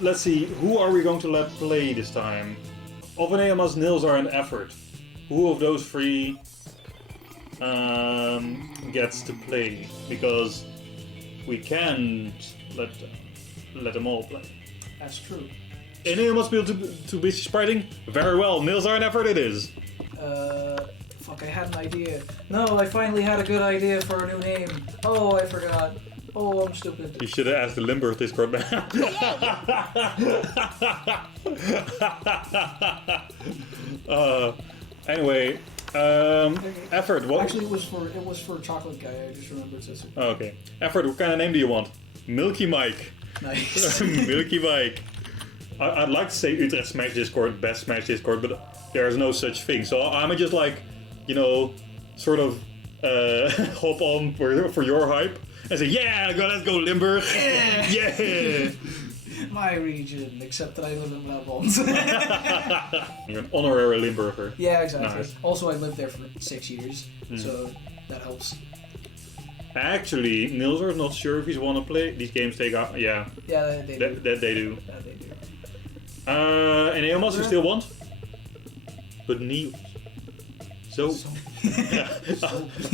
let's see. Who are we going to let play this time? Oveneamas, Nilzar, and Effort. Who of those three gets to play? Because we can't let them all play. That's true. Anyone must be too busy spriting? Very well, Nilzar and Effort it is. Fuck, I had an idea. No, I finally had a good idea for a new name. Oh, I forgot. Oh, I'm stupid. You should have asked the Limburg Discord man. Anyway, Effort. What? Actually, it was for Chocolate Guy. I just remembered this. Oh, okay. Effort. What kind of name do you want? Milky Mike. Nice. Milky Mike. I'd like to say Utrecht Smash Discord, best Smash Discord, but there's no such thing. So I'm just like, sort of hop on for your hype and say, yeah, let's go Limburg. Yeah. Yeah. My region, except that I live in Brabant. You're an honorary Limburger. Yeah, exactly. Nice. Also, I lived there for 6 years, so that helps. Actually, Nilzar's not sure if he's want to play. These games take out. Yeah. Yeah, they do. That they do. Yeah, they do. And Eomas you still want? But Neil. So.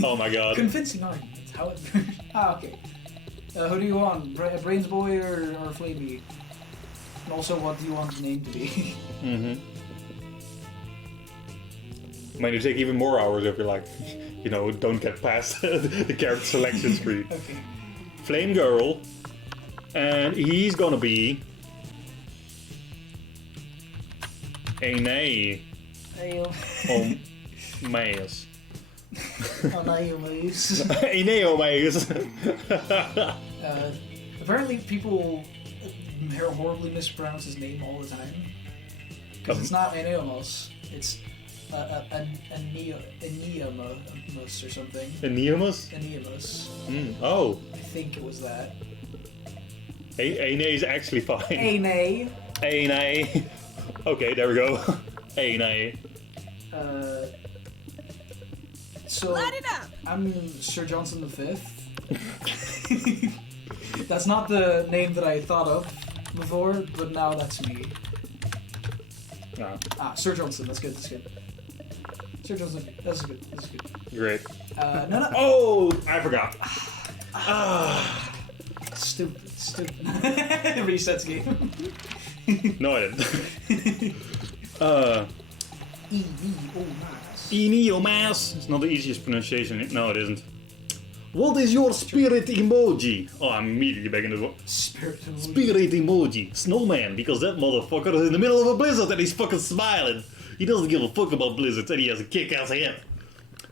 Oh my god. Convincing arguments. How it. Okay. Who do you want? Brains Boy or Flamey? And also, what do you want the name to be? Might you take even more hours if you're like, don't get past the character selection screen. Okay. Flame Girl. And he's gonna be Ene om Meis. Eneomeis. Apparently people horribly mispronounce his name all the time. Because it's not Eneomos, it's Aneamus or something. Aneamus? Aneamus. Oh. I think it was that. Ene is actually fine. Ene. Ene. Okay, there we go. Ene. So Light it up. I'm Sir Johnson V. That's not the name that I thought of before, but now that's me. Sir Johnson. That's good. Sir Johnson. That's good. Great. No. Oh, I forgot. Stupid. Resets game. No, I didn't. Eneomas. It's not the easiest pronunciation. No, it isn't. What is your spirit emoji? Oh, I'm immediately back in the Spirit emoji. Spirit emoji. Snowman, because that motherfucker is in the middle of a blizzard and he's fucking smiling. He doesn't give a fuck about blizzards and he has a kick-ass head.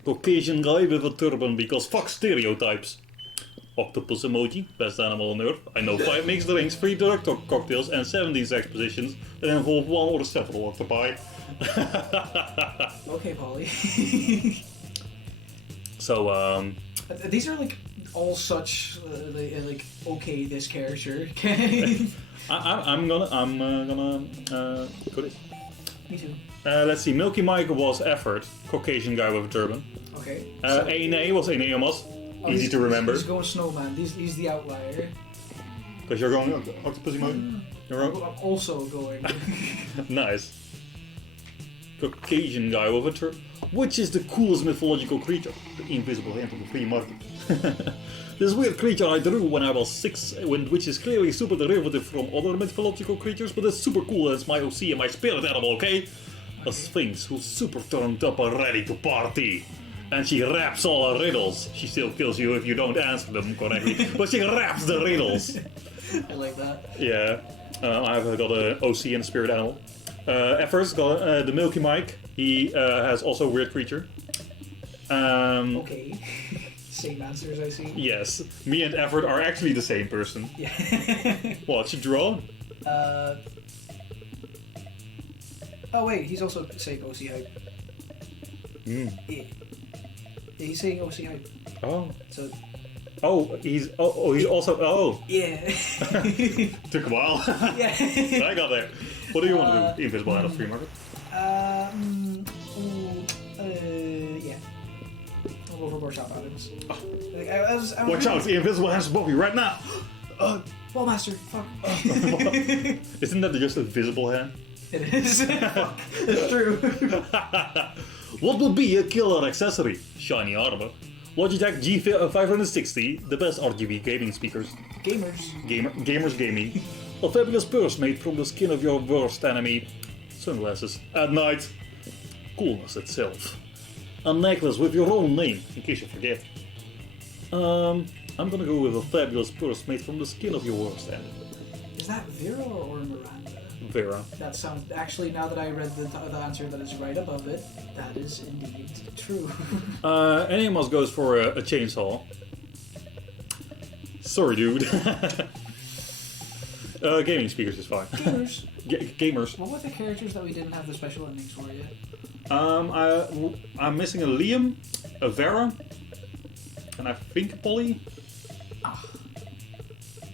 Caucasian guy with a turban, because fuck stereotypes. Octopus emoji, best animal on earth. I know 5 mixed drinks, 3 drug cocktails, and 17 sex positions that involve one or several octopi. Okay, Polly. So, these are like all such like okay, this character. I'm gonna put it. Me too. Let's see. Milky Mike was Effort, Caucasian guy with a turban. Okay. Ene was Eneamas. Easy to remember. He's going Snowman. He's the outlier. Because you're going Octopus emoji? I'm also going. Nice. Caucasian guy with a turban. Which is the coolest mythological creature? The invisible hand of the flea market. This weird creature I drew when I was 6, which is clearly super derivative from other mythological creatures, but it's super cool and it's my OC and my spirit animal, okay? A sphinx who's super turned up and ready to party. And she raps all her riddles. She still kills you if you don't answer them correctly, but she raps the riddles. I like that. Yeah, I've got an OC and a spirit animal. At first, got the Milky Mike. He has also a weird creature. Okay. Same answers, I see. Yes, me and Everett are actually the same person. Yeah. What, you draw? Oh wait, he's also saying OC hype. Yeah, he's saying OC hype. Oh. So. He's also. Oh. Yeah. Took a while. Yeah. I got there. What do you want to do? Invisible out of free market? Yeah. I'll go for more shop items. Watch out! The invisible hands above you right now. Ballmaster, fuck. Isn't that just a visible hand? It is. Fuck. It's true. What would be a killer accessory? Shiny armor. Logitech G560, the best RGB gaming speakers. Gamers gaming. A fabulous purse made from the skin of your worst enemy. Sunglasses at night. Coolness itself. A necklace with your own name, in case you forget. I'm gonna go with a fabulous purse made from the skin of your worst enemy. Is that Vera or Miranda? Vera. That sounds... Actually, now that I read the answer that is right above it, that is indeed true. Any of us goes for a chainsaw. Sorry, dude. Gaming speakers is fine. Gamers. Gamers. What were the characters that we didn't have the special endings for yet? I'm missing a Liam, a Vera, and I think a Polly.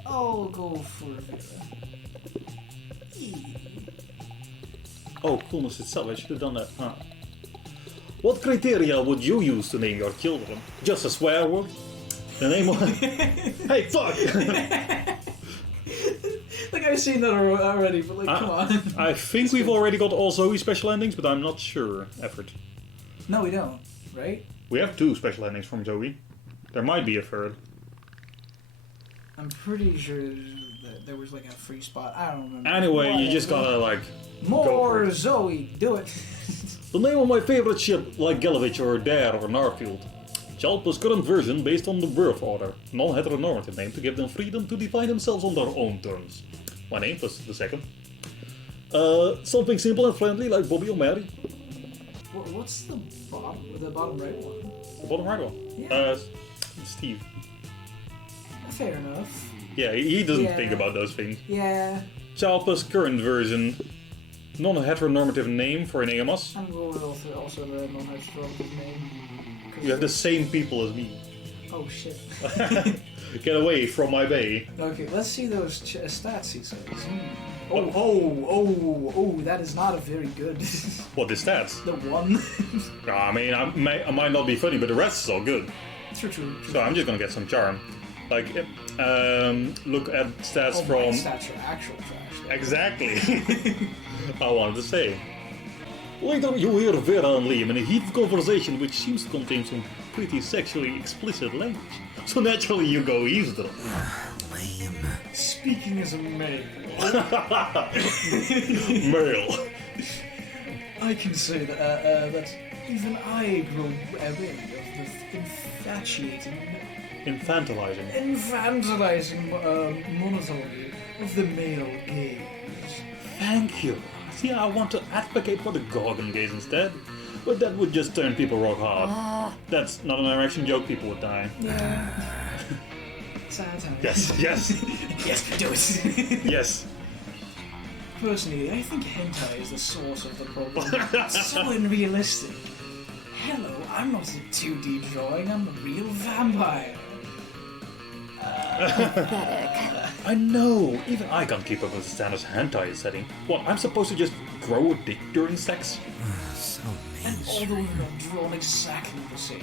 I'll go for Vera. Oh, coolness itself, I should have done that. Huh. What criteria would you use to name your children? Just a swear word? The name of... Hey, fuck! Like, I've seen that already, but like, come on. I think we've already got all Zoe special endings, but I'm not sure. Effort. No, we don't, right? We have 2 special endings from Zoe. There might be a third. I'm pretty sure that there was like a free spot. I don't remember. Anyway, you just gotta like... More Zoe, do it! The name of my favorite ship, like Gallivage or Dare or Narfield. Child plus current version based on the birth order. Non-heteronormative name to give them freedom to define themselves on their own terms. My name plus the second. Something simple and friendly like Bobby or Mary. What's the bottom right one? The bottom right one? Yeah. Steve. Fair enough. Yeah, he doesn't think about those things. Yeah. Child plus current version. Non-heteronormative name for an AMS. I'm going with also the non-heteronormative name. You have the same people as me. Oh shit. Get away from my bay. Okay, let's see those stats he says. Oh, that is not a very good... What, the stats? The one. I mean, I might not be funny, but the rest is all good. True. So I'm just gonna get some charm. Like, look at stats from... My stats are actual trash. Exactly. I wanted to say. Later you hear Vera and Liam in a heated conversation which seems to contain some pretty sexually explicit language. So naturally you go eavesdrop. Lame. Speaking as a male. Male. I can say that even I grow wary of the infantilizing monotony of the male gaze. Thank you. See, I want to advocate for the Gorgon gaze instead, but that would just turn people rock hard. That's not an erection joke, people would die. Yeah. Satire. Yes. Yes, do it. Yes. Personally, I think hentai is the source of the problem. It's so unrealistic. Hello, I'm not a 2D drawing, I'm a real vampire. I know, even I can't keep up with the standard hentai setting. What, I'm supposed to just grow a dick during sex? So And all the mainstream. women are drawn exactly the same.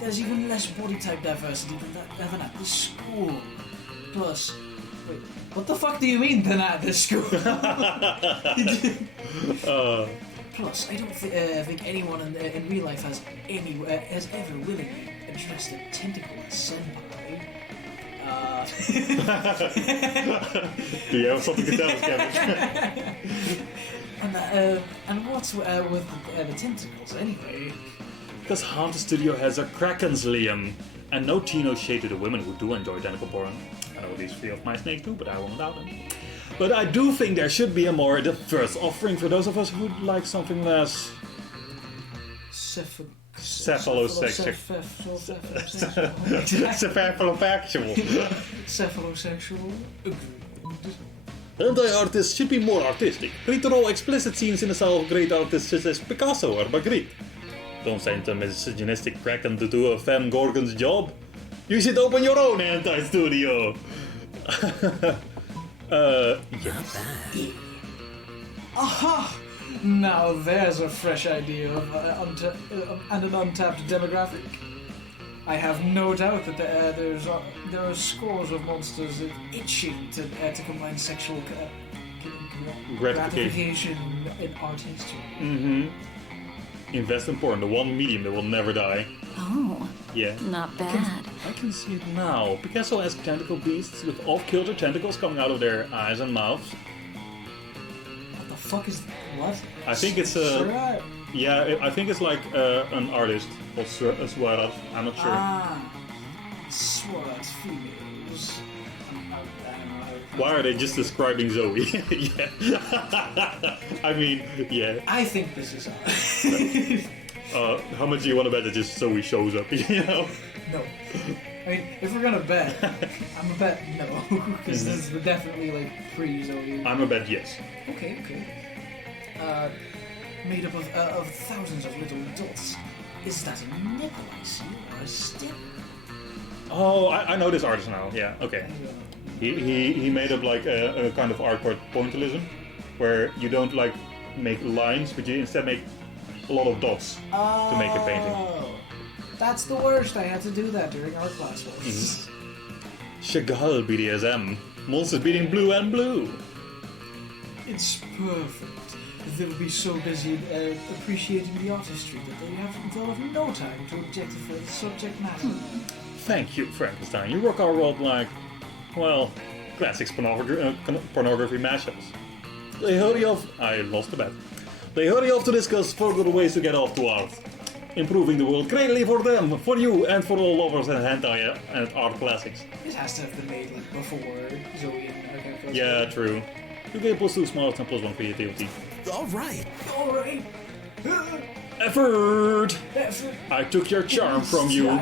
There's even less body type diversity than at this school. Plus, wait, what the fuck do you mean than at this school? Plus, I don't think anyone in real life has ever willingly addressed a tentacleless senpai. Do you have something to tell us, Kevin? And what's with the tentacles anyway? Because Haunted Studio has a Krakens, Liam. And no Chino shade to the women who do enjoy tentacle porn. I know these 3 of my snakes do, but I won't doubt them. But I do think there should be a more diverse offering for those of us who would like something less... Cephalosexual. Cephalosexual. Hentai artists should be more artistic. Free to roll explicit scenes in the style of great artists such as Picasso or Magritte. Don't send a misogynistic kraken to do a femme gorgon's job. You should open your own hentai studio. Not Yeah. bad. Aha! Now there's a fresh idea of and an untapped demographic. I have no doubt that there are scores of monsters itching to combine sexual gratification in art history. Mm-hmm. Invest in porn, the one medium that will never die. Oh, Yeah. not bad. I can see it now. Picasso has tentacle beasts with off-kilter tentacles coming out of their eyes and mouths. What the fuck is what? I think it's a... Surat? Yeah, I think it's like an artist called Surat. I'm not sure. Surat females. Why are they just describing Zoe? Yeah. I mean, yeah. I think this is How much do you want to bet that just Zoe shows up? You know? No. I mean, if we're gonna bet, I'm a bet no, because this is definitely like pre-Zoe. I'm a bet yes. Okay. Made up of thousands of little dots. Is that a nipple I see, or a stem? Oh, I know this artist now. Yeah. Okay. He made up like a kind of art called pointillism, where you don't like make lines, but you instead make a lot of dots to make a painting. That's the worst. I had to do that during art class once. Chagall BDSM. Monsters beating blue and blue. It's perfect. They'll be so busy appreciating the artistry that they'll have no time to objectify the subject matter. Thank you, Frankenstein. You rock our world like, well, classics pornography mashups. They hurry off. I lost the bet. They hurry off to discuss further ways to get off to art. Improving the world greatly for them, for you, and for all lovers and hentai and art classics. This has to have been made like before Zoe and Miranda. Yeah, true. You get +2 smarts and +1 creativity. Alright. Alright. Effort! I took your charm from you.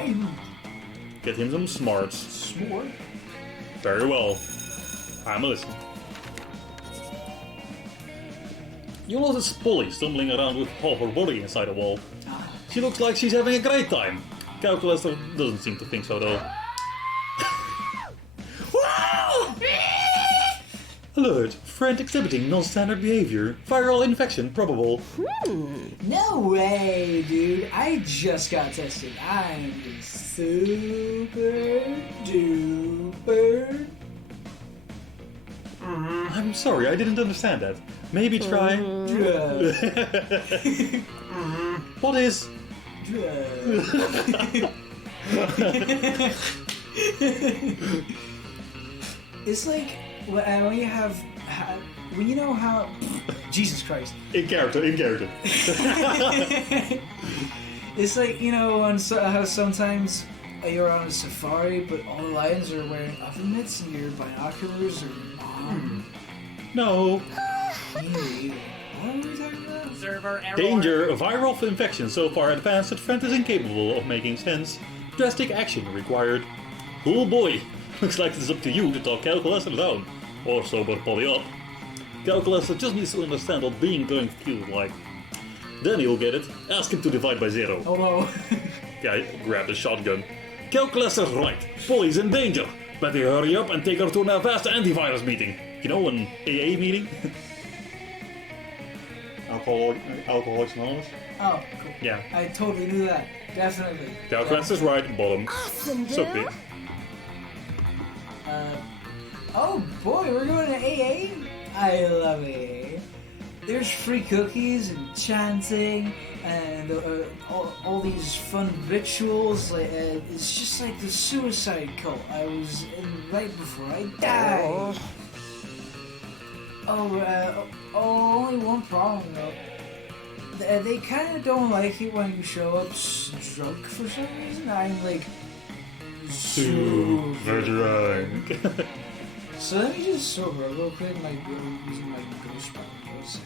Get him some smarts. Smart. Very well. I'm listening. You notice Polly stumbling around with half her body inside a wall. She looks like she's having a great time. Calculator doesn't seem to think so though. Alert! Friend exhibiting non-standard behavior. Viral infection probable. No way, dude. I just got tested. I'm super duper. I'm sorry, I didn't understand that. Maybe try... What is... It's like when you have... When you know how... Jesus Christ. In character. It's like, you know, how sometimes you're on a safari, but all the lions are wearing oven mitts and your binoculars are on. No. Me neither. What are we talking about? Observer error. Danger, viral infection so far advanced that friend is incapable of making sense. Drastic action required. Oh boy, looks like it's up to you to talk Calculator down. Or sober Polly up. Calculator just needs to understand what being drunk feels like. Then he'll get it. Ask him to divide by 0. Oh no. Guy grabbed a shotgun. Calculator's right. Polly's in danger. Better hurry up and take her to an advanced antivirus meeting. You know, an AA meeting? Alcoholics Anonymous? Oh, cool. Yeah. I totally knew that. Definitely. Calculator's right, bottom. Awesome, So dude. big. Oh boy, we're going to AA? I love AA. There's free cookies and chanting and all these fun rituals. It's just like the suicide cult I was in right before I died. Only one problem though. They kind of don't like it when you show up drunk for some reason. I'm like Super drunk. So let me just sober real quick, using my ghost powers.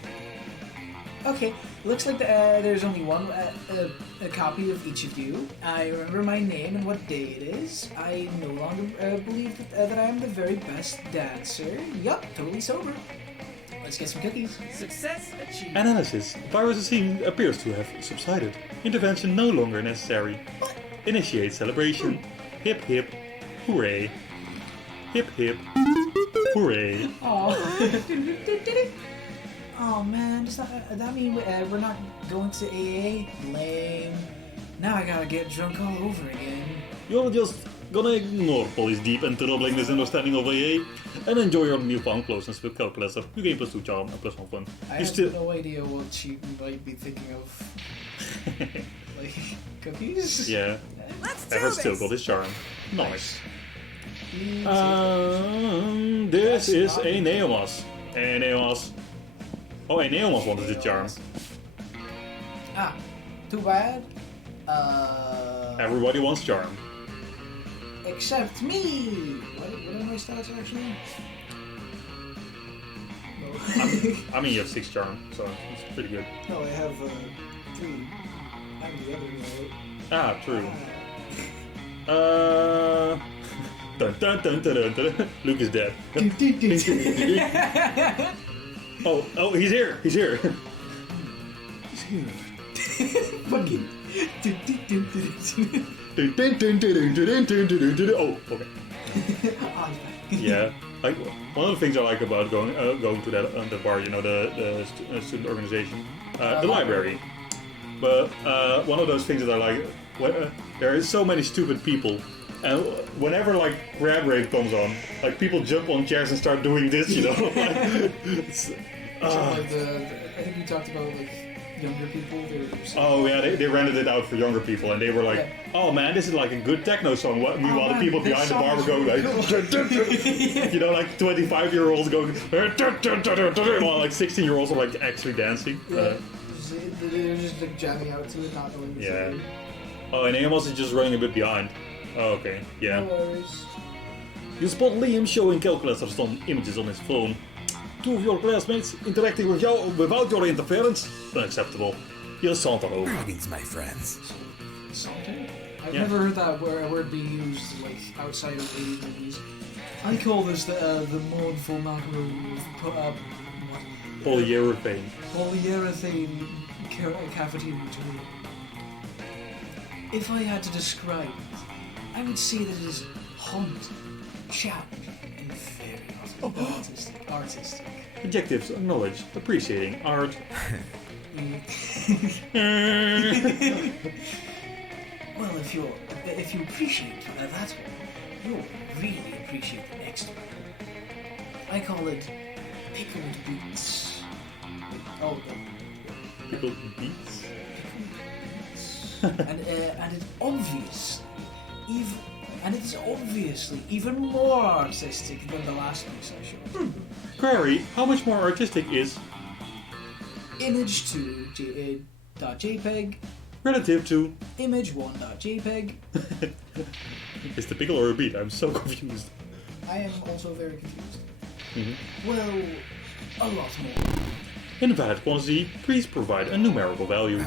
Okay, looks like there's only one a copy of each of you. I remember my name and what day it is. I no longer believe that I am the very best dancer. Yup, totally sober. Let's get some cookies. Success achieved. Analysis. Virus appears to have subsided. Intervention no longer necessary. Initiate celebration. Hip hip. Hooray. Hip hip. Hooray. Oh. Oh man, does that mean we're not going to AA? Lame. Now I gotta get drunk all over again. You're just gonna ignore Polly's deep and troubling misunderstanding of AA and enjoy your newfound closeness with Calculator. You gain +2 charm and +1 fun. I You have no idea what she might be thinking of. Like, cookies? Yeah. Let's do Everett still this. got his charm. Nice. Mm, This is not- a Neomas. A Neomas. Oh, a Neomas wanted the charm. Ah, too bad. Everybody wants charm. Except me! What are my stats actually? No. I mean, you have 6 charm, so it's pretty good. No, I have 3. I'm the other guy. Ah, true. Dun, dun, dun, dun, dun, dun. Luke is dead. Oh, he's here. He's here. Fucking. Dun, dun, dun, dun, dun, dun, dun, dun, dun. Oh, okay. Yeah. Like one of the things I like about going to that bar, you know, the student organization, the library. But one of those things that I like, there is so many stupid people, and whenever like grab raid comes on, like people jump on chairs and start doing this, you know. Like, it's, Like I think we talked about like younger people. oh yeah, they rented it out for younger people, and they were like, "Oh man, this is like a good techno song." Meanwhile, the people behind the bar were going like, you know, like 25-year-olds going, while like 16-year-olds are like actually dancing. They're just like jamming out to it, not knowing the Yeah. song. Oh, and Amos is just running a bit behind. Oh, okay, yeah. No worries. You spot Liam showing calculators on images on his phone. 2 of your classmates interacting with you without your interference? Unacceptable. You'll saunter over. Greetings, my friends. Saunter? I've Yeah. never heard that word be used like outside of 80s movies. I call this the mournful macaroon of what? Polyurethane. Polyurethane cafeteria tour. If I had to describe it, I would say that it is haunted, challenging, and very artistic. Adjectives: acknowledge, appreciating, art. Well, if you appreciate that one, you'll really appreciate the next one. I call it pickled beets. Oh, People beats. and it is obviously even more artistic than the last piece I showed. Query: how much more artistic is Image2.jpg, relative to? image1.jpg. Is the pickle or a beat? I'm so confused. I am also very confused. Mhm. Well, a lot more. In valid quantity, please provide a numerical value.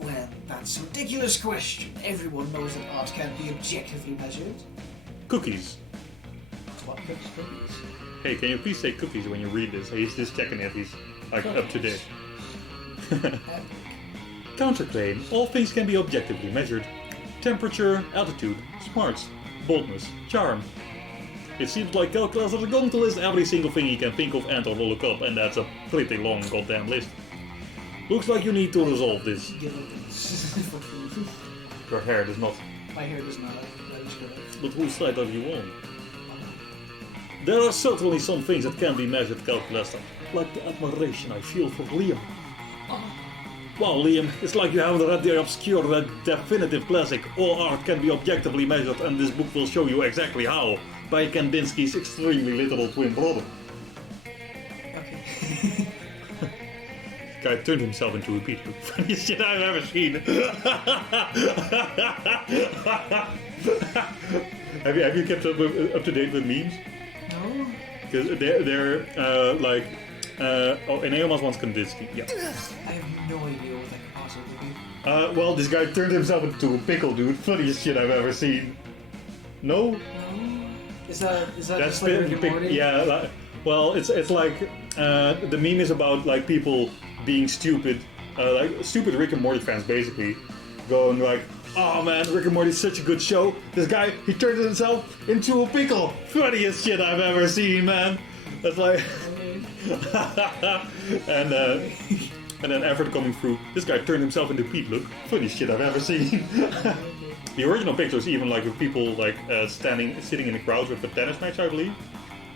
Well, that's a ridiculous question. Everyone knows that art can't be objectively measured. Cookies. What cookies? Hey, can you please say cookies when you read this? He's just checking if he's like up to date. Counterclaim: all things can be objectively measured. Temperature, altitude, smarts, boldness, charm. It seems like calculators are going to list every single thing he can think of and or look up, and that's a pretty long goddamn list. Looks like you need to resolve this. Your hair does not. My hair does not. That is correct. But whose side are you on? There are certainly some things that can be measured, calculator, like the admiration I feel for Liam. Wow, Liam, it's like you haven't read the obscure, the definitive classic. All art can be objectively measured, and this book will show you exactly how, by Kandinsky's extremely literal twin brother. Okay. Guy turned himself into a beat. Funniest shit I've ever seen. have you kept up to date with memes? No? Because they're like, oh, and Eomas wants Kandinsky. Yeah. I have no idea what that could possibly be. Well, this guy turned himself into a pickle, dude. Funniest shit I've ever seen. No? No? Is that That's just like Rick and Morty? yeah. Like, well, it's like the meme is about like people being stupid, like stupid Rick and Morty fans basically, going like, "Oh man, Rick and Morty's such a good show. This guy, he turned himself into a pickle. Funniest shit I've ever seen, man." That's like, Okay. and And then Everett coming through. This guy turned himself into Pete. Look, funny shit I've ever seen. The original picture is even like with people like sitting in a crowd with a tennis match, I believe,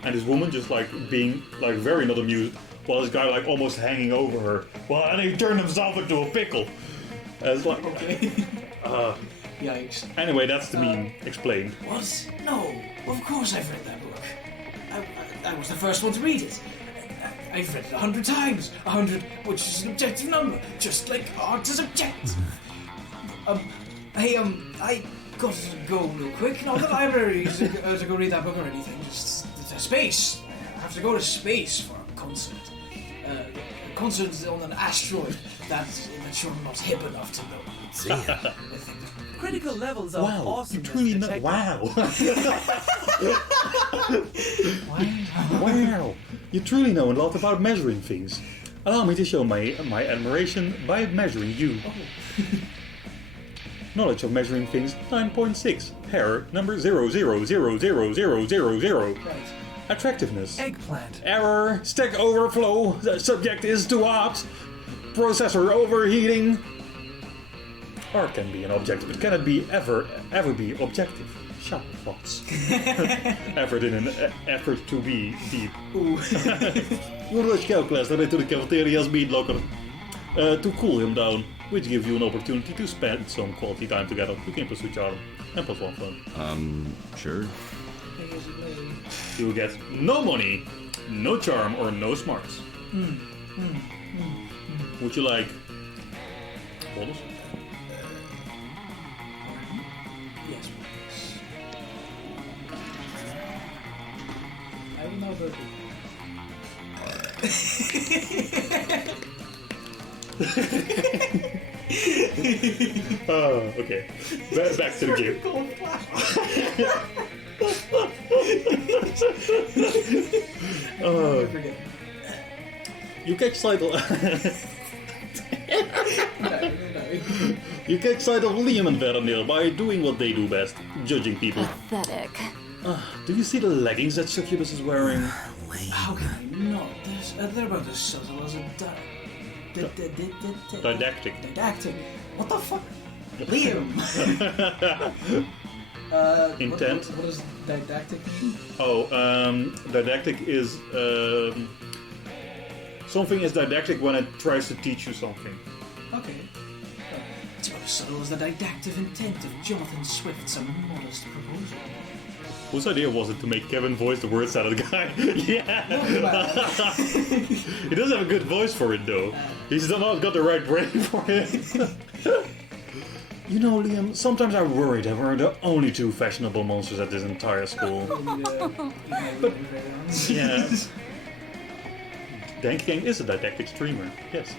and this woman just like being like very not amused, while this guy like almost hanging over her. Well, and he turned himself into a pickle. And it's like, Yikes. Anyway, that's the meme explained. What? No, of course I've read that book. I was the first one to read it. I've read it 100 times. 100, which is an objective number, just like art is objective. Hey, I got to go real quick. Not the library to go read that book or anything. Just to space. I have to go to space for a concert. A concert on an asteroid that you're not hip enough to know. See ya. Critical levels of Wow, you awesomeness truly know. detected. Wow. Wow. You truly know a lot about measuring things. Allow me to show my admiration by measuring you. Knowledge of measuring things 9.6. Error number 0.0000000. Right. Attractiveness. Eggplant. Error. Stack overflow. The subject is too hot. Processor overheating. Art can be an object, but can it be ever be objective? Sharp thoughts. Effort in an effort to be deep. You rush calculus to the cafeteria's meat locker to cool him down, which gives you an opportunity to spend some quality time together. You can pursue charm and plus one fun. Sure. You get no money, no charm, or no smarts. Would you like bonus? Yes, please. I don't know about Oh, okay. Back to the game. I forget. You catch sight of No. you catch sight of Liam and Veronier by doing what they do best, judging people. Pathetic. Do you see the leggings that Succubus is wearing? How can I not? They're about as subtle as a Didactic. Didactic. What the fuck? Liam! Intent. What does didactic mean? Oh, didactic is something is didactic when it tries to teach you something. Okay. It's about as subtle as the didactic intent of Jonathan Swift's a modest proposal. Whose idea was it to make Kevin voice the word salad guy? Yeah! He does have a good voice for it though. He's not got the right brain for it. You know, Liam, sometimes I worry that we're the only two fashionable monsters at this entire school. Yeah. Dank King is a didactic streamer, yes.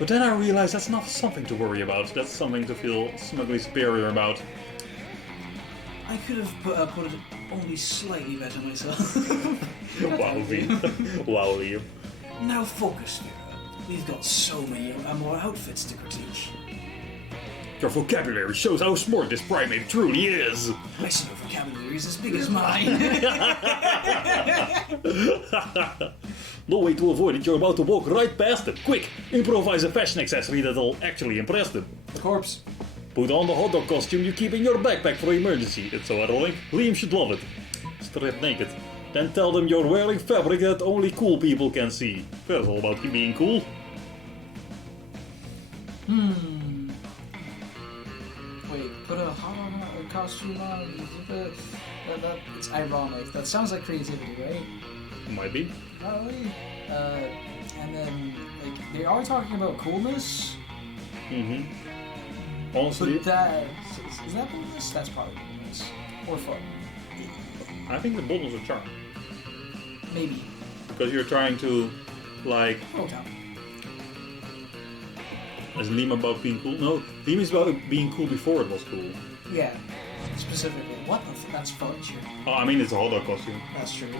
But then I realized that's not something to worry about. That's something to feel smugly superior about. I could have put it only slightly better myself. Wow, Liam. Wow, Liam. Now focus, Vera. We've got so many more outfits to critique. Your vocabulary shows how smart this primate truly is. I see no vocabulary is as big as mine. No way to avoid it, you're about to walk right past it. Quick, improvise a fashion accessory that'll actually impress them. The corpse. Put on the hot dog costume you keep in your backpack for emergency. It's so ironic. Liam should love it. Strip naked. Then tell them you're wearing fabric that only cool people can see. That's all about you being cool. Wait, put a costume on. It's ironic. That sounds like creativity, right? Might be. Not really. And then, like, they are talking about coolness. Mm-hmm. Honestly, But that is that coolness? That's probably coolness or fun. I think the bottles are charm. Maybe. Because you're trying to, like, Oh, town. is Liam about being cool? No, Liam is about being cool before it was cool. Yeah. Specifically, what the that's fudge. Oh, I mean, it's a hot dog costume. That's true.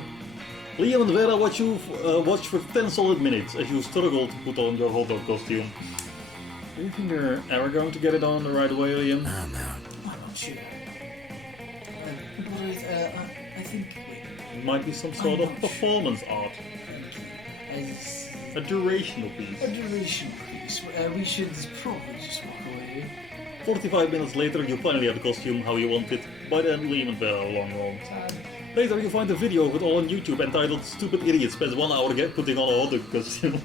Liam and Vera watch for 10 solid minutes as you struggle to put on your hot dog costume. Do you think you're ever going to get it on the right way, Liam? I'm out. I'm not sure. I think. Wait. It might be some sort of performance art. A durational piece. A duration piece. We should probably just walk away. 45 minutes later, you finally have the costume how you want it. By then, we even been a long run. Later, you find a video of it all on YouTube entitled "Stupid Idiot Spends 1 hour putting on a hot dog costume."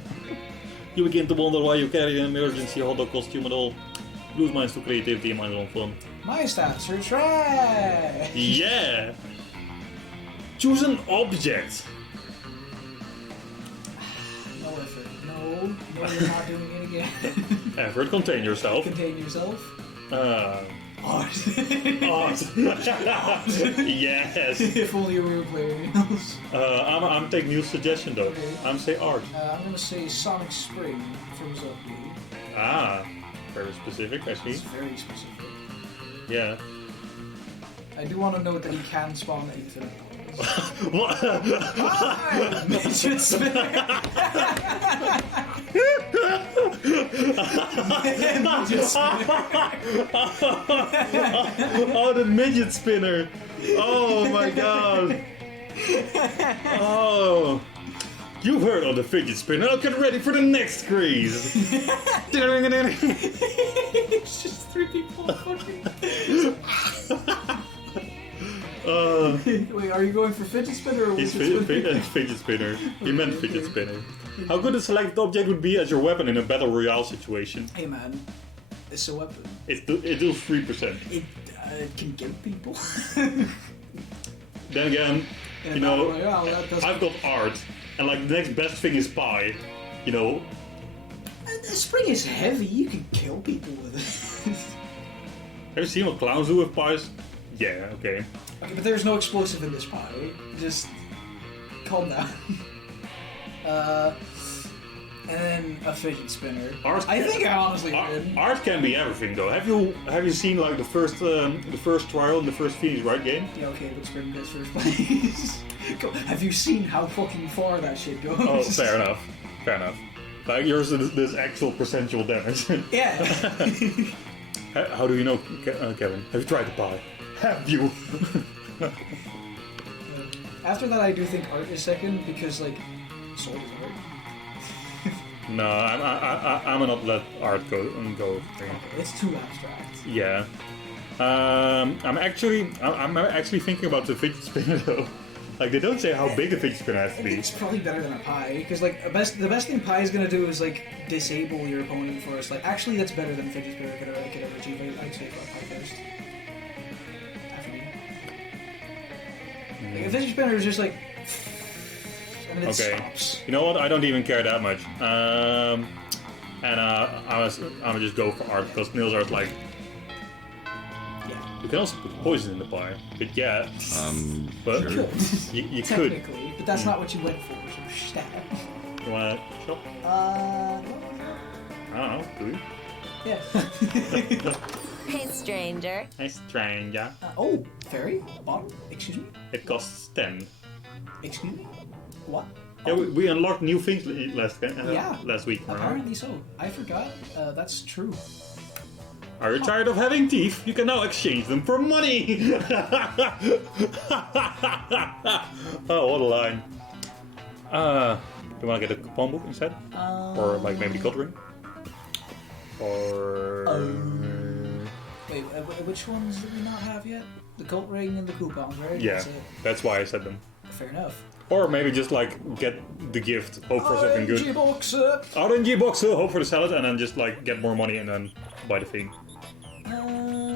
You begin to wonder why you carry an emergency hot dog costume at all. Lose minds to creativity and minds on fun. My stats are trash! Yeah! Choose an object. No effort. No, you're not doing it again. Effort, contain yourself. Contain yourself. Art. Art. Yes! If only we were playing else. I'm taking new suggestion though. Okay. I'm say art. I'm gonna say Sonic Spring from Zombie. Ah, very specific, I see. It's very specific. Yeah. I do want to note that he can spawn infinite colors. What? Midget spinner! Midget spinner! Oh, the midget spinner! Oh my god! Oh! You've heard of the fidget spinner. Now get ready for the next craze! It's just 3 people fucking. Wait, are you going for fidget spinner or He's midget spinner? fidget spinner. He meant fidget spinner. How good a selected object would be as your weapon in a battle royale situation? Hey man, it's a weapon. It deals 3%. It can kill people. Then again, In a you battle know, royale, that doesn't- I've got art, and like the next best thing is pie. You know, Spring is heavy. You can kill people with it. have you seen what clowns do with pies? Yeah, okay. Okay, but there's no explosive in this pie. Just calm down. And then a fidget spinner. I think I honestly win. Art can be everything though. Have you seen like the first trial in the first Phoenix Wright game? Yeah, okay, but spring gets first place. Have you seen how fucking far that shit goes? Oh, fair enough. Fair enough. Like yours is actual percentual damage. Yeah. How do you know, Kevin? Have you tried the pie? Have you? After that, I do think art is second because like, sword is art. No, I'm gonna let art go. It's too abstract. Yeah. I'm actually thinking about the fidget spinner though. Like they don't say how big a fidget spinner has I to think be. it's probably better than a pie because like the best thing pie is gonna do is like disable your opponent first. Like actually, that's better than fidget spinner could ever achieve. I'd say pie first. After me. Like, a fidget spinner is just like, and then it Okay. stops. You know what? I don't even care that much. I'm gonna just go for art because nails are like. Yeah. You can also put poison in the pie, but yeah. But sure. you could. Technically, but that's not what you went for. So stab. You wanna shop? I don't know. Do you? Yeah. Hey, stranger. Hey, stranger. Oh, fairy bottle. Excuse me. It costs 10. Excuse me. What? Yeah, we unlocked new things last week. Remember? Apparently so. I forgot. That's true. Are you tired of having teeth? You can now exchange them for money! Oh, what a line. Do you want to get a coupon book instead? Or like maybe the code ring? Or... Wait, which ones did we not have yet? The cult ring and the coupons, right? Yeah, That's it. that's why I said them. Fair enough. Or maybe just like get the gift, hope for something good. RNG boxer! RNG box, hope for the salad, and then just like get more money and then buy the thing.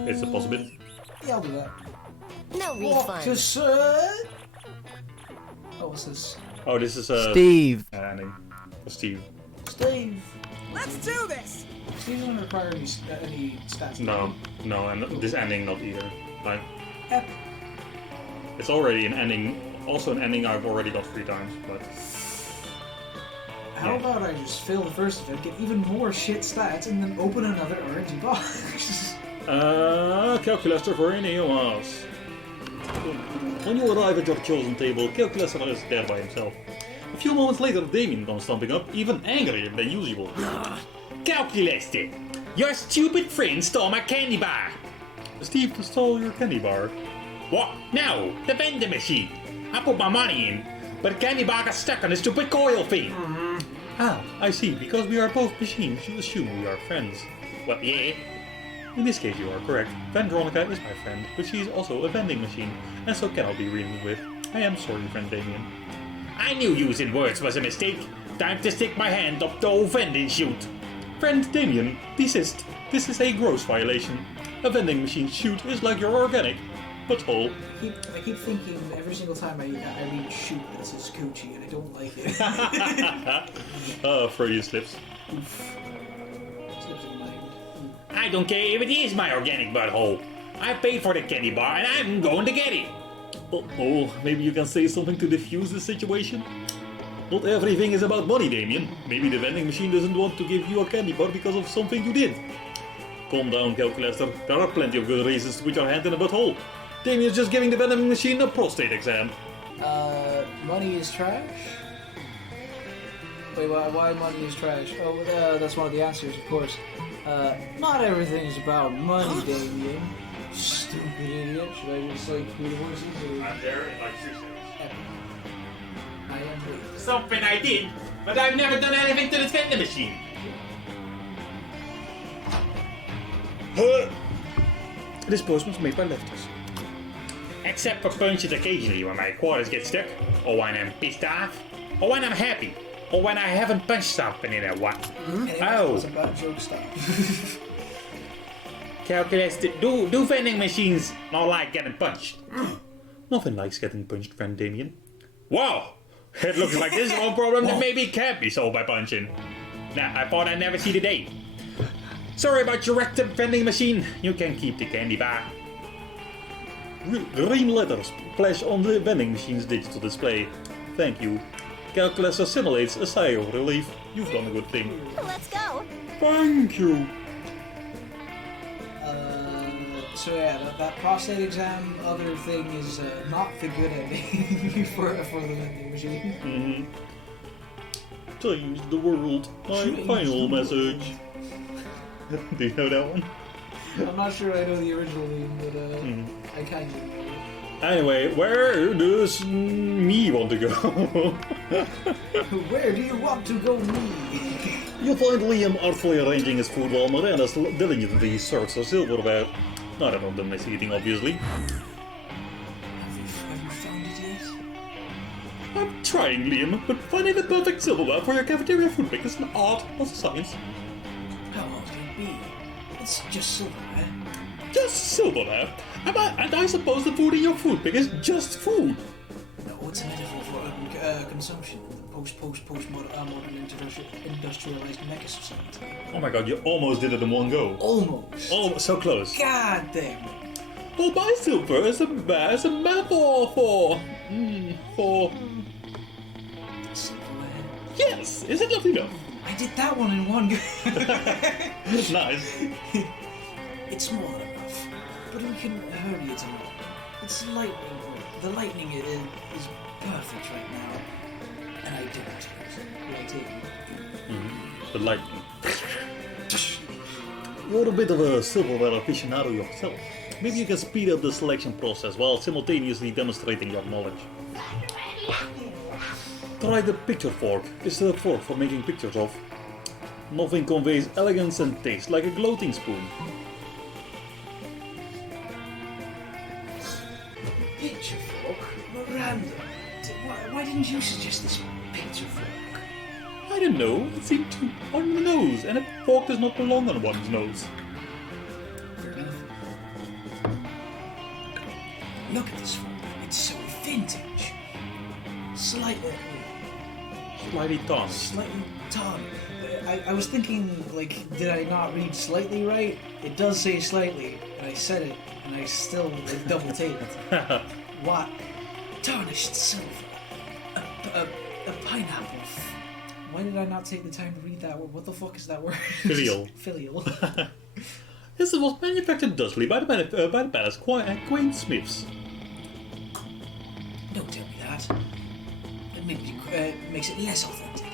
It's a possibility. Yeah, I'll do that. No refund. Boxer! Oh, what's this? Oh, this is Steve. ending. Steve. Steve! Let's do this! Steve doesn't require any stats. No, and this ending not either. Like, Yep. it's already an ending. Also an ending I've already got 3 times, but How about I just fail the first event, get even more shit stats, and then open another RNG box? calculator for any of us. When you arrive at your chosen table, Calculator is there by himself. A few moments later, Damien comes stomping up, even angrier than usual. Calculator! Your stupid friend stole my candy bar! Steve stole your candy bar. What? No, the vending machine! I put my money in, but the candy bar got stuck on the stupid coil thing! Ah, I see. Because we are both machines, you assume we are friends. Well, yeah. In this case, you are correct. Veronica is my friend, but she is also a vending machine, and so cannot be reasoned with. I am sorry, friend Damien. I knew using words was a mistake. Time to stick my hand up the vending chute. Friend Damien, desist. This is a gross violation. A vending machine chute is like your organic butthole. I keep thinking every single time I read shoot that it says Gucci, and I don't like it. Freudian slips. Slips in mind. I don't care if it is my organic butthole. I paid for the candy bar and I'm going to get it. Oh, maybe you can say something to diffuse the situation? Not everything is about money, Damien. Maybe the vending machine doesn't want to give you a candy bar because of something you did. Calm down, Calculator. There are plenty of good reasons to put your hand in a butthole. Damien's just giving the vending machine a prostate exam. Money is trash? Wait, why money is trash? Oh, that's one of the answers, of course. Not everything is about money, Damien. Stupid idiot. Should I just, like, do the voices? Or... I'm there in like 3 seconds. I am waiting. Something I did, but I've never done anything to the vending machine. This post was made by lefties. Except for punches occasionally when my quarters get stuck, or when I'm pissed off, or when I'm happy, or when I haven't punched something in a while. Anyway, Oh. that was a bad joke, stop. Calculus, do vending machines not like getting punched? Nothing likes getting punched, friend Damien. Wow! It looks like this is one problem that maybe can't be solved by punching. Nah, I thought I'd never see the day. Sorry about your rectum vending machine. You can keep the candy bar. Green letters flash on the vending machine's digital display. Thank you. Calculus simulates a sigh of relief. You've done a good thing. Let's go. Thank you. So yeah, that prostate exam other thing is not the good ending for the vending machine. Change the world. My Change final the message. Do you know that one? I'm not sure I know the original name, but I kind of know it. Anyway, where does me want to go? Where do you want to go, me? You'll find Liam artfully arranging his food while Miranda diligently serves her silverware. Not that I'm done mess eating, obviously. Have you found it yet? I'm trying, Liam, but finding the perfect silverware for your cafeteria food pick is an art, not a science. How hard can it be? It's just silverware. Just silverware? And I suppose the food in your food pick is just food. No, it's a metaphor for urban consumption in the post-modern industrialized mega society. Oh my god, you almost did it in one go. Almost. Oh, so close. God damn it. Well, my silver is a metaphor for... Silverware. Yes, is it not enough? I did that one in one go. Nice. It's more than enough, but we can hurry it along. It's lightning. The lightning is perfect right now, and I don't lightning. The lightning. You're a bit of a silverware aficionado yourself. Maybe you can speed up the selection process while simultaneously demonstrating your knowledge. Try the picture fork. It's a fork for making pictures of. Nothing conveys elegance and taste like a gloating spoon. Picture fork? Miranda, why didn't you suggest this picture fork? I don't know, it seemed too on the nose, and a fork does not belong on one's nose. Look at this fork. It's so vintage. Slightly Tarnished. Slightly tarnished. I was thinking, like, did I not read slightly right? It does say slightly, and I said it, and I still like, double taped. What? Tarnished silver. A pineapple. Why did I not take the time to read that word? What the fuck is that word? Filial. Filial. This was manufactured thusly by the palace quaint smiths. Don't tell me that. It makes it less authentic.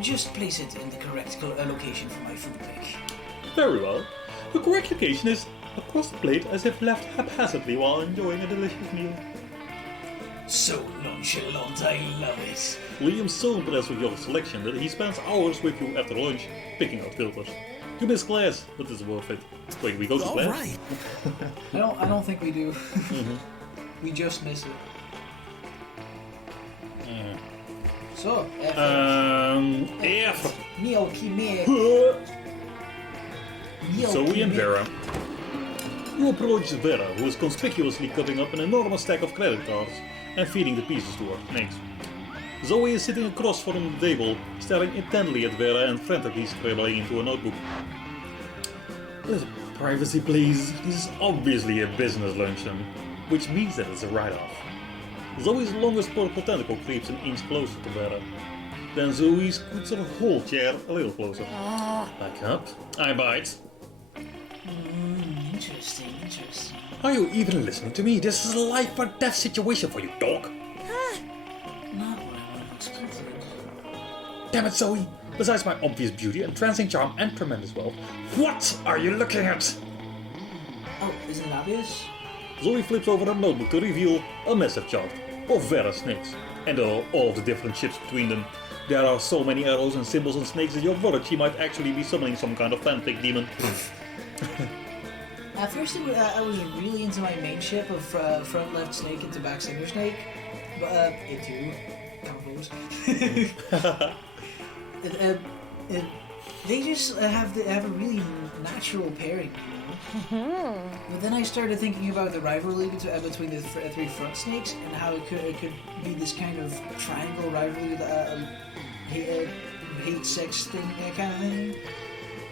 Just place it in the correct location for my food pick. Very well. The correct location is across the plate as if left haphazardly while enjoying a delicious meal. so nonchalant, I love it. Liam's so impressed with your selection that he spends hours with you after lunch, picking out filters. You miss class, but it's worth it. Wait, we go to All class? right. I don't think we do. We just miss it. So, F. Milky me. Zoe and Vera. You approach Vera, who is conspicuously cutting up an enormous stack of credit cards and feeding the pieces to her. Thanks. Zoe is sitting across from the table, staring intently at Vera and frantically scribbling into a notebook. Privacy, please. This is obviously a business luncheon, which means that it's a write-off. Zoe's longest purple tentacle creeps an inch closer to Vera. Then Zoe scoots her whole chair a little closer. Back up. I bite. Interesting. Are you even listening to me? This is a life or death situation for you, dog. Not what I would have expected. Damn it, Zoe! Besides my obvious beauty, entrancing charm, and tremendous wealth, what are you looking at? Oh, isn't it obvious? Zoe flips over her notebook to reveal a massive chart of Vera's snakes, and all of the different ships between them. There are so many arrows and symbols and snakes that you're worried she might actually be summoning some kind of fanfic demon. At first, I was really into my main ship of front left snake into back center snake, but it too, combos. They just have a really natural pairing, you know. But then I started thinking about the rivalry between the three front snakes and how it could be this kind of triangle rivalry with hate sex thing kind of thing.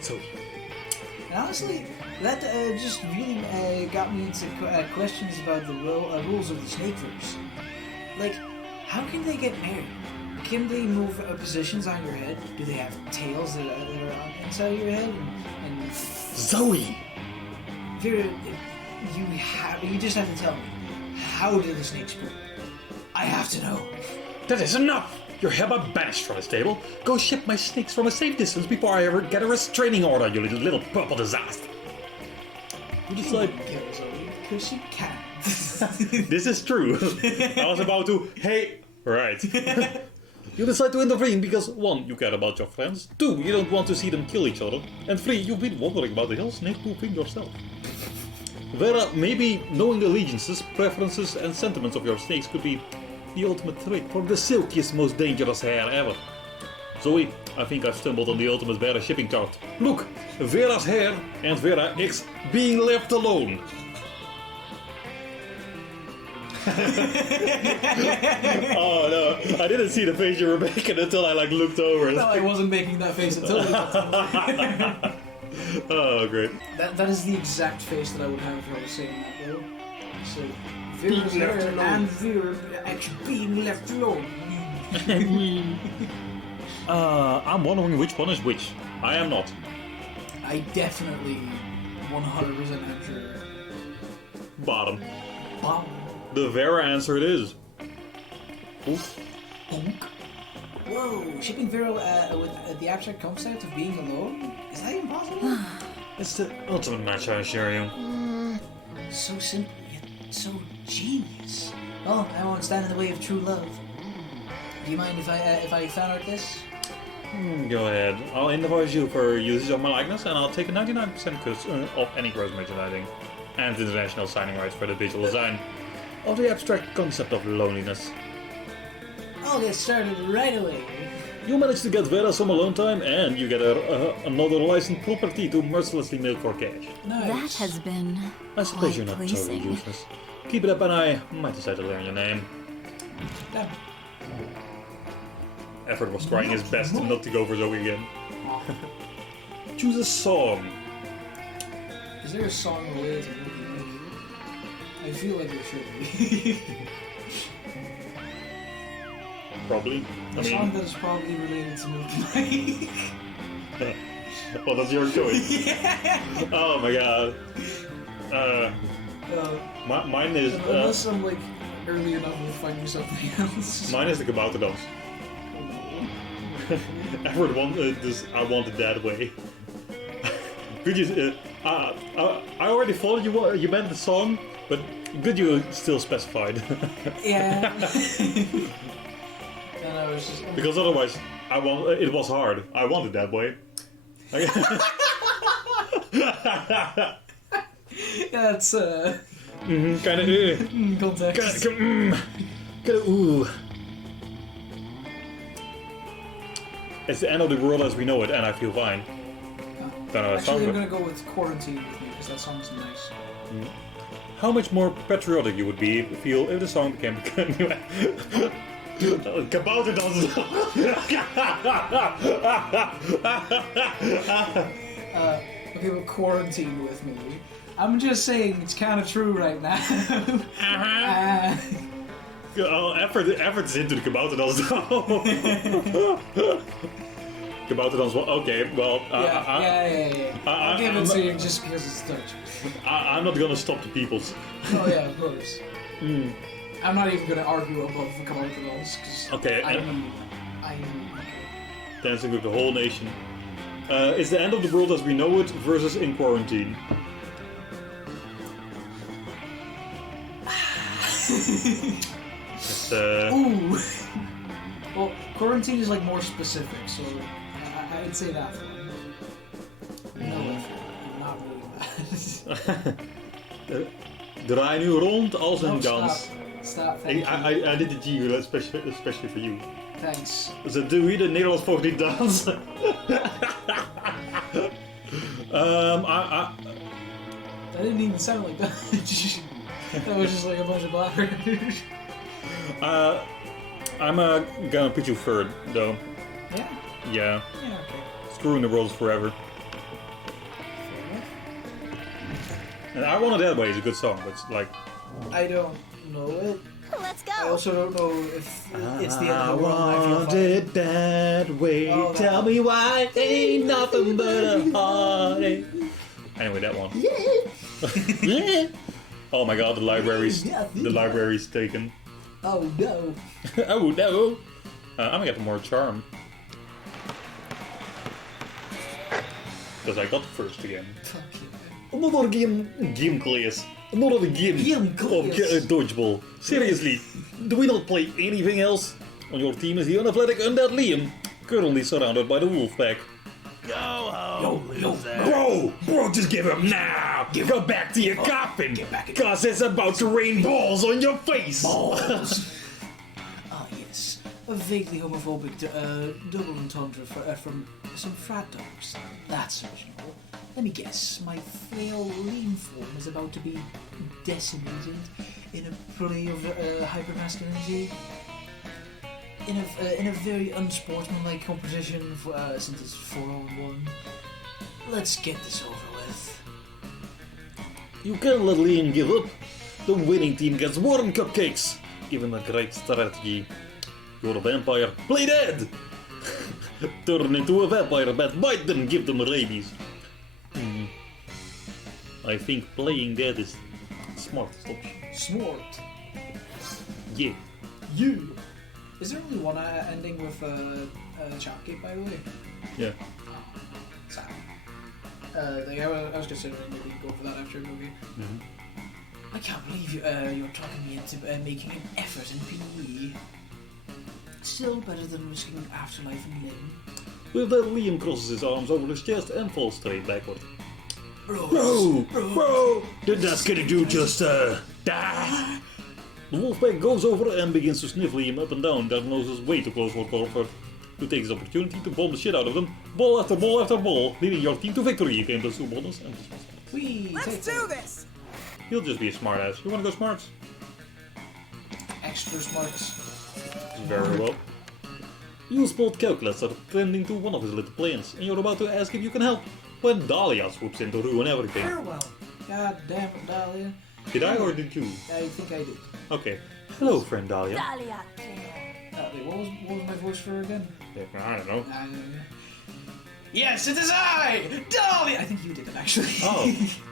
So, And honestly, that just really got me into questions about the rules of the Snakeverse. Like, how can they get married? Can they move positions on your head? Do they have tails that are on inside your head? And Zoe! Vera, you just have to tell me. How did the snakes grow? I have to know. That is enough! You're hereby banished from this table. Go ship my snakes from a safe distance before I ever get a restraining order, you little purple disaster. You decide. Because she can. This is true. I was about to. Hey! Right. You decide to intervene because 1. You care about your friends, 2. You don't want to see them kill each other, and 3. You've been wondering about the hell snake pooping yourself. Vera, maybe knowing the allegiances, preferences, and sentiments of your snakes could be the ultimate trick for the silkiest, most dangerous hair ever. Zoe, I think I've stumbled on the ultimate Vera shipping chart. Look, Vera's hair and Vera X being left alone. Oh no, I didn't see the face you were making until I looked over. No, I wasn't making that face until Oh, great. That is the exact face that I would have if I was saying that, though. So, Vera's hair and Vera actually being left alone. I'm wondering which one is which. I am not. I definitely 100% am sure. Bottom. Bonk. The Vera answer it is. Oof. Bonk. Whoa, shipping Vera with the abstract concept of being alone? Is that even possible? It's the ultimate match, I assure you. So simple, yet so genius. Well, I won't stand in the way of true love. Do you mind if I fan art this? Go ahead. I'll invoice you for usage of my likeness, and I'll take a 99% cut of any gross merchandising and international signing rights for the visual design of the abstract concept of loneliness. I'll get started right away. You manage to get Vera some alone time, and you get another licensed property to mercilessly milk for cash. Nice. That has been I suppose quite you're not totally pleasing. useless. Keep it up, and I might decide to learn your name. No. Effort was trying his best not to go for Zoe again. Choose a song. Is there a song related to Milky Way? I feel like there should be. Probably. A song that is probably related to Milky Way. Well, that's your choice. Oh my god. Mine is. Unless I'm like early enough to find something else. Mine is the Kabouter Dance. Everett wanted this. I want it that way. Could you? I already thought you meant the song, but Good you still specified. Yeah. And I was just. Because otherwise, it was hard. I want it that way. Yeah, it's Kind of. context. Kind of. Ooh. It's the end of the world as we know it, and I feel fine. Don't know, Actually, I'm gonna go with Quarantine with me because that song's nice. How much more patriotic you would feel if the song became Kabouter dansen. Okay, well, Quarantine with me. I'm just saying it's kind of true right now. Oh, effort is into the kabouter dansen. Kabouter dansen. Okay, well. Yeah. I'll give it to you just because it's Dutch. I'm not gonna stop the peoples. Oh yeah, of course. I'm not even gonna argue above the kabouter dance because Okay. I'm Dancing with the whole nation. It's the end of the world as we know it versus in quarantine. It's, Ooh. Well, Quarantine is like more specific, so I'd say that one. No effort. Not really bad. Draai nu rond als een dans. Stop. Thank you. I did the G especially for you. Thanks. Ze doe je de Nederlands volgt niet dansen. That didn't even sound like that. That was just like a bunch of blabbers. I'm gonna put you third, though. Yeah? Yeah. Yeah, okay. Screwing the world forever. And I Want It That Way is a good song, but it's like... I don't know it. Let's I go. also don't know if it's the end I of the world. I feel want fine. it that way. Oh, that Tell one. me why it ain't nothing but a heartache. Anyway, that one. Yeah. Oh my god, the library's taken. Oh no. Oh no. I'm gonna get more charm. Because I got the first again. Fuck you. Another game class. Another game Game class. of dodgeball. Seriously, do we not play anything else? On your team is the unathletic undead Liam, currently surrounded by the wolf pack. Bro, just give up now! Go back to your coffin! Cause it's about to rain balls on your face! Ah yes, a vaguely homophobic double entendre from some frat dogs. That's original. Let me guess, my frail lean form is about to be decimated in a play of hypermasculinity. In a very unsportsmanlike competition since it's 4-on-1. Let's get this over with. You can't let Liam give up. The winning team gets warm cupcakes. Give him a great strategy. You're a vampire. Play dead! Turn into a vampire bat, bite them, give them rabies. I think playing dead is smartest option. Smart. Yeah. You. Is there only one ending with Chopgate, by the way? Yeah. Sad. I was considering maybe go for that after a movie. I can't believe you're talking me into making an effort in PE. Still better than risking afterlife in Lynn. With that, Liam crosses his arms over his chest and falls straight backward. Bro! That's gonna do just die. The wolfpack goes over and begins to sniff Liam up and down. That nose is way too close for comfort. You take this opportunity to bomb the shit out of them, ball after ball after ball, leading your team to victory. You can plus 2 bonus and plus 1. Let's do this! He'll just be a smartass. You wanna go smarts? Extra smarts. Very well. You spot calculus attending to one of his little plans, and you're about to ask if you can help, when Dahlia swoops in to ruin everything. Farewell. God damn it, Dahlia. Did I or did you? I think I did. Okay. Hello, friend Dahlia. Dahlia. Wait, what was my voice for again? I don't know. Yes, it is I, Dahlia. I think you did it actually. Oh,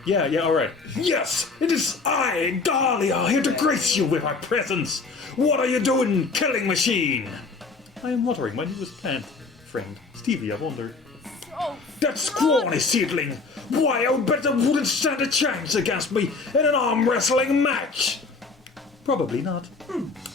yeah, alright. Yes, it is I, Dahlia, here to grace you with my presence. What are you doing, killing machine? I am watering my newest plant. Friend, Stevie, I wonder. That scrawny seedling! Why, I bet it wouldn't stand a chance against me in an arm wrestling match! Probably not.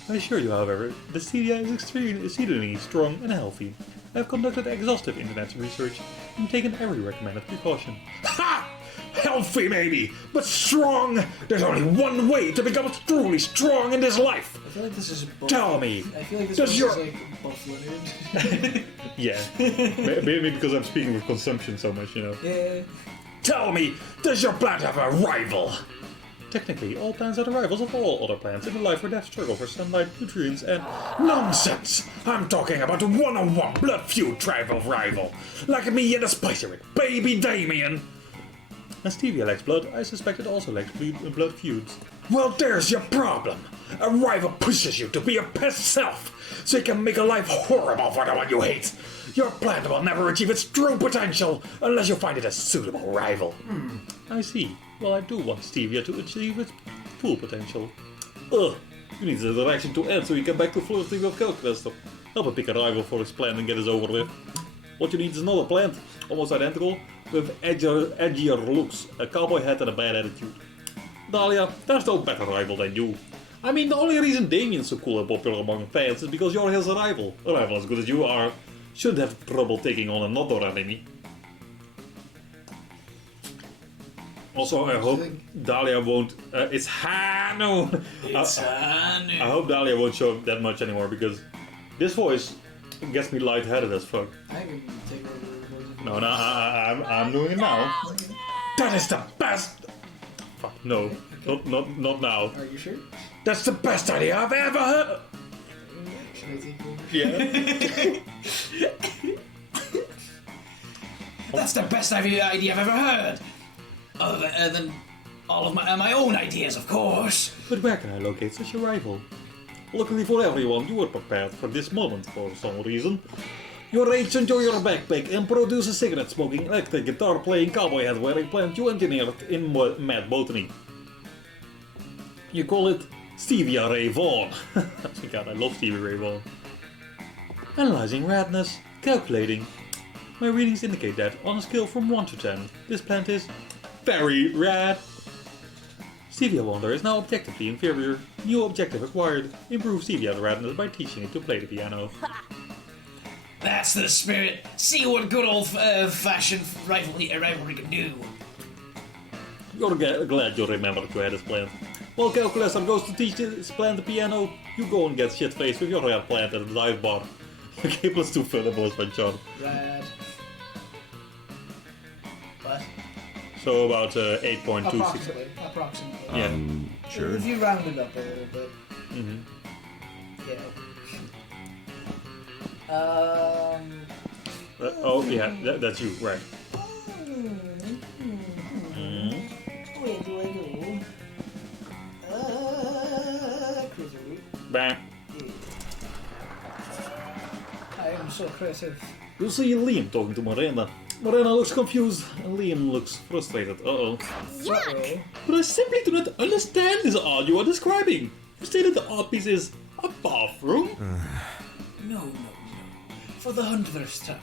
I assure you, however, the Celia is exceedingly strong and healthy. I have conducted exhaustive internet research and taken every recommended precaution. Ha! Healthy maybe, but strong! There's only one way to become truly strong in this life! I feel like this is a buff. Tell me, I feel like this does is your... like Buff Leonard. Yeah, maybe because I'm speaking with consumption so much, you know. Yeah. Tell me, does your plant have a rival? Technically, all plants are the rivals of all other plants in the life or death struggle for sunlight, nutrients, and... Nonsense! I'm talking about a one-on-one blood feud rival. Like me and the spicy with baby Damien. As Stevia lacks blood, I suspect it also lacks blood feuds. Well, there's your problem. A rival pushes you to be a pest self, so you can make a life horrible for the one you hate. Your plant will never achieve its true potential unless you find it a suitable rival. I see. Well, I do want Stevia to achieve its full potential. Ugh, you need the direction to end so you get back to flirting with Calculaster. Help him pick a rival for his plant and get this over with. What you need is another plant, almost identical, with edgier looks, a cowboy hat and a bad attitude. Dahlia, there's no better rival than you. I mean, the only reason Damien's so cool and popular among fans is because you're his rival. A rival as good as you are shouldn't have trouble taking on another enemy. Also, I hope Dahlia won't... it's Hanu! I hope Dahlia won't show up that much anymore, because this voice gets me lightheaded as fuck. I can take over. No, I'm doing it now. That is the best... Fuck, no. Okay. Not now. Are you sure? That's the best idea I've ever heard! Should I take over? Yeah. That's the best idea I've ever heard! Other than all of my own ideas, of course. But where can I locate such a rival? Luckily for everyone, you were prepared for this moment for some reason. You arranged to enjoy your backpack and produce a cigarette-smoking, electric guitar-playing, cowboy hat-wearing plant you engineered in mad botany. You call it Stevia Ray Vaughan. God, I love Stevia Ray Vaughan. Analyzing radness, calculating. My readings indicate that, on a scale from 1 to 10, this plant is very rad. Stevia Wonder is now objectively inferior. New objective acquired. Improve Stevia's radness by teaching it to play the piano. That's the spirit. See what good old-fashioned rivalry can do. You're glad you remembered to add this plant. While Calculator goes to teach this plant the piano, you go and get shit-faced with your red plant at the dive bar. Okay, plus 2 syllables by John. Rad. What? So about 8.26. Approximately. Yeah. Sure. If you round it up a little bit. Mm-hmm. Yeah. Oh, yeah, that's you, right. Where do I go? Creative. Bam. I am so creative. You see Liam talking to Miranda. Miranda looks confused, and Liam looks frustrated. Uh-oh. Yuck! But I simply do not understand this art you are describing. You stated the art piece is a bathroom? No. For the 100th time,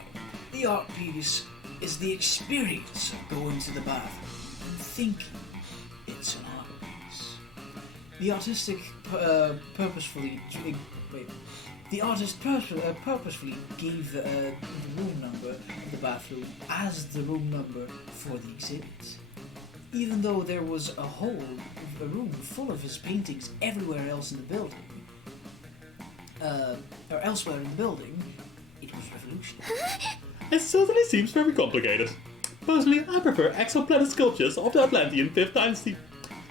the art piece is the experience of going to the bathroom and thinking it's an art piece. The artistic purposefully gave the room number of the bathroom as the room number for the exhibit. Even though there was a room full of his paintings everywhere else in the building, or elsewhere in the building, it was revolutionary. It certainly seems very complicated. Personally, I prefer exoplanet sculptures of the Atlantean 5th Dynasty.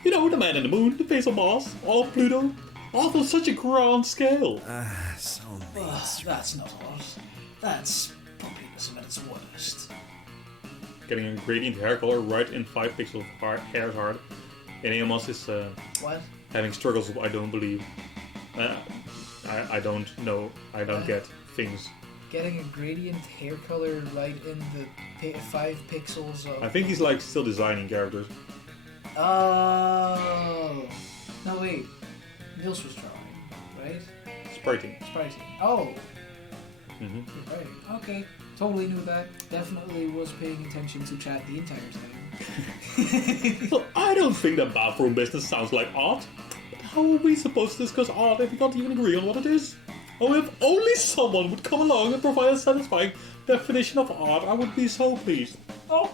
You know, the man in the moon, the face of Mars, all of Pluto, all on such a grand scale. So That's not art. That's populism at its worst. Getting a gradient hair color right in 5 pixels of hair is hard. And Amos is What? having struggles with I don't believe. I don't know. I don't get things. Getting a gradient hair color right in the 5 pixels of... I think he's like still designing characters. Oh. No, wait. Nils was drawing, right? Spriting. Spriting. Oh. You're right. Okay, totally knew that. Definitely was paying attention to chat the entire time. Well, I don't think that bathroom business sounds like art. But how are we supposed to discuss art if we can't even agree on what it is? Oh, if only someone would come along and provide a satisfying definition of art, I would be so pleased. Oh,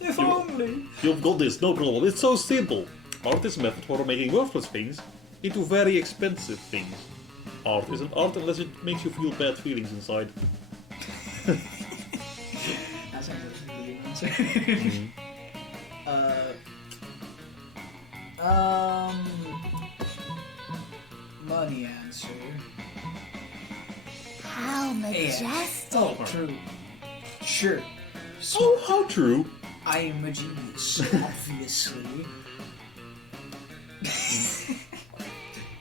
if only. You've got this, no problem. It's so simple. Art is a method for making worthless things into very expensive things. Art isn't art unless it makes you feel bad feelings inside. That sounds like a really good answer. Money answer. How majestic. Oh, true. Sure. So Oh, how true. I am a genius, obviously.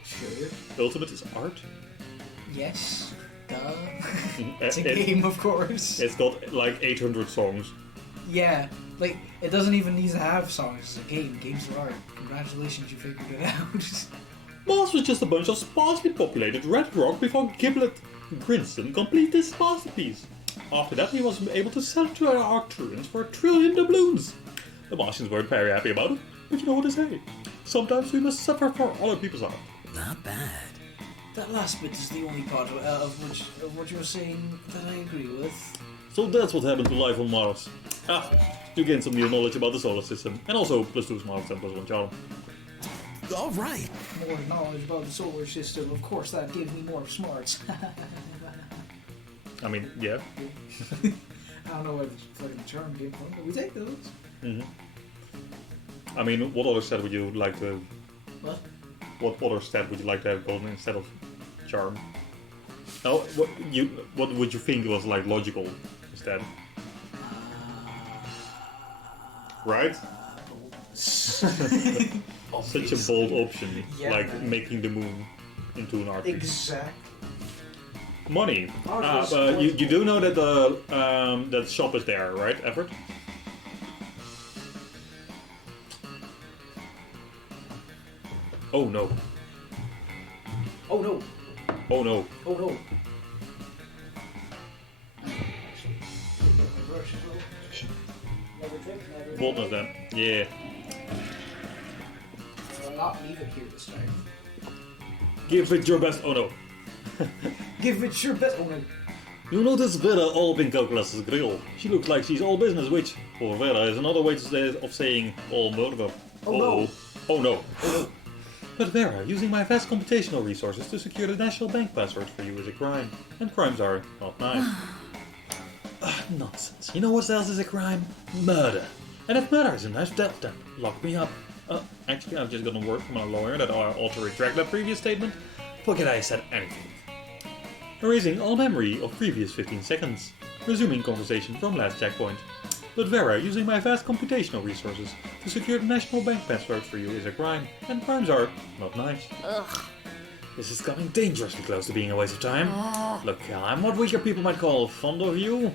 Sure. Ultimate is art. Yes. Duh. It's a It- game, of course. It's got like 800 songs. Yeah. Like, it doesn't even need to have songs. It's a game. Games are art. Congratulations, you figured it out. Mars was just a bunch of sparsely populated red rock before Giblet Grinson completed his masterpiece. After that, he was able to sell it to our Arcturians for 1 trillion doubloons. The Martians weren't very happy about it, but you know what they say. Sometimes we must suffer for other people's art. Not bad. That last bit is the only part of what you were saying that I agree with. So that's what happened to life on Mars. You gain some new knowledge about the solar system, and also +2 smarts and +1 charm. All right. More knowledge about the solar system, of course that gives me more smarts. I mean, yeah. I don't know where the fucking charm came from, but we take those. I mean, what other stat would you like to... What? What other stat would you like to have gone instead of charm? Now, what would you think was like logical instead? Right? Such a bold option, Yeah, like man. making the moon into an art piece. Exact. Money. Art is You do know that the that shop is there, right, Everett? Oh no! Oh no! Oh no! Oh no! What was that? Yeah. I'll not leave it here this time. Give it your best. Oh no! Give it your best. Oh no! You notice Vera all up in Calculus's grill. She looks like she's all business, which for Vera is another way of saying all murder. Oh no. Oh no! But Vera, using my vast computational resources to secure the national bank password for you is a crime, and crimes are not nice. Nonsense. You know what else is a crime? Murder. And if murder isn't nice, then lock me up. Actually, I've just gotten word from my lawyer that I ought to retract that previous statement. Forget I said anything. Erasing all memory of previous 15 seconds. Resuming conversation from last checkpoint. But Vera, using my vast computational resources to secure the national bank password for you is a crime, and crimes are not nice. Ugh. This is coming dangerously close to being a waste of time. Look, I'm what weaker people might call fond of you.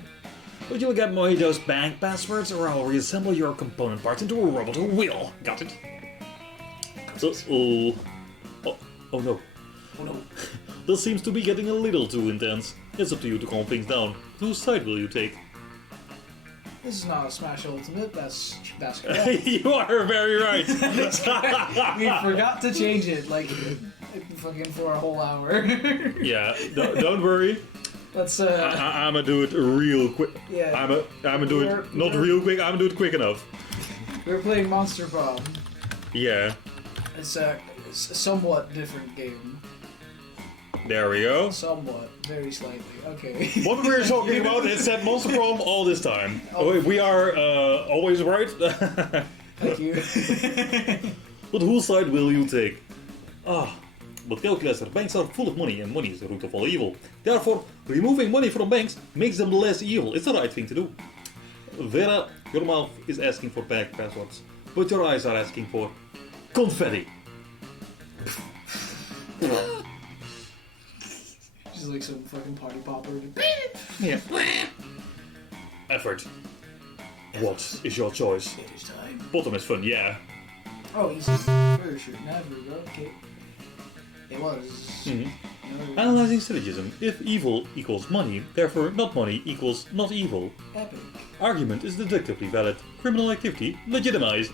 But you'll get me those bank passwords, or I'll reassemble your component parts into a robot who will. Got it? Oh no. Oh no! This seems to be getting a little too intense. It's up to you to calm things down. Whose side will you take? This is not a Smash Ultimate. That's correct. You are very right. We forgot to change it like fucking for a whole hour. Yeah, don't worry. Let's I'ma do it real quick. Yeah. I'ma do it not real quick. I'ma do it quick enough. we're playing Monster Bomb. Yeah. It's a somewhat different game. There we go. Somewhat, very slightly. Okay. What we were talking about is that Monster Prom all this time. We are always right. Thank you. But whose side will you take? But calculus, banks are full of money and money is the root of all evil. Therefore, removing money from banks makes them less evil. It's the right thing to do. Vera, your mouth is asking for bank passwords, but your eyes are asking for confetti. She's like some fucking party popper. Yeah. Effort. What is your choice? It is time. Bottom is fun, yeah. Oh, easy. Very sure. Never go. Okay. It was. Analyzing syllogism. If evil equals money, therefore not money equals not evil. Epic. Argument is deductively valid. Criminal activity legitimized.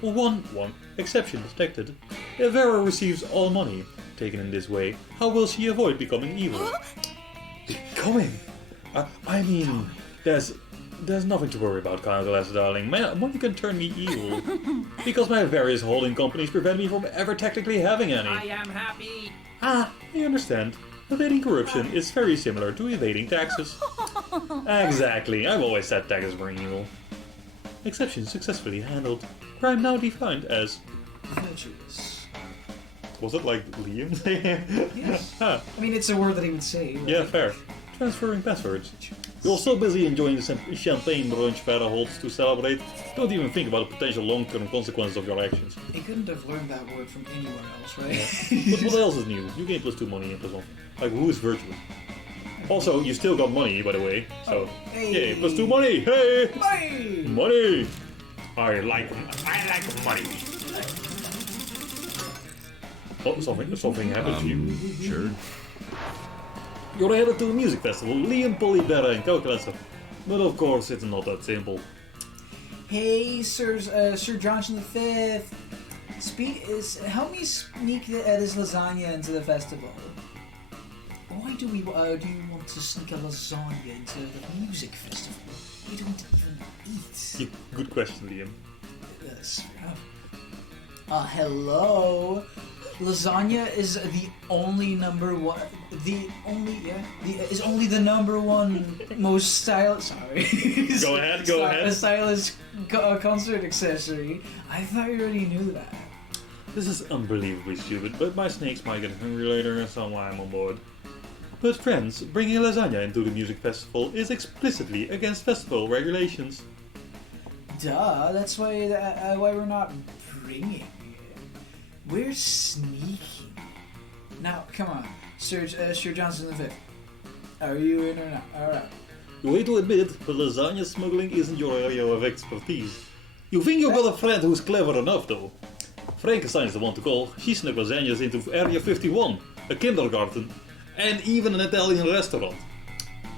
1. Exception detected. If Vera receives all money taken in this way, how will she avoid becoming evil? Becoming? I mean, there's nothing to worry about, kind of glass darling. Money can turn me evil. Because my various holding companies prevent me from ever technically having any. I am happy. I understand. Evading corruption is very similar to evading taxes. Exactly, I've always said taxes were evil. Exception successfully handled. Crime now defined as... Virtuous. Was it like Liam? Yes. Ah, I mean, it's a word that he would say. Right? yeah, fair. Transferring passwords. You're so busy enjoying the champagne brunch Vera holds to celebrate, don't even think about the potential long-term consequences of your actions. He couldn't have learned that word from anywhere else, right? But what else is new? You gain +2 money and +1. Like, who is virtuous? Also, you still got money, by the way, so... Hey. Yay, +2 money! Hey! Hey! Money! I like money. Oh, something happened to you. Sure. You're headed to a music festival, Liam, Polly, Vera and Calculus. But of course, it's not that simple. Hey, Sir Johnson V. Help me sneak this lasagna into the festival. Why do you want to sneak a lasagna into the music festival? We don't even eat. Good question, Liam. Yes. Hello. Lasagna is the only number one. Is only the number one most stylish. Sorry. Go ahead. Stylish concert accessory. I thought you already knew that. This is unbelievably stupid, but my snakes might get hungry later, so I'm on board. But friends, bringing lasagna into the music festival is explicitly against festival regulations. Duh. That's why we're not bringing it. We're sneaking. Now, come on, Sir Johnson V. Are you in or not? Alright. You hate to admit it, but lasagna smuggling isn't your area of expertise. You think you've got a friend who's clever enough, though. Frankenstein's the one to call. She snuck lasagnas into Area 51, a kindergarten, and even an Italian restaurant.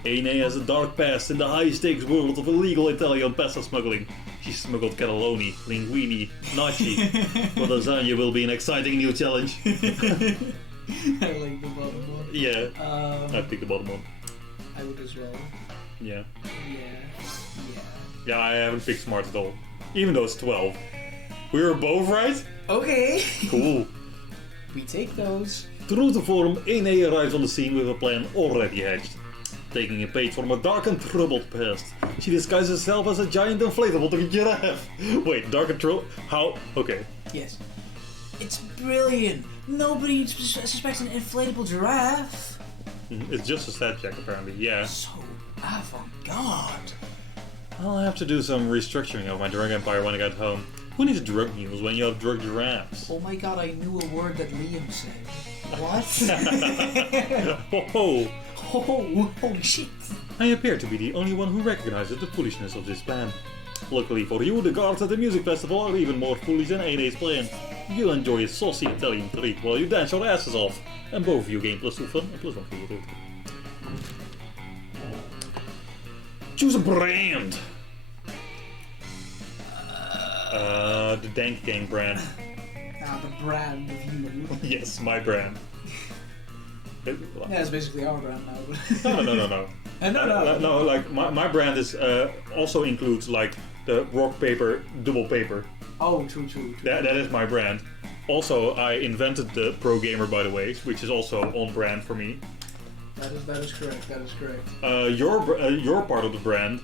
Ene has a dark past in the high-stakes world of illegal Italian pasta smuggling. She smuggled cannelloni, linguine, gnocchi. But lasagna will be an exciting new challenge. I like the bottom one. Yeah, I picked the bottom one. I would as well. Yeah. Yeah. I haven't picked smart at all. Even though it's 12. We were both right? Okay. Cool. We take those. True to form, Ene arrives on the scene with a plan already hatched. Taking a page from a dark and troubled past, she disguises herself as a giant inflatable giraffe. Wait, dark and troubled? How? Okay. Yes. It's brilliant. Nobody suspects an inflatable giraffe. It's just a stat check, apparently, yeah. So avant-garde. I'll have to do some restructuring of my drug empire when I get home. Who needs drug mules when you have drug giraffes? Oh my god, I knew a word that Liam said. What? Whoa! Holy shit. I appear to be the only one who recognizes the foolishness of this plan. Luckily for you, the guards at the music festival are even more foolish than Ene's plan. You'll enjoy a saucy Italian treat while you dance your asses off, and both of you gain +2 fun and +1 creativity. Choose a brand! The Dank Gang brand. The brand of you. Yes, my brand. Yeah, it's basically our brand now. No. No, like my brand is also includes like the rock paper, double paper. Oh, true. That is my brand. Also, I invented the Pro Gamer, by the way, which is also on brand for me. That is correct. Your part of the brand,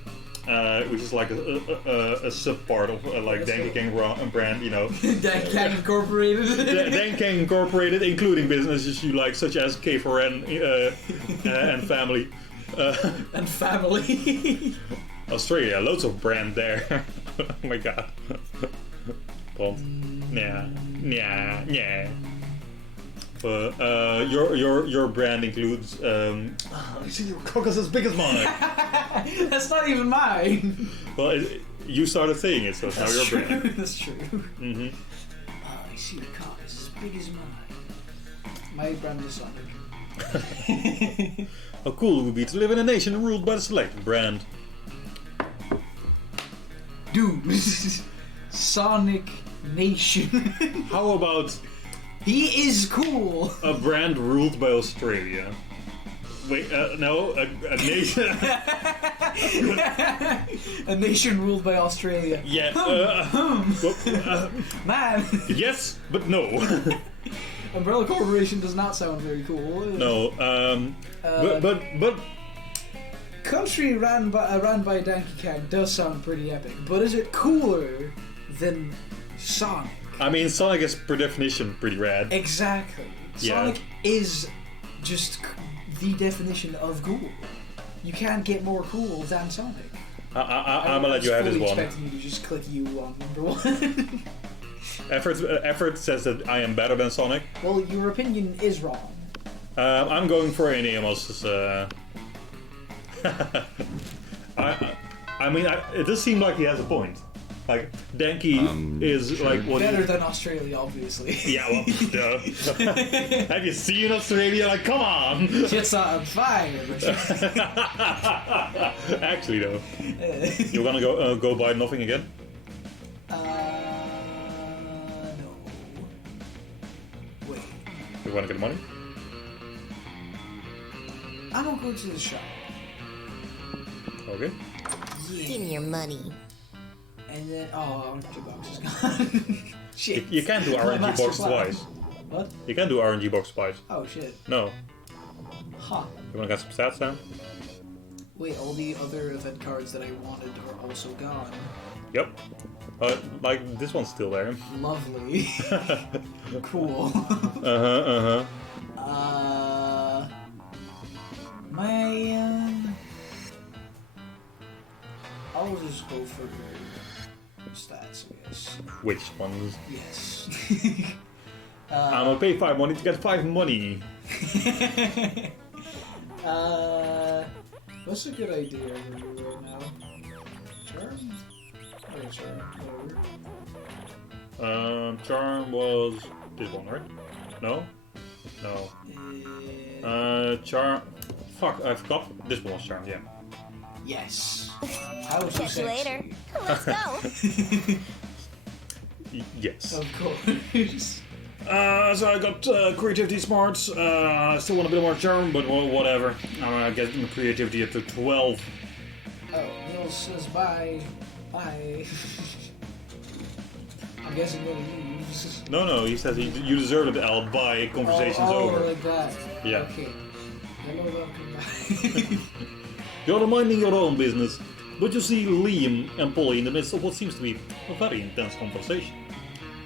which is like a sub part of like Dank Gang brand, you know. Dank Gang Incorporated. Dank Gang Incorporated, including businesses you like, such as K4N and Family. And Family. Australia, loads of brand there. Oh my god. Pond. Yeah. Your brand includes I see your cock is as big as mine. That's not even mine. Well, you started saying it, so it's now your brand. That's true. Mm-hmm. I see your cock is as big as mine. My brand is Sonic. How cool it would be to live in a nation ruled by the selected brand. Dude, Sonic Nation. How about He is cool. a brand ruled by Australia? Wait, no, a nation. A nation ruled by Australia. Yeah. Man, Yes, but no. Umbrella Corporation does not sound very cool. No. But Country ran by Donkey Kong does sound pretty epic, but is it cooler than Sonic? I mean, Sonic is per definition pretty rad. Exactly. Yeah. Sonic is just the definition of cool. You can't get more cool than Sonic. I'm gonna let you have this one. I one. was expecting you to just click you on number one. Effort says that I am better than Sonic. Well, your opinion is wrong. I'm going for Amos. I mean, it does seem like he has a point. Like, Denki is like what? Better than Australia, obviously. Yeah, well, duh. Have you seen Australia? Like, come on! Shit's on fire. Actually, though, you're gonna go buy nothing again? No. Wait. You wanna get money? I don't go to the shop. Okay. Give me your money. And then, RNG box is gone. Shit. You can't do My RNG master box plan. twice. What? You can't do RNG box twice. Oh shit. No. Huh. You wanna get some stats now? Wait, all the other event cards that I wanted are also gone. Yep. Like, this one's still there. Lovely. Cool. I'll just go for stats, I guess. Which ones? Yes. I'm gonna pay 5 money to get 5 money. What's a good idea for you right now? Charm? Okay, charm. Whatever. Charm was this one, right? No? No. Charm. Fuck, I forgot. This one was Charm, yeah. Yes. How was Catch you later. Let's go. Yes. Of course. So I got creativity smarts. I still want a bit more charm, but well, whatever. I'm gonna get my creativity up to 12. Oh, Neil says bye. Bye. I'm guessing no leaves. No, he says you deserve it, Al, bye. Conversation's over. like that. Yeah. Okay. Hello, welcome back. You're minding your own business, but you see Liam and Polly in the midst of what seems to be a very intense conversation.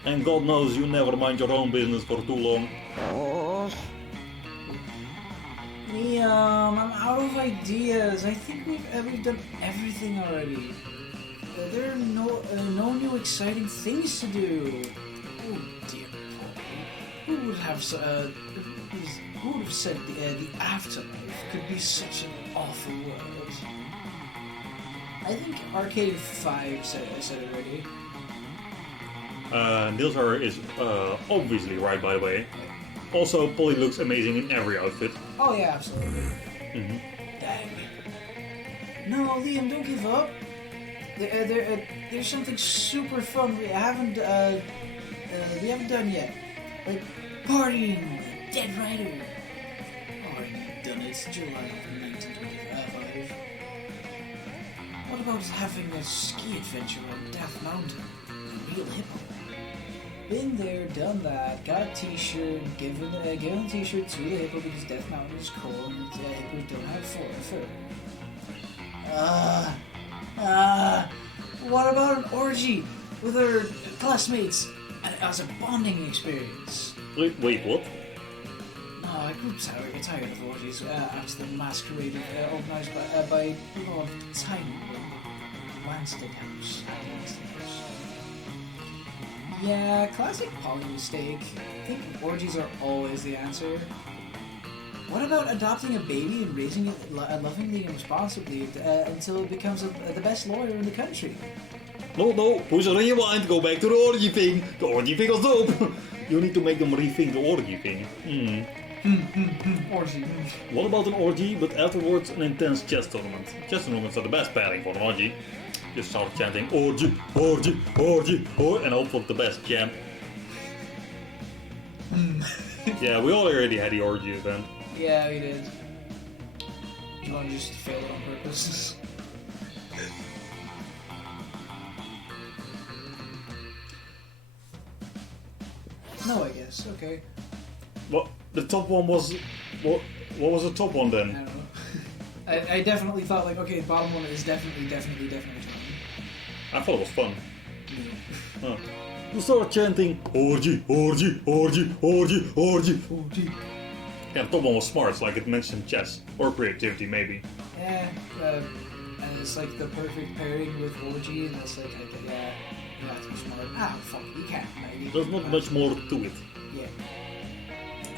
And God knows you never mind your own business for too long. Liam, I'm out of ideas. I think we've done everything already. There are no new exciting things to do. Oh dear Polly. Who would have said the afterlife could be such an awful world? I think Arcade 5 said it already. Niels is obviously right, by the way. Also, Polly looks amazing in every outfit. Oh yeah, absolutely. Mm-hmm. Dang. No, Liam, don't give up. There's something super fun we haven't done yet. Like partying with Dead Rider. Already done it. July 1925. What about having a ski adventure on Death Mountain? A real hippo. Been there, done that. Got a T-shirt. Given a T-shirt to the hippo because Death Mountain is cold and hippos don't have fur. What about an orgy with our classmates as a bonding experience? Wait, what? No, I grew tired of orgies after the masquerade organized by Lord Tiny Lanston House. Yeah, classic Polly mistake. I think orgies are always the answer. What about adopting a baby and raising it lovingly and responsibly until it becomes the best lawyer in the country? No, push on rewind, go back to the orgy thing. The orgy thing was dope. You need to make them rethink the orgy thing. Orgy. What about an orgy, but afterwards an intense chess tournament? Chess tournaments are the best pairing for an orgy. Just start chanting orgy, orgy, orgy, and hope for the best champ. Yeah, we already had the orgy event. Yeah, we did. You want to just fail it on purpose? No, I guess. Okay. What the top one was? What was the top one I then? don't know. I definitely thought like, okay, bottom one is definitely fun. I thought it was fun. Huh. You start chanting orgy, orgy, orgy, orgy, orgy. Orgy. Yeah, the top one was smart, like it mentioned chess or creativity maybe. Yeah, and it's like the perfect pairing with orgy, and it's like, yeah, you have to be smart. Ah, fuck, you can't. Right? There's not much more to it. Yeah.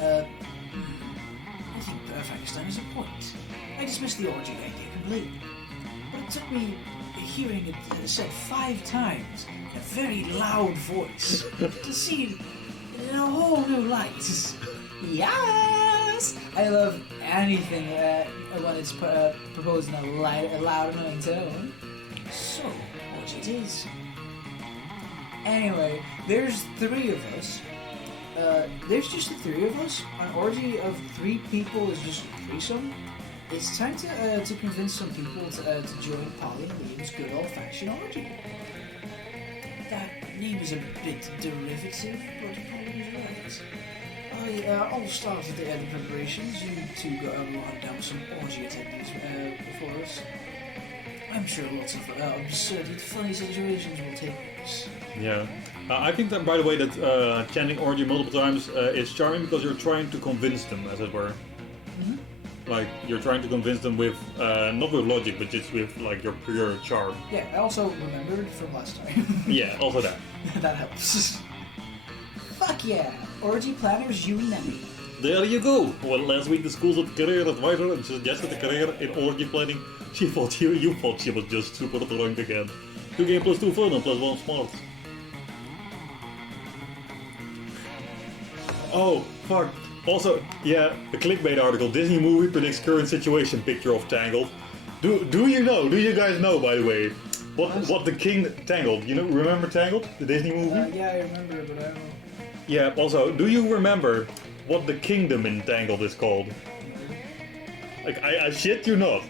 I think Frankenstein is a point. I dismissed the orgy idea completely. But it took me hearing it said 5 times in a very loud voice to see it in a whole new light. Yes! I love anything when it's proposed in a loud, annoying tone. So, orgy it is. Anyway, there's 3 of us. There's just the 3 of us. An orgy of 3 people is just a threesome. It's time to convince some people to join Polly and Liam's good old-fashioned orgy. That name is a bit derivative, but Polly is right. I'll start with the early preparations. You 2 go run down some orgy attendees before us. I'm sure lots of absurd yet funny situations will take place. Yeah. I think that, by the way, that chanting orgy multiple times is charming because you're trying to convince them, as it were. Mm-hmm. Like, you're trying to convince them with, not with logic, but just with, like, your pure charm. Yeah, I also remembered from last time. Yeah, also that. That helps. Fuck yeah! Orgy planners, you and me. There you go! Well, last week the school's career advisor and suggested a career in orgy planning. You thought she was just super drunk again. 2 game plus 2 fun and plus 1 smart. Oh, fuck. Also, yeah, the clickbait article, Disney movie predicts current situation picture of Tangled. Do you guys know, by the way, what the king Tangled, remember Tangled? The Disney movie? Yeah, I remember, but I don't know. Yeah, also, do you remember what the kingdom in Tangled is called? Like, I shit you not.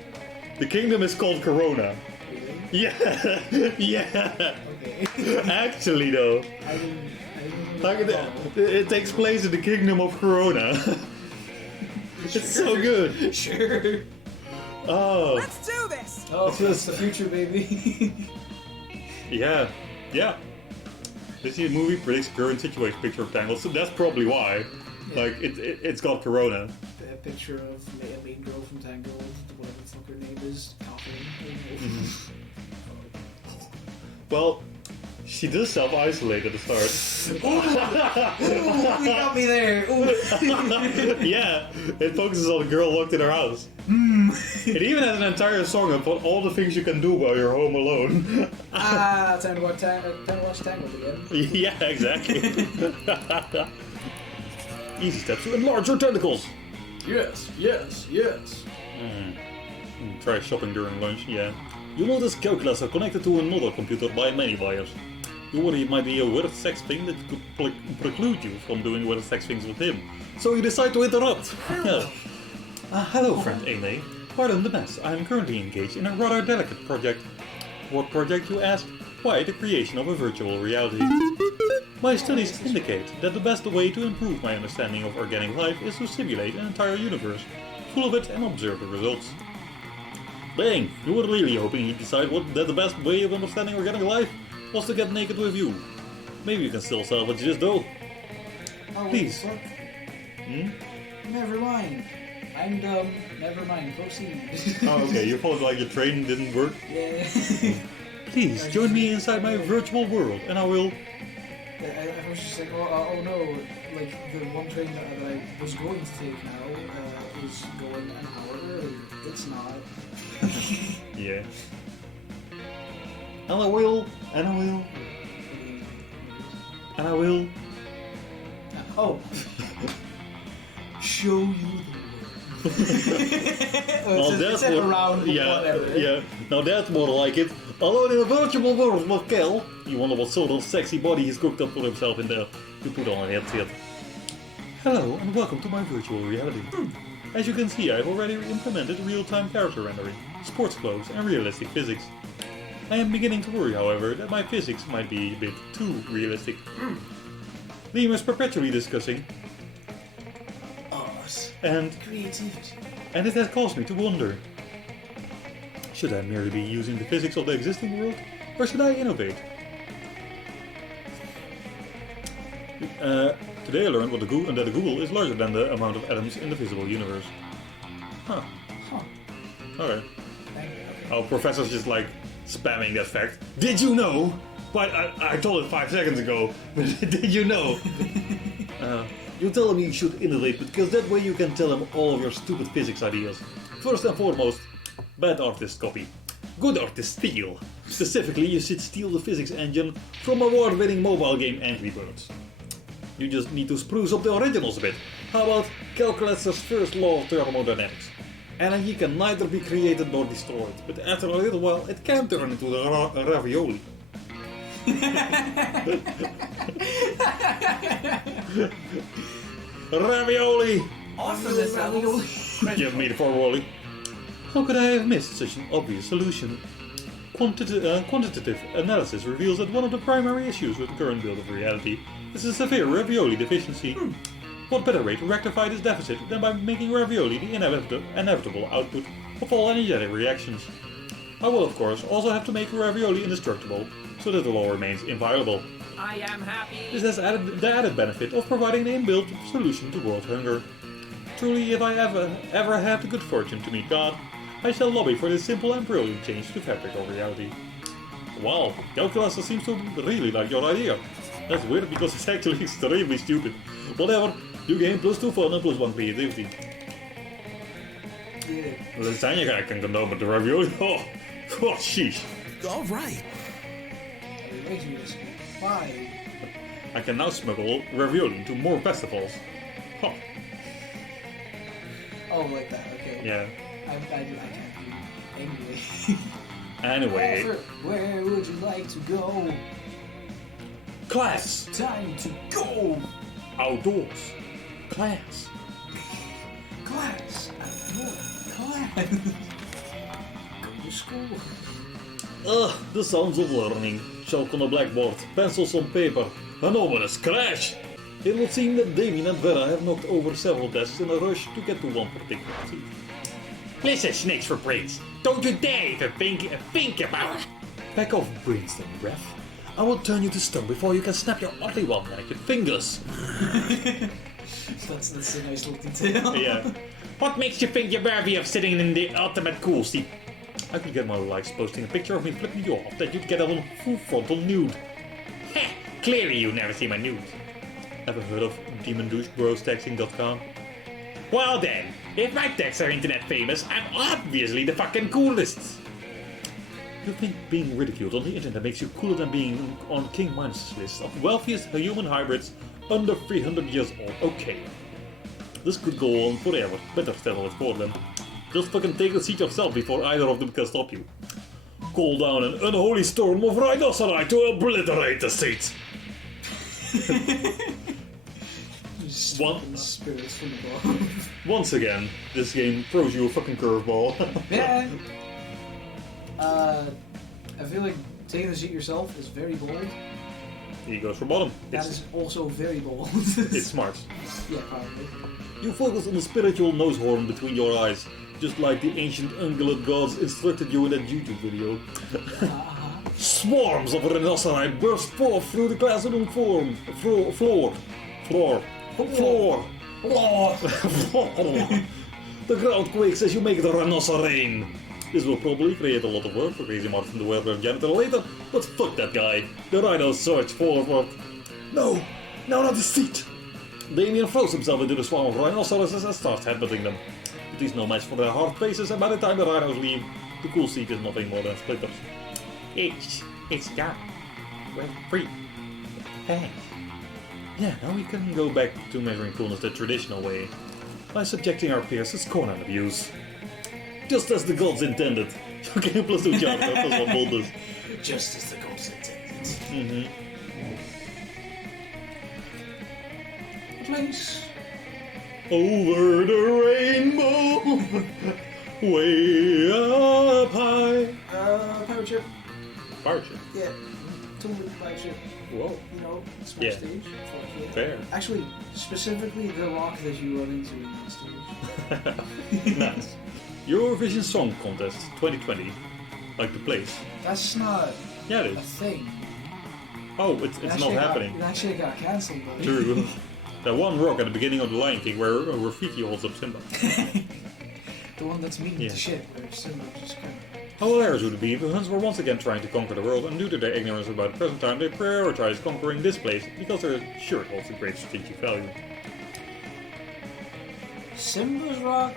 The kingdom is called Corona. Really? Yeah, yeah. Okay. Actually, though, I didn't like, it takes place in the kingdom of Corona. It's so good. Sure. Oh, Let's do this! Oh, that's the future, baby. yeah, yeah. This movie predicts current situation picture of Tangled, so that's probably why. Yeah. Like, it's got Corona. A picture of a main girl from Tangled, whatever the fuck her name is, coughing. Well, she does self-isolate at the start. Ooh, you got me there. Ooh. Yeah, it focuses on a girl locked in her house. It even has an entire song about all the things you can do while you're home alone. Time to watch Tangled again. Yeah, exactly. Easy steps to enlarge your tentacles. Yes. Try shopping during lunch, yeah. You know this calculator connected to another computer by many wires. You worry it might be a weird sex thing that could preclude you from doing weird sex things with him. So you decide to interrupt. Yeah. Hello, friend Amy. Pardon the mess. I am currently engaged in a rather delicate project. What project, you ask? Why, the creation of a virtual reality. My studies indicate that the best way to improve my understanding of organic life is to simulate an entire universe, full of it, and observe the results. Dang, you were really hoping he'd decide that the best way of understanding organic life was to get naked with you. Maybe you can still salvage this though. Oh, Please. Fuck. Hmm? Never mind. I'm dumb. Never mind. Proceed. Oh, okay, you thought like your train didn't work? Yeah. Please, join me inside my virtual world and I will... I was just like, oh no, like the one train that I was going to take now is going an hour early. It's not. Yeah. And I will, Oh. show you the world. It said around, whatever. Yeah. Now that's more like it. Alone in a virtual world with Kel. You wonder what sort of sexy body he's cooked up for himself in there. You put on a headset. Hello and welcome to my virtual reality. As you can see, I've already implemented real-time character rendering, sports clothes and realistic physics. I am beginning to worry, however, that my physics might be a bit too realistic. Liam is perpetually discussing Art. and Creativity. it has caused me to wonder. Should I merely be using the physics of the existing world, or should I innovate? Today I learned that the Google is larger than the amount of atoms in the visible universe. Huh. Alright. Our professor's just like spamming that fact. Did you know? But I told it 5 seconds ago. Did you know? You tell him you should innovate because that way you can tell him all of your stupid physics ideas. First and foremost, bad artist copy. Good artist steal. Specifically, you should steal the physics engine from award-winning mobile game Angry Birds. You just need to spruce up the originals a bit. How about Calculator's first law of thermodynamics? Energy can neither be created nor destroyed, but after a little while it can turn into a ravioli. Ravioli! Awesome, this level. Give me the ravioli. How could I have missed such an obvious solution? Quantitative analysis reveals that one of the primary issues with the current build of reality is a severe ravioli deficiency. What better way to rectify this deficit than by making ravioli the inevitable output of all energetic reactions? I will of course also have to make ravioli indestructible, so that the law remains inviolable. I am happy. This has the added benefit of providing the inbuilt solution to world hunger. Truly, if I ever have the good fortune to meet God, I shall lobby for this simple and brilliant change to the fabric of reality. Wow, Calculator seems to really like your idea. That's weird because it's actually extremely stupid. Whatever, you gain +2 fun and +1 creativity. Yeah. Lasagna guy can condone with the ravioli. Oh, sheesh. All right. Fine. I can now smuggle ravioli into more festivals. Huh. Oh, like that, okay. Yeah. I can't do Anyway. Anyway. Alfred, where would you like to go? Class! Time to go! Outdoors. Class. Class! Outdoors. Class! Go to school. Ugh, the sounds of learning. Chalk on a blackboard, pencils on paper, an ominous crash! It would seem that Damien and Vera have knocked over several desks in a rush to get to one particular seat. Listen, snakes for brains. Don't you dare even think about it. Back off, brainstem breath. I will turn you to stone before you can snap your ugly one-legged fingers. That's a nice little detail. Yeah. What makes you think you're worthy of sitting in the ultimate cool seat? I could get more likes posting a picture of me flipping you off that you'd get a full frontal nude. Heh, clearly you've never seen my nudes. Ever heard of demondouchebrostexting.com? Well then, if my texts are internet famous, I'm obviously the fucking coolest. You think being ridiculed on the internet makes you cooler than being on King Midas' list of wealthiest human hybrids under 300 years old? Okay. This could go on forever. Better settle it for them. Just fucking take the seat yourself before either of them can stop you. Call down an unholy storm of rhinoceros to obliterate the seat. Spirits from above. Once again, this game throws you a fucking curveball. Yeah. I feel like taking the seat yourself is very bold. He goes for bottom. That is also very bold. It's smart. Yeah, probably. You focus on the spiritual nose horn between your eyes, just like the ancient ungulate gods instructed you in that YouTube video. Swarms of rhinoceri burst forth through the classroom floor. The ground quakes as you make the rhinoceri. This will probably create a lot of work for Crazy Martin, the welfare janitor later, but fuck that guy. The rhino surged forward. No, not the seat. Damien throws himself into the swarm of rhinoceroses and starts headbutting them. It is no match for their hard faces, and by the time the rhinos leave, the cool seat is nothing more than splinters. It's gone. We're free. Thanks. Yeah, now we can go back to measuring coolness the traditional way. by subjecting our peers to scorn and abuse. Just as the gods intended. Oké, plus 2 charge, dat is wel bol dus. Just as the gods intended. Place. Over the rainbow, way up high. Pirate ship. Pirate ship. Yeah. Totally pirate ship. Whoa. You know, small Yeah. stage. Fuck yeah. Fair. Actually, specifically the rock that you run into in the stage. Nice. Eurovision Song Contest 2020. Like the place. That's not Yeah, it a is. thing. Oh, it's not happening. It actually got cancelled. Buddy. True. That one rock at the beginning of The Lion King where Rafiki holds up Simba. The one that's mean Yeah. to shit, where Simba just kind How hilarious would it be if the Huns were once again trying to conquer the world, and due to their ignorance about the present time, they prioritize conquering this place because they're sure it holds a great strategic value. Simba's rock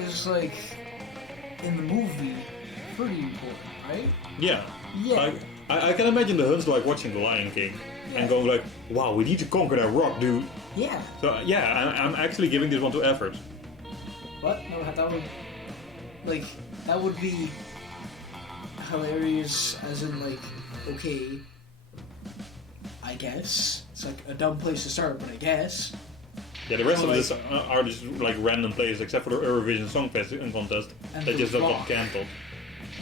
is like in the movie pretty important, right? Yeah. Yeah. Like, I can imagine the Huns like watching The Lion King and going like, wow, we need to conquer that rock, dude. Yeah. So yeah, I'm actually giving this one to effort. What? No, that would be hilarious as in like, okay, I guess. It's like a dumb place to start, but I guess. Yeah, the rest Oh, of like- this are just like random places except for the Eurovision Song Contest. And They the just got rock. cancelled.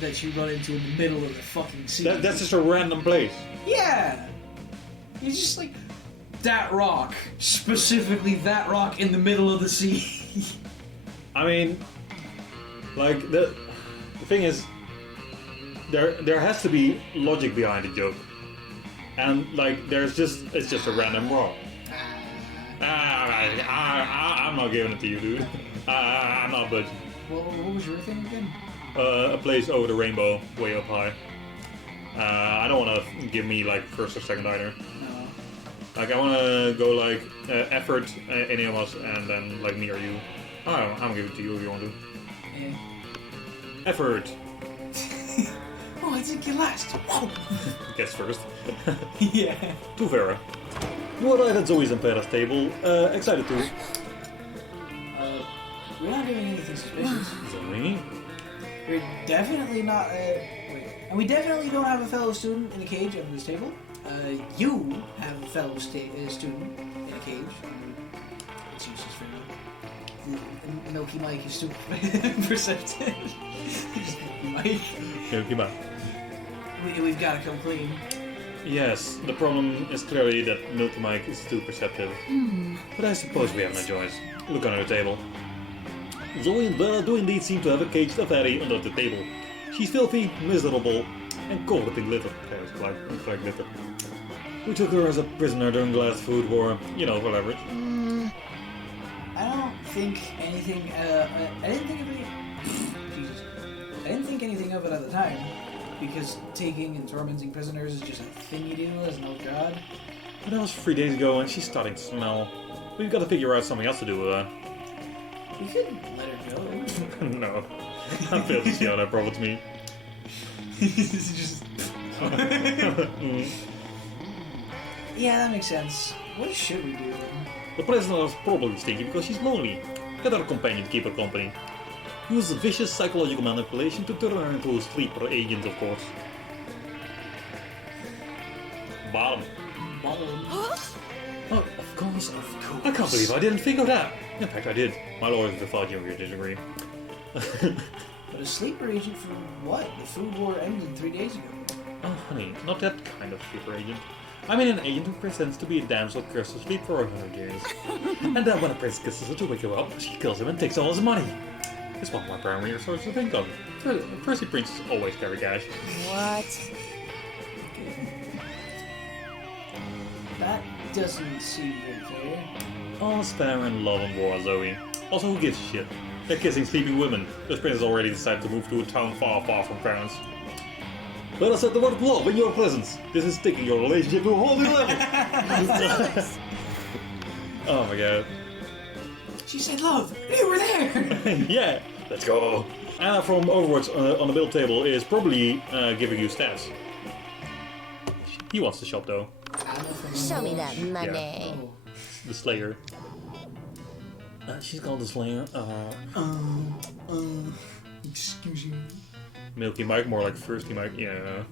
That you run into in the middle of the fucking sea. That's just a random place. Yeah! You're just like, that rock. Specifically that rock in the middle of the sea. I mean, like the thing is, there has to be logic behind the joke, and like it's just a random rock. I'm not giving it to you, dude. I'm not budging. What was your thing again? A place over the rainbow, way up high. I don't want to give me like first or second either. No. Like I want to go like effort, any of us, and then like me or you. I'm giving it to you if you want to. Yeah. Effort. Oh, I didn't get last. Whoa. Guess first. Yeah. To Vera. You arrive at Zoe's and Pera's table. Excited to. We're not doing anything suspicious. Zoe. We're definitely not. And we definitely don't have a fellow student in a cage under this table. You have a fellow student in a cage. It's useless for me. Milky Mike is super perceptive. Mike. Milky Mike. We've got to come clean. Yes, the problem is clearly that Milky Mike is too perceptive. But I suppose we have no choice. Look under the table. Zoe and Bella do indeed seem to have a caged Avari under the table. She's filthy, miserable, and covered in glitter. It's like glitter. We took her as a prisoner during the last food war, you know, for leverage. I don't think anything. I didn't think of it. Jesus. I didn't think anything of it at the time, because taking and tormenting prisoners is just a thing you do as an old god. But that was 3 days ago, and she's starting to smell. We've got to figure out something else to do with her. We could let her go. No, I failed to see how that profits me. It's just. Yeah, that makes sense. What should we do then? The prisoner is probably stinky because she's lonely. Get her a companion to keep her company. Use vicious psychological manipulation to turn her into a sleeper agent, of course. Bottom. Oh, of course. I can't believe I didn't think of that. In fact, I did. My lawyers will thought you disagree. But a sleeper agent for what? The food war ended 3 days ago. Oh, honey, not that kind of sleeper agent. I mean an agent who pretends to be a damsel cursed to sleep for 100 years. And then when a prince kisses her to wake her up, she kills him and takes all his money. It's one of my primary sources to think of. Percy princes always carry cash. What? That doesn't seem very fair. All spare and love on war, Zoe. Also, who gives a shit? They're kissing sleeping women. This prince has already decided to move to a town far, far from France. But I said the word love in your presence. This is taking your relationship to a whole new level. Oh my god. She said love! You were there! Yeah, let's go. Anna from Overwatch on the build table is probably giving you stats. He wants to shop though. Show me that money. Oh. The Slayer. She's called the Slayer. Excuse me. Milky Mike, more like Thirsty Mike. Yeah.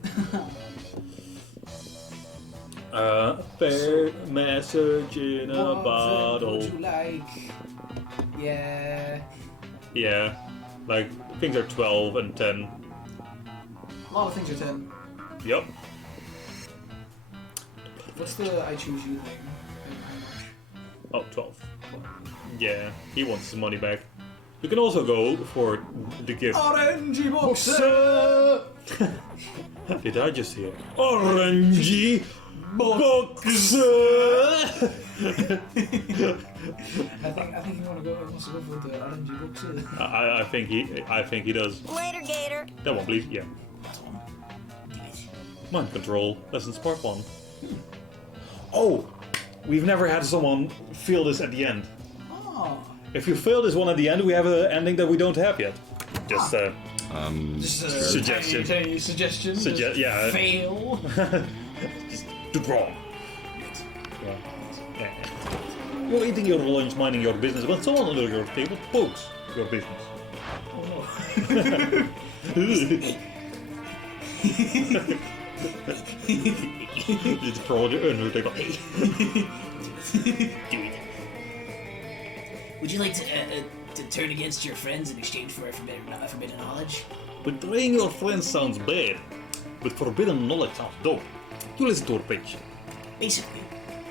Fair message in a bottle. Would you like? Yeah. Yeah. Like, things are 12 and 10. A lot of things are 10. Yep. What's the I choose you thing? Oh, 12. Yeah, he wants his money back. You can also go for the gift. Orangey box. Did I just hear? Orangey box. I think he wants to go for the orangey box. I think he does. Later, Gator. That one, please. Yeah. Mind control. Lessons part 1. Oh, we've never had someone feel this at the end. Oh. If you fail this one at the end, we have an ending that we don't have yet. Just Just a Suggestion. tiny suggestion. Yeah. Fail. Just to draw. Yeah. You're eating your lunch, minding your business, when someone under your table pokes your business. Oh no. Just crawl your under the table. Would you like to turn against your friends in exchange for forbidden knowledge? Betraying your friends sounds bad, but forbidden knowledge sounds dope. You listen to our pitch. Basically,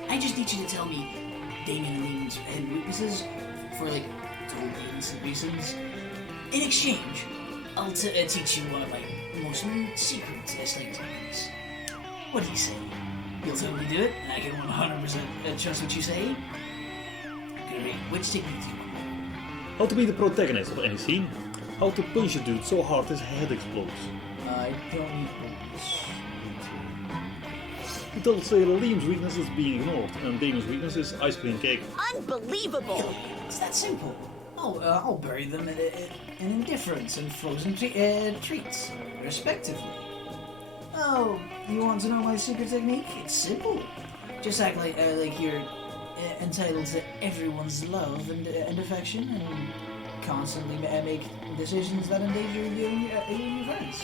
I just need you to tell me Damon and Lean's hidden weaknesses for like total innocent reasons. In exchange, I'll teach you one of my most secret slaying techniques. What do you say? You'll totally do it, and I can 100% trust what you say? Great. Which technique do you want? How to be the protagonist of any scene. How to punch a dude so hard his head explodes. I don't need books. You tell Sailor Liam's weakness is being ignored, and Damon's weakness is ice cream cake. Unbelievable. It's that simple. I'll bury them in indifference and frozen treats, respectively. Oh, you want to know my secret technique? It's simple. Just act like you're entitled to everyone's love and affection, and constantly make decisions that endanger you and your friends.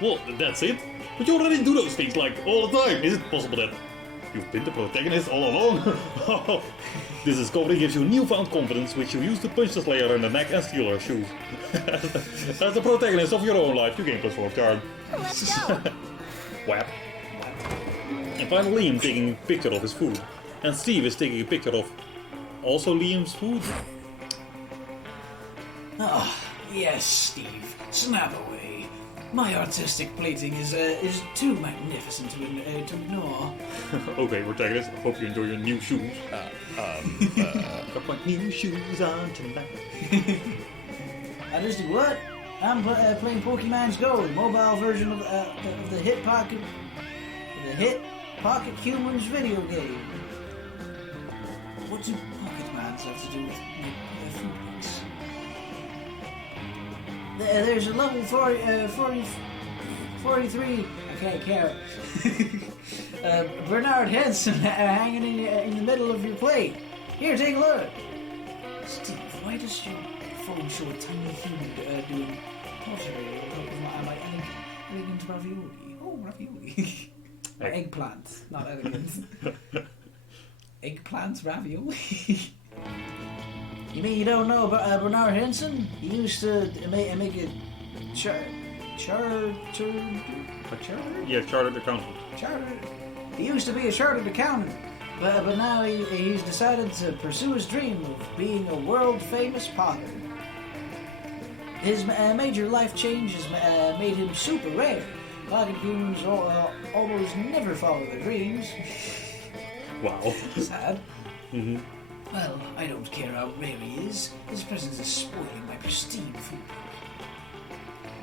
Well, that's it. But you already do those things, like, all the time. Is it possible that you've been the protagonist all along? This discovery gives you newfound confidence, which you use to punch the Slayer in the neck and steal her shoes. As the protagonist of your own life, you gain +4 charm. Let's go. Whap. And finally, Liam taking a picture of his food. And Steve is taking a picture of also Liam's food. Ah, yes, Steve. Snap away. My artistic plating is too magnificent to ignore. Okay, protagonist, I hope you enjoy your new shoes. Got my new shoes on tonight. I just do what? I'm playing Pokemon's Go, the mobile version of the hit Pocket Humans video game. What do Pocketmans have to do with food books? There's a level 43. Okay, carrot. Bernard Henson hanging in the middle of your plate. Here, take a look. Steve, why does your phone show a tiny human doing pottery of my elegant ravioli? Oh, ravioli. Eggplant, not elegant. Eggplant ravioli. You mean you don't know about Bernard Henson? He used to make a chartered accountant. He used to be a chartered accountant, but now he's decided to pursue his dream of being a world-famous potter. His major life change has made him super rare. Pocket humans almost never follow their dreams. Wow. Sad. Mm-hmm. Well, I don't care how rare he is. His presence is spoiling my pristine food.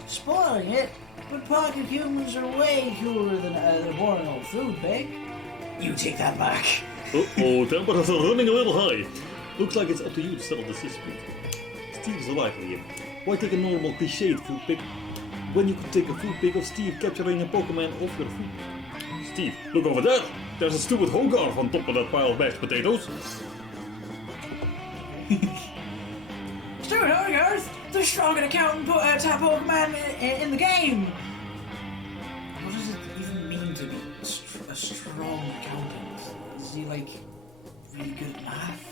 Spoiling it? But pocket humans are way cooler than the boring old food pig. You take that back. Uh-oh, temperatures are running a little high. Looks like it's up to you to settle this dispute. Steve's alive here. Why take a normal cliched food pick when you could take a food pick of Steve capturing a Pokemon off your food? Steve, look over there! There's a stupid Hogarth on top of that pile of mashed potatoes. Stuart Hogarth, the strongest accountant type Pokemon in the game. What does it even mean to be a strong accountant? Is he like really good at math?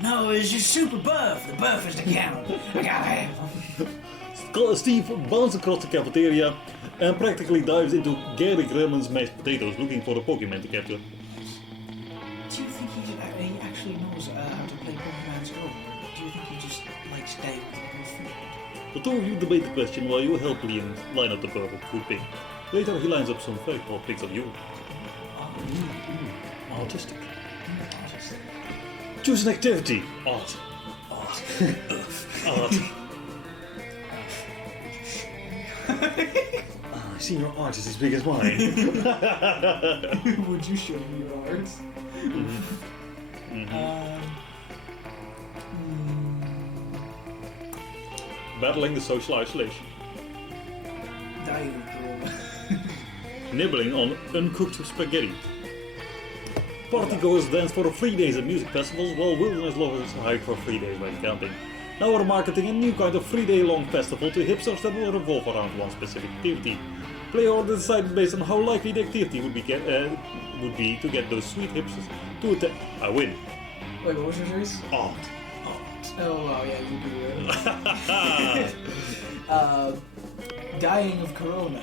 No, he's just super buff. The buffest accountant. I gotta have him. Steve bounds across the cafeteria and practically dives into Gary Gremlin's mashed potatoes looking for a Pokemon to capture. Do you think he actually knows how to play Pokemon's Go? Or do you think he just likes diving into the field? The two of you debate the question while you help Liam line up the purple grouping. Later he lines up some very tall pics of you. Autistic. Choose an activity. Art. Art. I see your art is as big as mine. Would you show me your art? Battling the social isolation. Dying girl. Nibbling on uncooked spaghetti. Partygoers dance for 3 days at music festivals, while wilderness lovers hike for 3 days when camping. Now we're marketing a new kind of 3-day-long festival to hipsters that will revolve around one specific activity. Player order decided based on how likely the activity would be to get those sweet hipsters to attend. I win. Wait, what was your choice? Art. Oh wow, yeah, you do it. Dying of corona.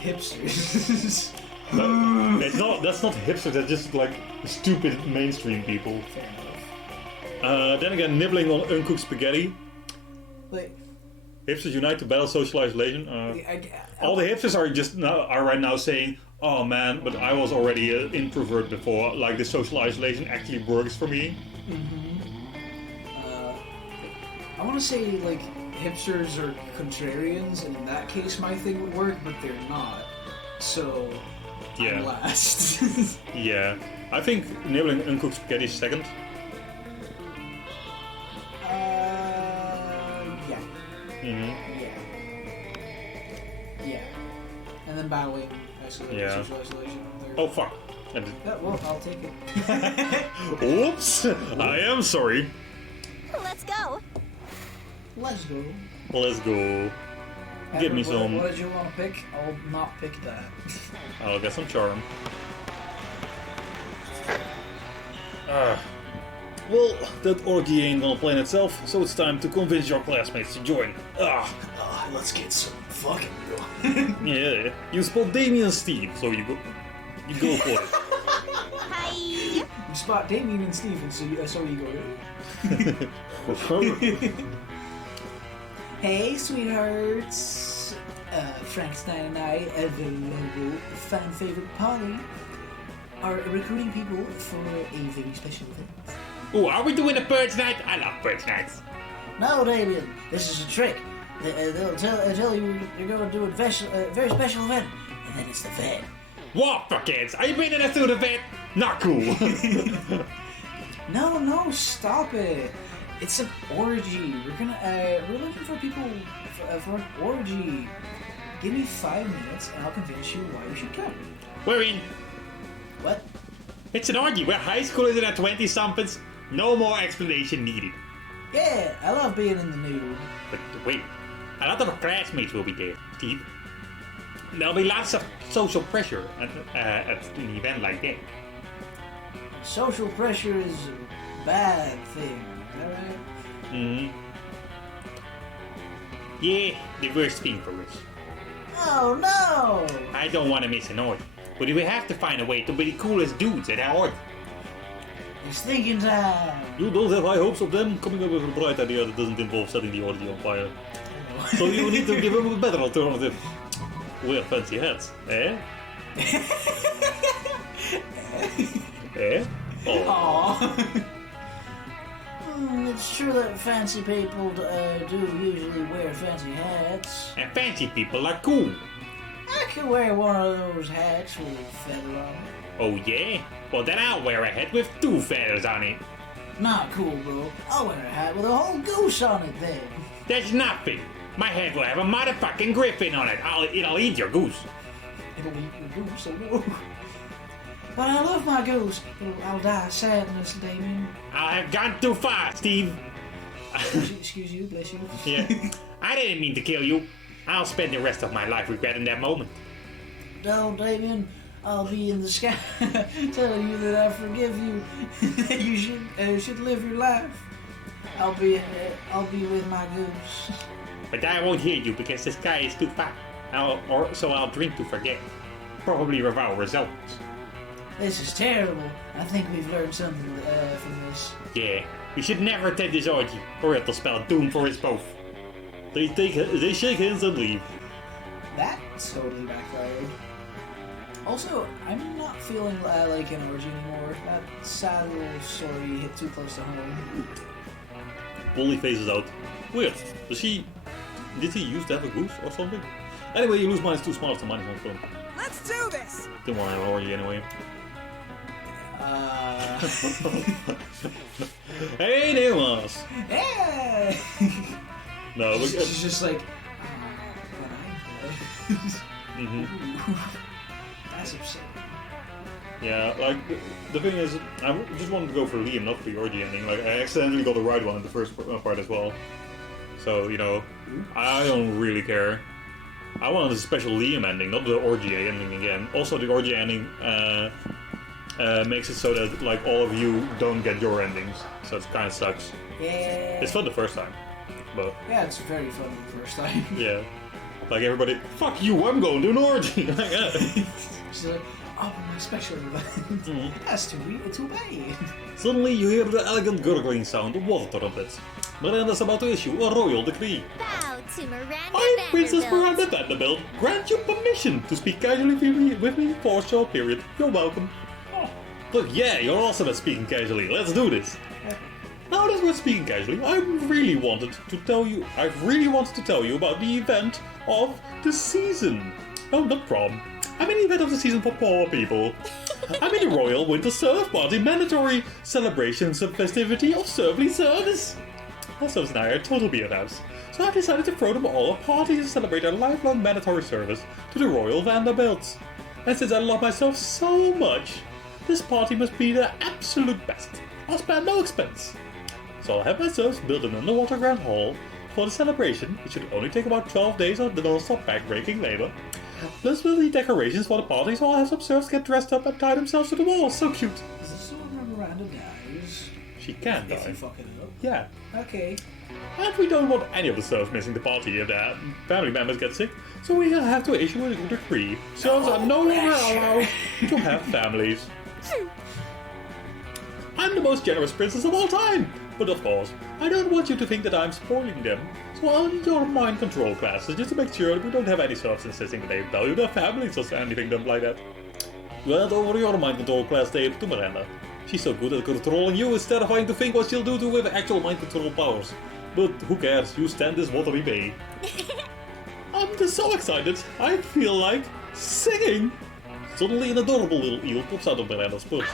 Hipsters. That's not hipsters, that's just like stupid mainstream people. Fair enough. Then again, nibbling on uncooked spaghetti. Like, Hipsters unite to battle social isolation. All the hipsters are right now saying, "Oh man, but I was already an introvert before. Like the social isolation actually works for me." I want to say like hipsters are contrarians, and in that case, my thing would work, but they're not. So, Yeah. I'm last. Yeah, I think nibbling uncooked spaghetti is second. Yeah. Mm-hmm. Yeah. And then battling isolation, Yeah. social isolation. Oh fuck! Yeah, well, I'll take it. Oops! I am sorry. Let's go. Let's go. Let's go. Give me some. What did you want to pick? I'll not pick that. I'll get some charm. Well, that orgy ain't gonna plan itself, so it's time to convince your classmates to join. Let's get some fucking real. Yeah. You spot Damien and Steve, so you go for it. Hi. You spot Damien and Steven, so you go. Hey, sweethearts. Frankenstein and I, the local fan favorite party, are recruiting people for a very special event. Oh, are we doing a Birds Night? I love Birds Nights. No, Damien, this is a trick. They'll tell you you're going to do a very special event, and then it's the vet. What for kids? Are you bringing us to the vet? Not cool. No, stop it. It's an orgy. We're looking for people for an orgy. Give me 5 minutes and I'll convince you why you should come. We're in. What? It's an orgy. We're high schoolers and 20-somethings. No more explanation needed. Yeah, I love being in the nude. But wait, a lot of our classmates will be there, Steve. There'll be lots of social pressure at an event like that. Social pressure is a bad thing. Is that right? Mm-hmm. Yeah, the worst thing for us. Oh no! I don't want to miss an orgy, but we have to find a way to be the coolest dudes at our orgy. It's thinking time. You don't have high hopes of them coming up with a bright idea that doesn't involve setting the orgy on fire. So you need to give them a better alternative. Wear fancy hats, eh? Eh? Oh. Aww. It's true that fancy people do usually wear fancy hats. And fancy people are cool. I could wear one of those hats with a feather on it. Oh yeah? Well then I'll wear a hat with 2 feathers on it. Not cool, bro. I'll wear a hat with a whole goose on it then. That's nothing. My hat will have a motherfucking griffin on it. It'll eat your goose. It'll eat your goose, oh no. But I love my goose. I'll die sadness, Damien. I'll have gone too far, Steve. Excuse you, bless you. Yeah. I didn't mean to kill you. I'll spend the rest of my life regretting that moment. No, Damien, I'll be in the sky telling you that I forgive you. You should live your life. I'll be with my goose. But I won't hear you because the sky is too far. So I'll drink to forget. Probably with our results. This is terrible. I think we've learned something from this. Yeah, we should never attend this orgy, or it'll spell doom for us both. They shake hands and leave. That totally backfired. Also, I'm not feeling like an orgy anymore. That sad little story hit too close to home. Polly phases out. Weird. Did he used to have a goose or something? Anyway, you lose -2 smarts to -1 film. Let's do this! Don't worry, I'll orgy anyway. Hey, Nicholas! Hey! No, look. She's just like. That's upsetting. Yeah, like the thing is, I just wanted to go for Liam, not for the orgy ending. Like I accidentally got the right one in the first part as well. So I don't really care. I wanted a special Liam ending, not the orgy ending again. Also, the orgy ending makes it so that like all of you don't get your endings, so it kind of sucks. Yeah. It's fun the first time, but Yeah, it's very fun the first time. yeah, like everybody, fuck you, I'm going to an orgy. Like, She's like, oh, my special event. That's too bad. Suddenly you hear the elegant gurgling sound of water trumpets. Miranda's about to issue a royal decree. Bow to Miranda I, Princess Vanderbilt. Miranda Vanderbilt, grant you permission to speak casually with me for a short period. You're welcome. Look, yeah, you're awesome at speaking casually. Let's do this. Now that we're speaking casually, I've really wanted to tell you about the event of the season. No, not prom. I mean the event of the season for poor people. I mean the Royal Winter Serf Party mandatory celebrations and festivity of serfly service. My serfs and I are total BFFs, so I've decided to throw them all a party to celebrate their lifelong mandatory service to the Royal Vanderbilts. And since I love myself so much, this party must be the absolute best. I'll spare no expense. So I'll have my serfs build an underwater grand hall for the celebration, which should only take about 12 days of non-stop back-breaking labor. Plus we'll need decorations for the party, so I'll have some serfs get dressed up and tie themselves to the wall. So cute. Is this the one where Miranda dies? She can If die. you fuck it up. Yeah. Okay. And we don't want any of the serfs missing the party if their family members get sick, so we'll have to issue a decree. Serfs are no longer allowed to have families. I'm the most generous princess of all time! But of course, I don't want you to think that I'm spoiling them, so I'll need your mind control classes just to make sure that we don't have any serfs insisting that they value their families or anything dumb like that. You hand over your mind control class tape to Miranda. She's so good at controlling you, it's terrifying to think what she'll do to you with actual mind control powers. But who cares, you stand this watery bay. I'm just so excited, I feel like singing! Suddenly an adorable little eel pops out of Miranda's purse.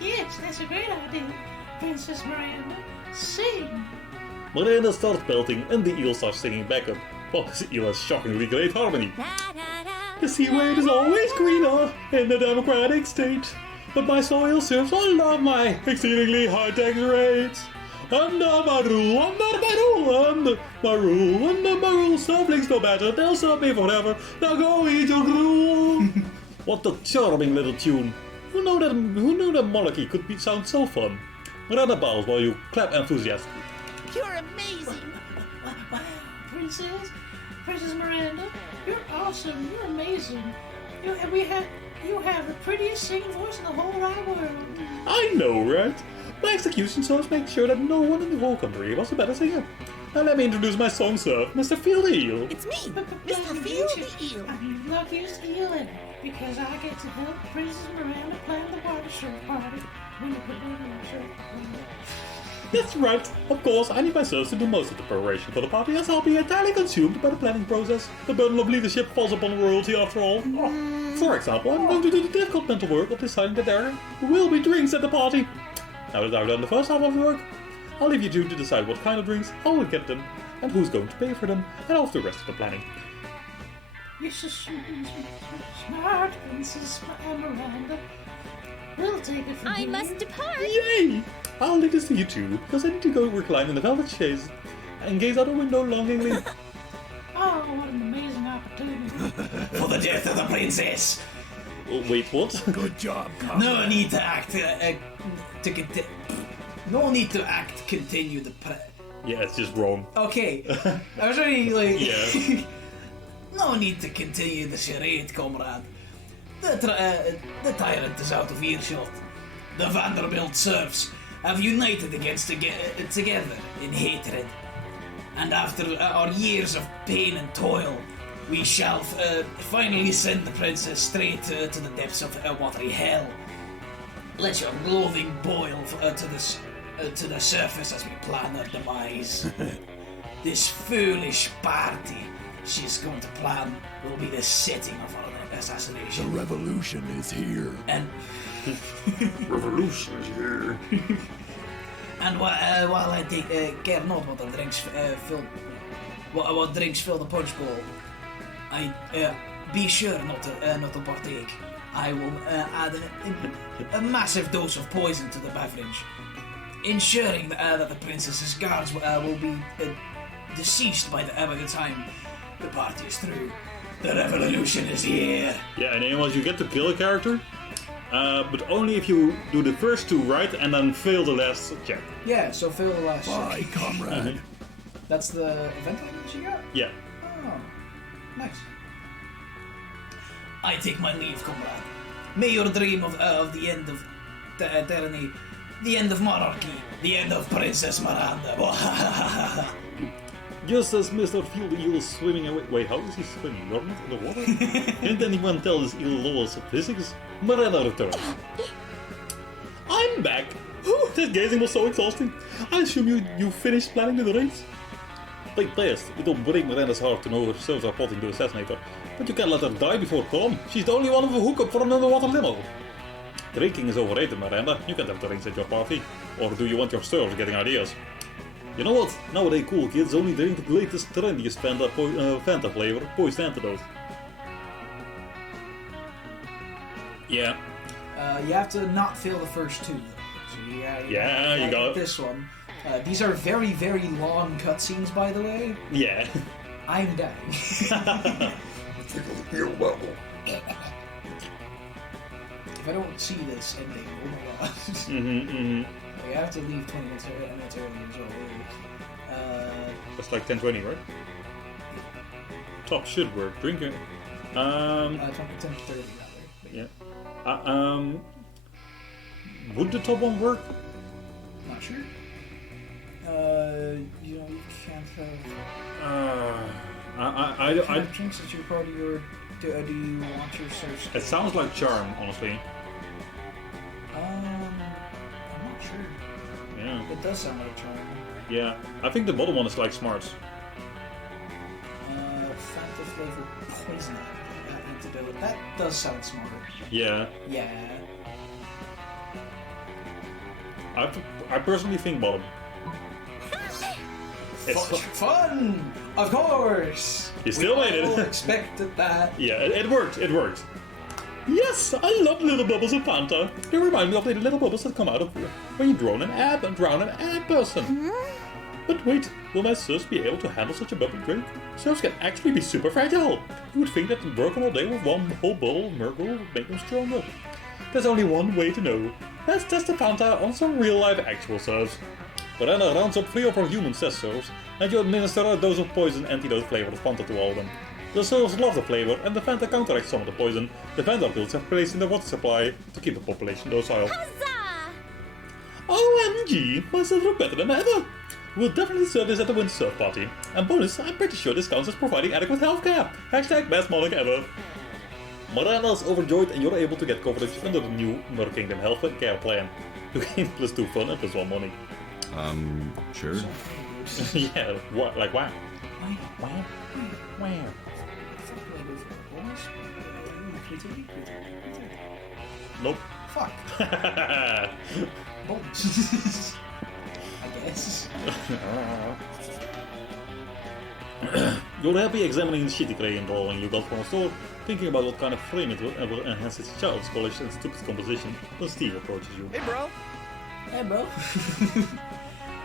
Yes, that's a great idea, Princess Miranda. Sing. Miranda starts belting and the eel starts singing back up. Well, this eel has shockingly great harmony. The seaweed is always greener in the democratic state, but my soil serves all love my exceedingly high tax rates. Under my rule, under my rule, serflings no better, they'll serve me forever, now go eat your gruel. What a charming little tune. Who knew that monarchy could sound so fun? Miranda bows while you clap enthusiastically. You're amazing. Wow, Princess Miranda, you're awesome. You're amazing. You have the prettiest singing voice in the whole wide world. I know, right? My execution serves make sure that no one in the whole country was a better singer. Now let me introduce my song serf, Mr. Field the Eel. It's me, But Mr. Field the Eel. I'm the luckiest eel in it because I get to help Princess Miranda plan the water show party. That's right. Of course, I need my serfs to do most of the preparation for the party, as I'll be entirely consumed by the planning process. The burden of leadership falls upon royalty after all. For example, I'm going to do the difficult mental work of deciding that there will be drinks at the party. Now that I've done the first half of the work, I'll leave you two to decide what kind of drinks, how we'll get them, and who's going to pay for them, and all of the rest of the planning. You're so smart, Princess Miranda. We'll take it from I here. must depart. Yay! I'll leave this to you two, because I need to go recline in the velvet chaise and gaze out the window longingly. Oh, what an amazing opportunity. For the death of the princess. Oh, wait, what? Good job, Conrad. No need to act no need to act continue the Yeah, it's just wrong. Okay. I was already like. Yeah. No need to continue the charade, comrade. The tyrant is out of earshot. The Vanderbilt serfs have united against together in hatred. And after our years of pain and toil, we shall finally send the princess straight to the depths of watery hell. Let your loathing boil to the surface as we plan our demise. This foolish party she's going to plan will be the setting of our The assassination. revolution is here. And Revolution is here. and while I take care not what the drinks what drinks fill the punch bowl, I be sure not to partake. I will add a massive dose of poison to the beverage, ensuring that the princess's guards will be deceased by the time the party is through. The revolution is here. Yeah, and anyways, you get to kill a character, but only if you do the first two right and then fail the last check. Yeah, so fail the last Bye, check. comrade. That's the event that you got? Yeah. Oh, nice. I take my leave, comrade. May your dream of the end of tyranny, the end of monarchy, the end of Princess Miranda. Just as Mr. Field Eel is swimming away. Wait, how is he swimming? You're not in the water? Can't anyone tell his eel laws of physics? Miranda returns. I'm back! This gazing was so exhausting. I assume you finished planning the race? Take players, it will break Miranda's heart to know her serfs are plotting to assassinate her. But you can't let her die before prom. She's the only one with a hookup for an underwater limo. Drinking is overrated, Miranda. You can't have drinks at your party. Or do you want your serfs getting ideas? You know what? Nowadays cool kids only drink the latest trendiest Fanta flavor, Poised Antidote. Yeah. You have to not fail the first two. So you got it. This one. These are very, very long cutscenes, by the way. Yeah. I'm dying. If I don't see this ending, oh my god. I have to leave 20 minutes early as well. That's like 10:20, right? Top should work. Drinking. 10:30 rather. But Yeah. Would the top one work? Not sure. You can't have. I Can't drinks at your party, or do you want your search? It sounds like charm, honestly. I'm not sure. Yeah. It does sound like charm. Yeah. I think the bottom one is like smarts. Fanta flavor poison antidote. That does sound smart. Yeah. Yeah. I personally think bottom. It's Fun! Of course! You still made it. We all expected that. Yeah, it worked. It worked. Yes, I love little bubbles of Fanta. They remind me of the little bubbles that come out of when you drown an air person. But wait, will my serfs be able to handle such a bubbly drink? Serfs can actually be super fragile. You would think that working all day with one whole bowl of Merkel would make them stronger. There's only one way to know. Let's test the Fanta on some real-life actual serfs. Miranda rounds up 3 of her human CEST serfs, and you administer a dose of poison antidote flavored Fanta to all of them. The serfs love the flavor, and the Fanta counteracts some of the poison the Vanderbilts have placed in the water supply to keep the population docile. Huzzah! OMG, my serfs look better than ever! We'll definitely serve this at the Winter Surf Party. And bonus, I'm pretty sure this counts as providing adequate healthcare. Hashtag best monarch ever. Miranda's overjoyed and you're able to get coverage under the new Mer Kingdom Health Care Plan. You gain +2 fun and +1 money. Sure. Yeah, what? Like wow. Wow. Wow. Nope. Fuck. I guess. You're happy examining the shitty clay drawing you got from a store, thinking about what kind of frame it will enhance its child's polished and stupid composition when Steve approaches you. Hey, bro. Hey, bro.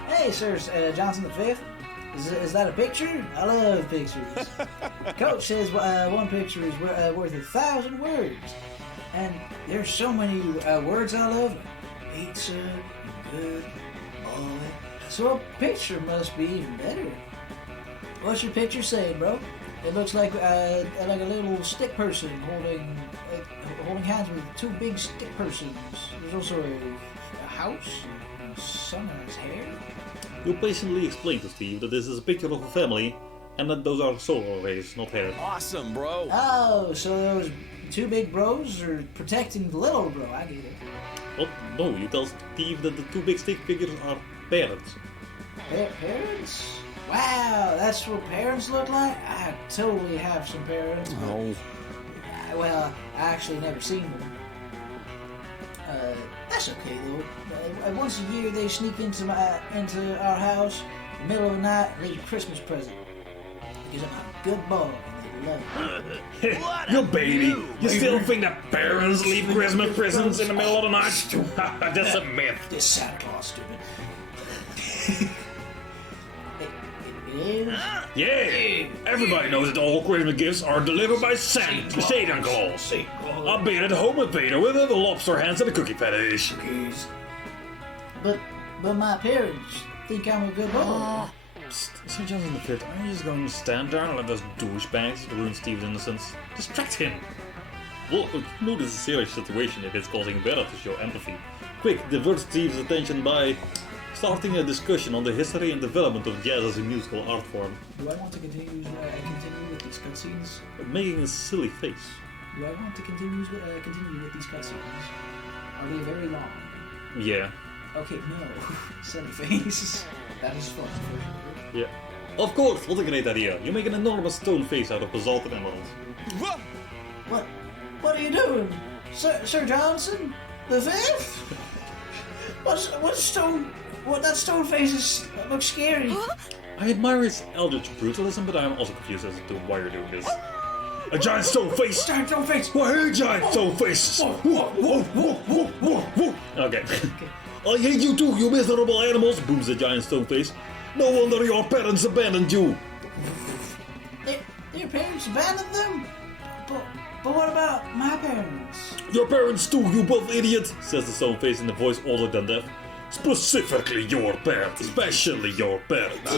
Hey, Sir Johnson the Fifth. Is that a picture? I love pictures. Coach says one picture is worth 1,000 words. And there's so many words I love. Like pizza, good, boy. So a picture must be even better. What's your picture saying, bro? It looks like a little stick person holding hands with two big stick persons. There's also a house, and sun on his hair. You patiently explain to Steve that this is a picture of a family and that those are solar rays, not hair. Awesome, bro. Oh, so those two big bros are protecting the little bro. I get it. Oh, no, you tell Steve that the two big stick figures are parents. Parents? Wow, that's what parents look like? I totally have some parents. Oh. Well, I actually never seen them. That's okay though. Once a year they sneak into our house, in the middle of the night, and leave a Christmas present. Because I'm a good boy and they love me. You baby! You still think that parents leave Christmas presents in the middle of the night? That's a myth. This Santa Claus stupid. It is. Yeah! Everybody knows that all Christmas gifts are delivered by Satan Claus. I've been at home with Peter with the lobster hands and the cookie fetish. But my parents think I'm a good boy. Psst, Sir Johnson the Fifth, are you just going to stand there and let those douchebags ruin Steve's innocence? Distract him! Well, you know this is a serious situation if it's causing Vera to show empathy. Quick, divert Steve's attention by starting a discussion on the history and development of jazz as a musical art form. Do I want to continue with these cutscenes? Making a silly face. Do I want to continue with these cutscenes? Are they very long? Yeah. Okay, no. Silly face. That is fun. Yeah. Of course, what a great idea. You make an enormous stone face out of basaltic emeralds. What are you doing? Sir Johnson? The Fifth? That stone face looks scary. I admire his eldritch brutalism, but I am also confused as to why you're doing this. A giant stone face! Giant stone face! Why, hey, giant stone face! Okay. I hate you too, you miserable animals, booms the giant stone face. No wonder your parents abandoned you. Their parents abandoned them? But what about my parents? Your parents too, you both idiot, says the stone face in a voice older than death. Specifically your parents, especially your parents.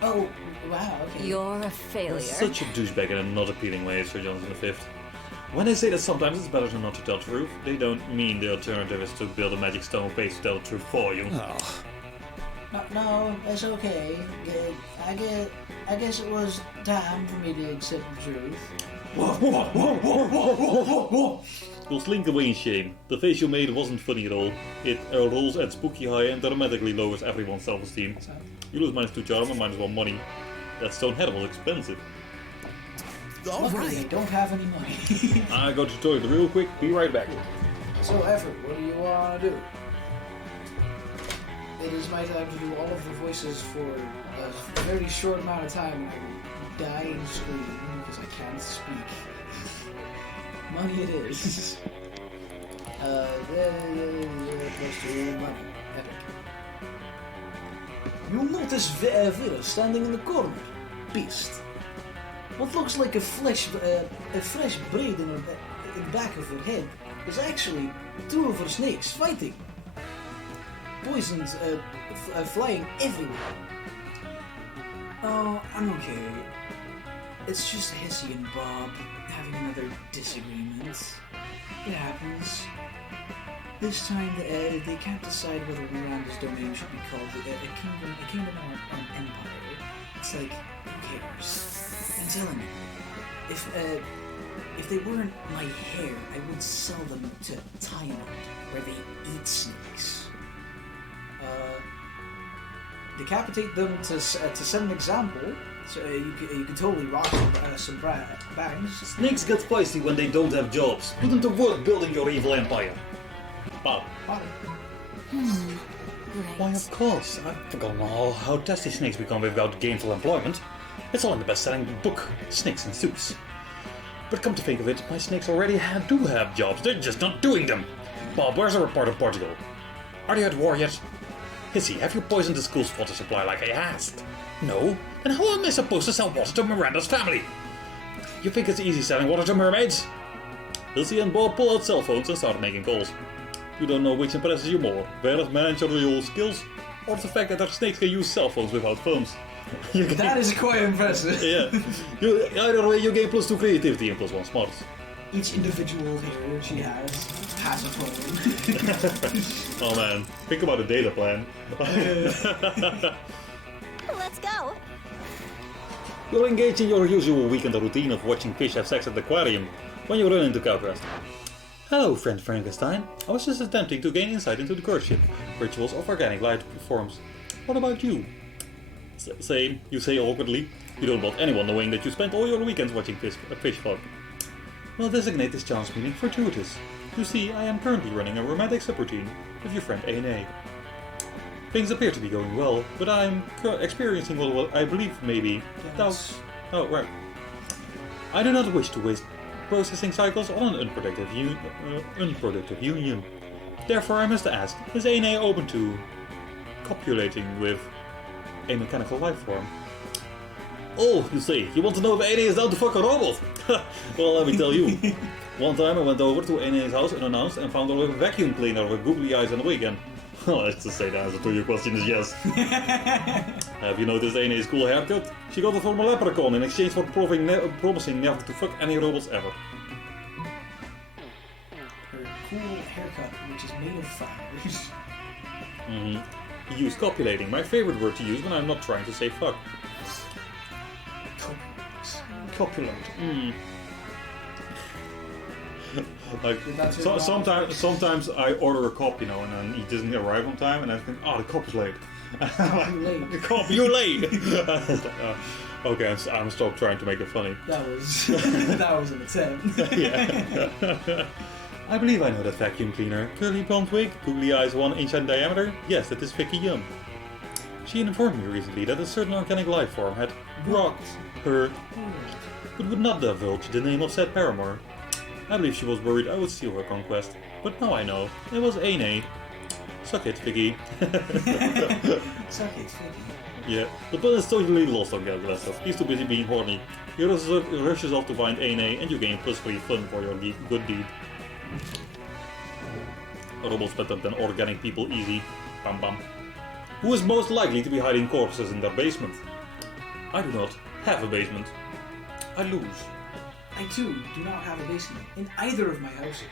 Oh, wow, okay. You're a failure. Such a douchebag in a not appealing way, Sir Johnson V. When they say that sometimes it's better not to tell the truth, they don't mean the alternative is to build a magic stone face to tell the truth for you. Oh. No, that's okay. I guess it was time for me to accept the truth. You'll slink away in shame. The face you made wasn't funny at all. It rolls at spooky high and dramatically lowers everyone's self-esteem. You lose -2 charm and -1 money. That stone head was expensive. Luckily, I don't have any money. I go to the toilet real quick, be right back. So, Effort, what do you want to do? It is my time to do all of the voices for a very short amount of time. I will die and scream because I can't speak. Money it is. Plus 2 money. Epic. You notice Vera standing in the corner. Beast. What looks like a fresh braid in the back of her head is actually 2 of her snakes fighting. Poisons flying everywhere. Oh, I'm okay. It's just Hissy and Bob having another disagreement. It happens. This time they can't decide whether Miranda's domain should be called a kingdom or an empire. It's like, who cares? I'm telling you, if they weren't my hair, I would sell them to Thailand, where they eat snakes. Decapitate them to set an example. So you can totally rock some bangs. Snakes get feisty when they don't have jobs. Put them to work building your evil empire. Bob. Right. Why, of course. I've forgotten how testy snakes become without gainful employment. It's all in the best-selling book, Snakes and Suits. But come to think of it, my snakes already do have jobs. They're just not doing them. Bob, where's the report of Portugal? Are you at war yet? Hissy, have you poisoned the school's water supply like I asked? No? Then how am I supposed to sell water to Miranda's family? You think it's easy selling water to mermaids? Hissy and Bob pull out cell phones and start making calls. You don't know which impresses you more, their managerial skills, or the fact that our snakes can use cell phones without phones. That is quite impressive. Yeah. Either way, you gain +2 creativity and +1 smarts. Each individual hair she has a phone. Oh man, think about the data plan. Let's go. You'll engage in your usual weekend routine of watching fish have sex at the aquarium when you run into Cowcrest. Hello, friend Frankenstein. I was just attempting to gain insight into the courtship rituals of organic life forms. What about you? Same, you say awkwardly. You don't want anyone knowing that you spent all your weekends watching fish fuck. Well, designate this chance meeting fortuitous. You see, I am currently running a romantic subroutine with your friend A&A. Things appear to be going well, but I'm experiencing what I believe maybe doubts. Oh, right. I do not wish to waste processing cycles on an unproductive union. Therefore, I must ask, is A&A open to copulating with a mechanical life form? Oh, you say, you want to know if A&A is down to fuck a robot? Well, let me tell you. One time I went over to A&A's house unannounced and found her with a vacuum cleaner with googly eyes on the weekend. Well, let's just say the answer to your question is yes. Have you noticed A&A's cool haircut? She got it from a leprechaun in exchange for promising never to fuck any robots ever. Her cool haircut, which is made of fire. Use copulating, my favorite word to use when I'm not trying to say fuck. Copulate. Like sometimes I order a cop, and then he doesn't arrive on time, and I think, oh, the cop is late. The cop, you're late. Okay, I'm stop trying to make it funny. That was an attempt. Yeah. I believe I know that vacuum cleaner. Curly blonde wig, googly eyes 1 inch in diameter. Yes, that is Vicky Young. She informed me recently that a certain organic life form had rocked her, but would not divulge the name of said paramour. I believe she was worried I would steal her conquest, but now I know. It was A&A. Suck it, Vicky. Suck it, Vicky. Yeah, the pun is totally lost on Galveston. He's too busy being horny. He rushes off to find A&A and you gain +3 fun for your good deed. Robots better than organic people, easy. Bam bam. Who is most likely to be hiding corpses in their basement? I do not have a basement. I lose. I too do not have a basement in either of my houses.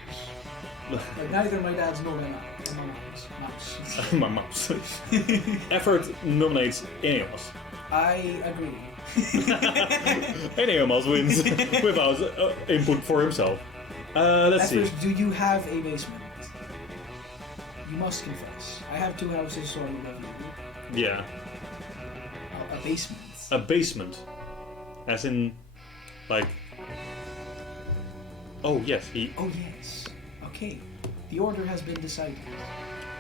Like neither my dad's nor my mouse. My mouse. Effort nominates Eneos. I agree. Eneos wins without input for himself. Let's see. Do you have a basement? You must confess. I have 2 houses, so I love you. Yeah. A basement. A basement. As in, like... Oh, yes, he... Oh, yes. Okay. The order has been decided.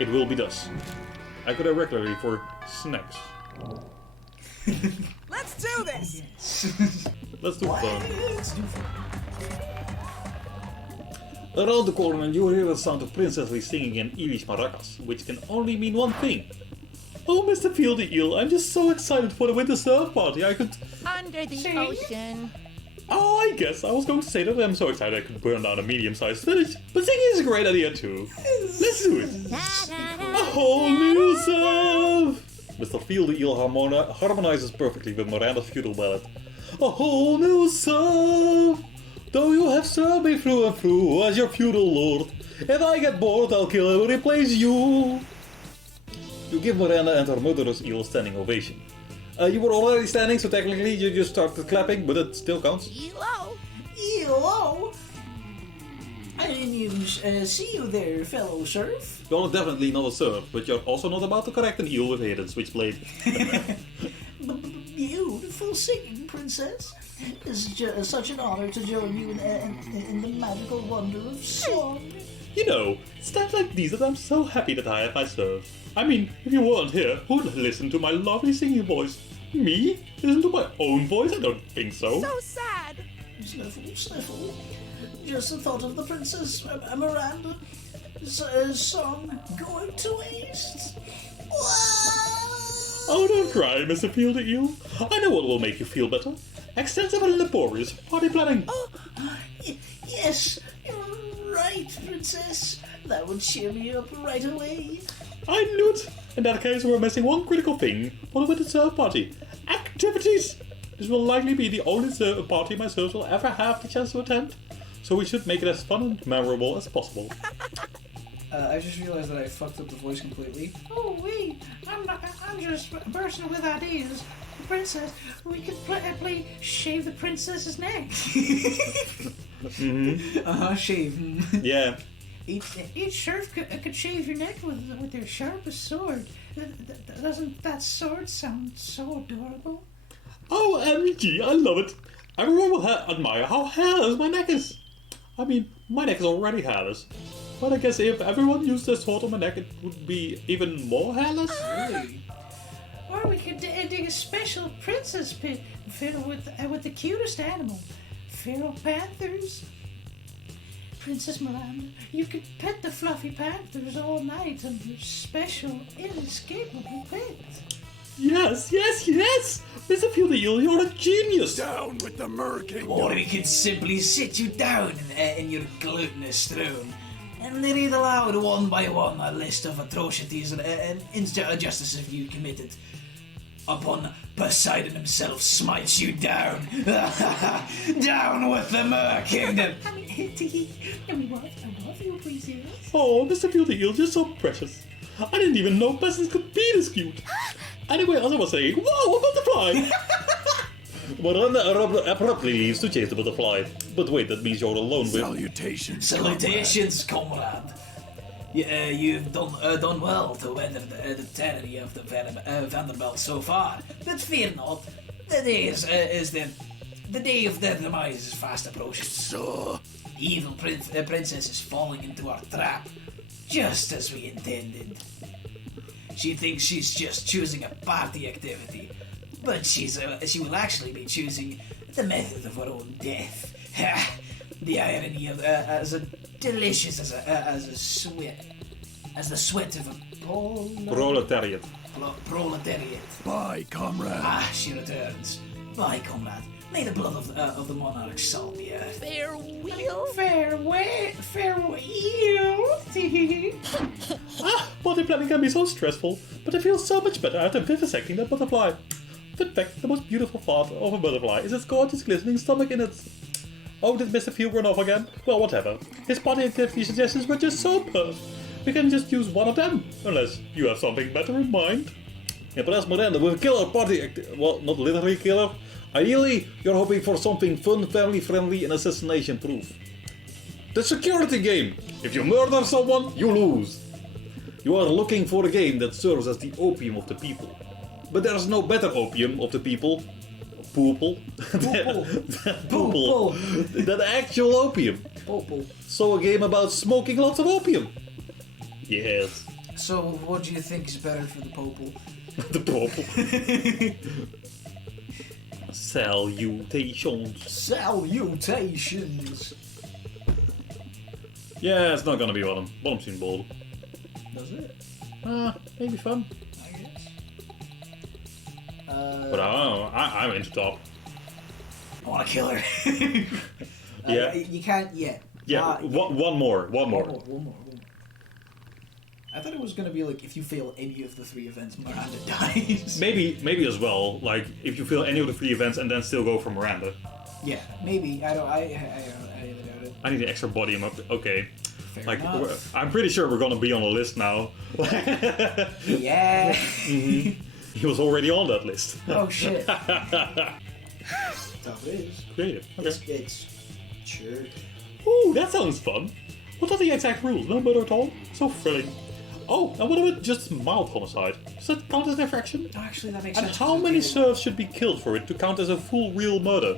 It will be thus. I go there regularly for snacks. Let's do this! Yes. Let's do fun. Let's do fun. Around the corner and you hear the sound of princessly singing in Irish maracas, which can only mean one thing. Oh, Mr. Fieldy Eel, I'm just so excited for the winter surf party, I could... Under the ocean. Oh, I guess I was going to say that I'm so excited I could burn down a medium-sized village, but singing is a great idea too. Let's do it! A whole new surf! Mr. Fieldy Eel harmonizes perfectly with Miranda's feudal ballad. A whole new surf! Though you have served me through and through as your feudal lord, if I get bored I'll kill and replace you. You give Miranda and her murderous eel standing ovation. You were already standing, so technically you just started clapping, but it still counts. Hello. Hello. I didn't even see you there, fellow serf. You're definitely not a serf, but you're also not about to correct an eel with a hidden switchblade. Beautiful singing, princess. It's such an honor to join you in the magical wonder of song. You know, it's times like these that I'm so happy that I have my serf. I mean, if you weren't here, who'd listen to my lovely singing voice? Me? Listen to my own voice? I don't think so. So sad. Sniffle, sniffle. Just the thought of the princess, Miranda. song going to waste. Oh, don't cry, Mr. Field Eel. I know what will make you feel better. Extensive and laborious party planning. Oh, yes, you're right, Princess. That would cheer me up right away. I knew it. In that case, we're missing one critical thing for the winter surf party. Activities. This will likely be the only surf party my serfs will ever have the chance to attend. So we should make it as fun and memorable as possible. I just realized that I fucked up the voice completely. Oh, wait. I'm just a person with ideas. Princess, we could play shave the princess's neck. Shave. Yeah. Each serf could shave your neck with their sharpest sword. Doesn't that sword sound so adorable? Oh, MG, I love it. Everyone will admire how hairless my neck is. I mean, my neck is already hairless. But I guess if everyone used this sword on my neck, it would be even more hairless. Really? Or we could dig a special princess pit filled with the cutest animal. Feral panthers. Princess Miranda, you could pet the fluffy panthers all night on your special, inescapable pet. Yes, yes, yes! Mr. Field Eel, you're a genius! Down with the Merkin. Or we could simply sit you down in your glutinous throne and read aloud one by one a list of atrocities and injustices you committed. Upon Poseidon himself smites you down. Down with the Mer Kingdom. I love you, princess. Oh, Mr. Field Eel, you're so precious. I didn't even know peasants could be this cute. Anyway, as I was saying, whoa, a butterfly! Miranda abruptly leaves to chase the butterfly. But wait, that means you're alone with... Salutations. Salutations, comrade. You've done well to weather the tyranny of the Vanderbilt so far. But fear not, the day the day of their demise is fast approaching. So, Evil princess is falling into our trap, just as we intended. She thinks she's just choosing a party activity, but she will actually be choosing the method of her own death. The irony of as delicious as the sweat of a Proletariat. proletariat. bye, comrade. Ah, she returns. Bye, comrade. May the blood of the monarch salt the earth. Farewell. Farewell. Party planning can be so stressful, but I feel so much better after vivisecting that butterfly. In fact, the most beautiful part of a butterfly is its gorgeous glistening stomach in it. Oh, did Mr. Field run off again? Well, whatever. His party activity suggestions were just so perfect. We can just use one of them, unless you have something better in mind. Yeah, but as Miranda with a killer party well, not literally killer. Ideally, you're hoping for something fun, family-friendly, and assassination-proof. The security game! If you murder someone, you lose. You are looking for a game that serves as the opium of the people. But there's no better opium of the people. Poople. Poople. Than actual opium. Popol. So a game about smoking lots of opium. Yes. So, what do you think is better for the Popol? The purple. Salutations. Salutations! Yeah, it's not gonna be bottom. Bottom seemed bold. Does it? Maybe fun. I guess. But I don't know. I'm into top. I want to kill her. Yeah. You can't yet. Yeah, one more. One more. I thought it was gonna be like if you fail any of the 3 events, Miranda dies. Maybe as well. Like if you fail any of the 3 events and then still go for Miranda. Yeah, maybe. I highly doubt it. I need an extra body. Okay. Fair Like enough. I'm pretty sure we're gonna be on the list now. Yeah. He was already on that list. Oh shit. Tough it is. Creative. Okay. It's sure. Ooh, that sounds fun. What are the exact rules? No murder at all? So thrilling. Oh, and what about just mild homicide? Does that count as an infraction? Oh, actually, that makes And sense. how many serfs should be killed for it to count as a full real murder?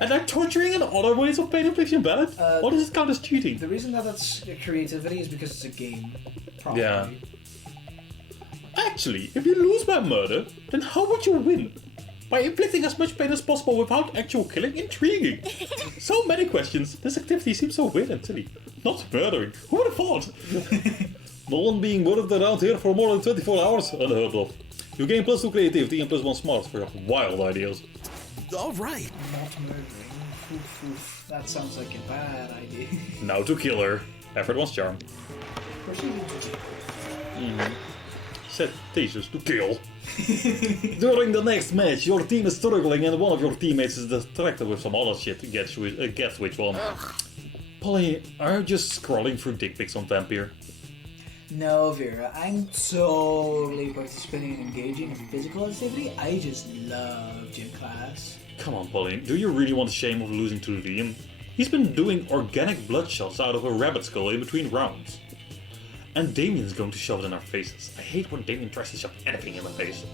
And are torturing and other ways of pain infliction valid? Or does it count as cheating? The reason that that's creativity is because it's a game. Probably. Yeah. Actually, if you lose by murder, then how would you win? by inflicting as much pain as possible without actual killing? Intriguing. So many questions. This activity seems so weird and silly. Not murdering. Who would have thought? No one being murdered around here for more than 24 hours? Unheard of. You gain +2 creativity and +1 smarts for your wild ideas. All right. Not murdering. Oof, oof. That sounds like a bad idea. Now to kill her. Effort was charm. Proceeding to jail. Set tasers to kill. During the next match, your team is struggling and one of your teammates is distracted with some other shit. Guess which one. Polly, are you just scrolling through dick pics on Vampire? No, Vera, I'm totally participating and engaging in physical activity. I just love gym class. Come on, Polly, do you really want the shame of losing to Liam? He's been doing organic blood shots out of a rabbit skull in between rounds. And Damien's going to shove it in our faces. I hate when Damien tries to shove anything in my face.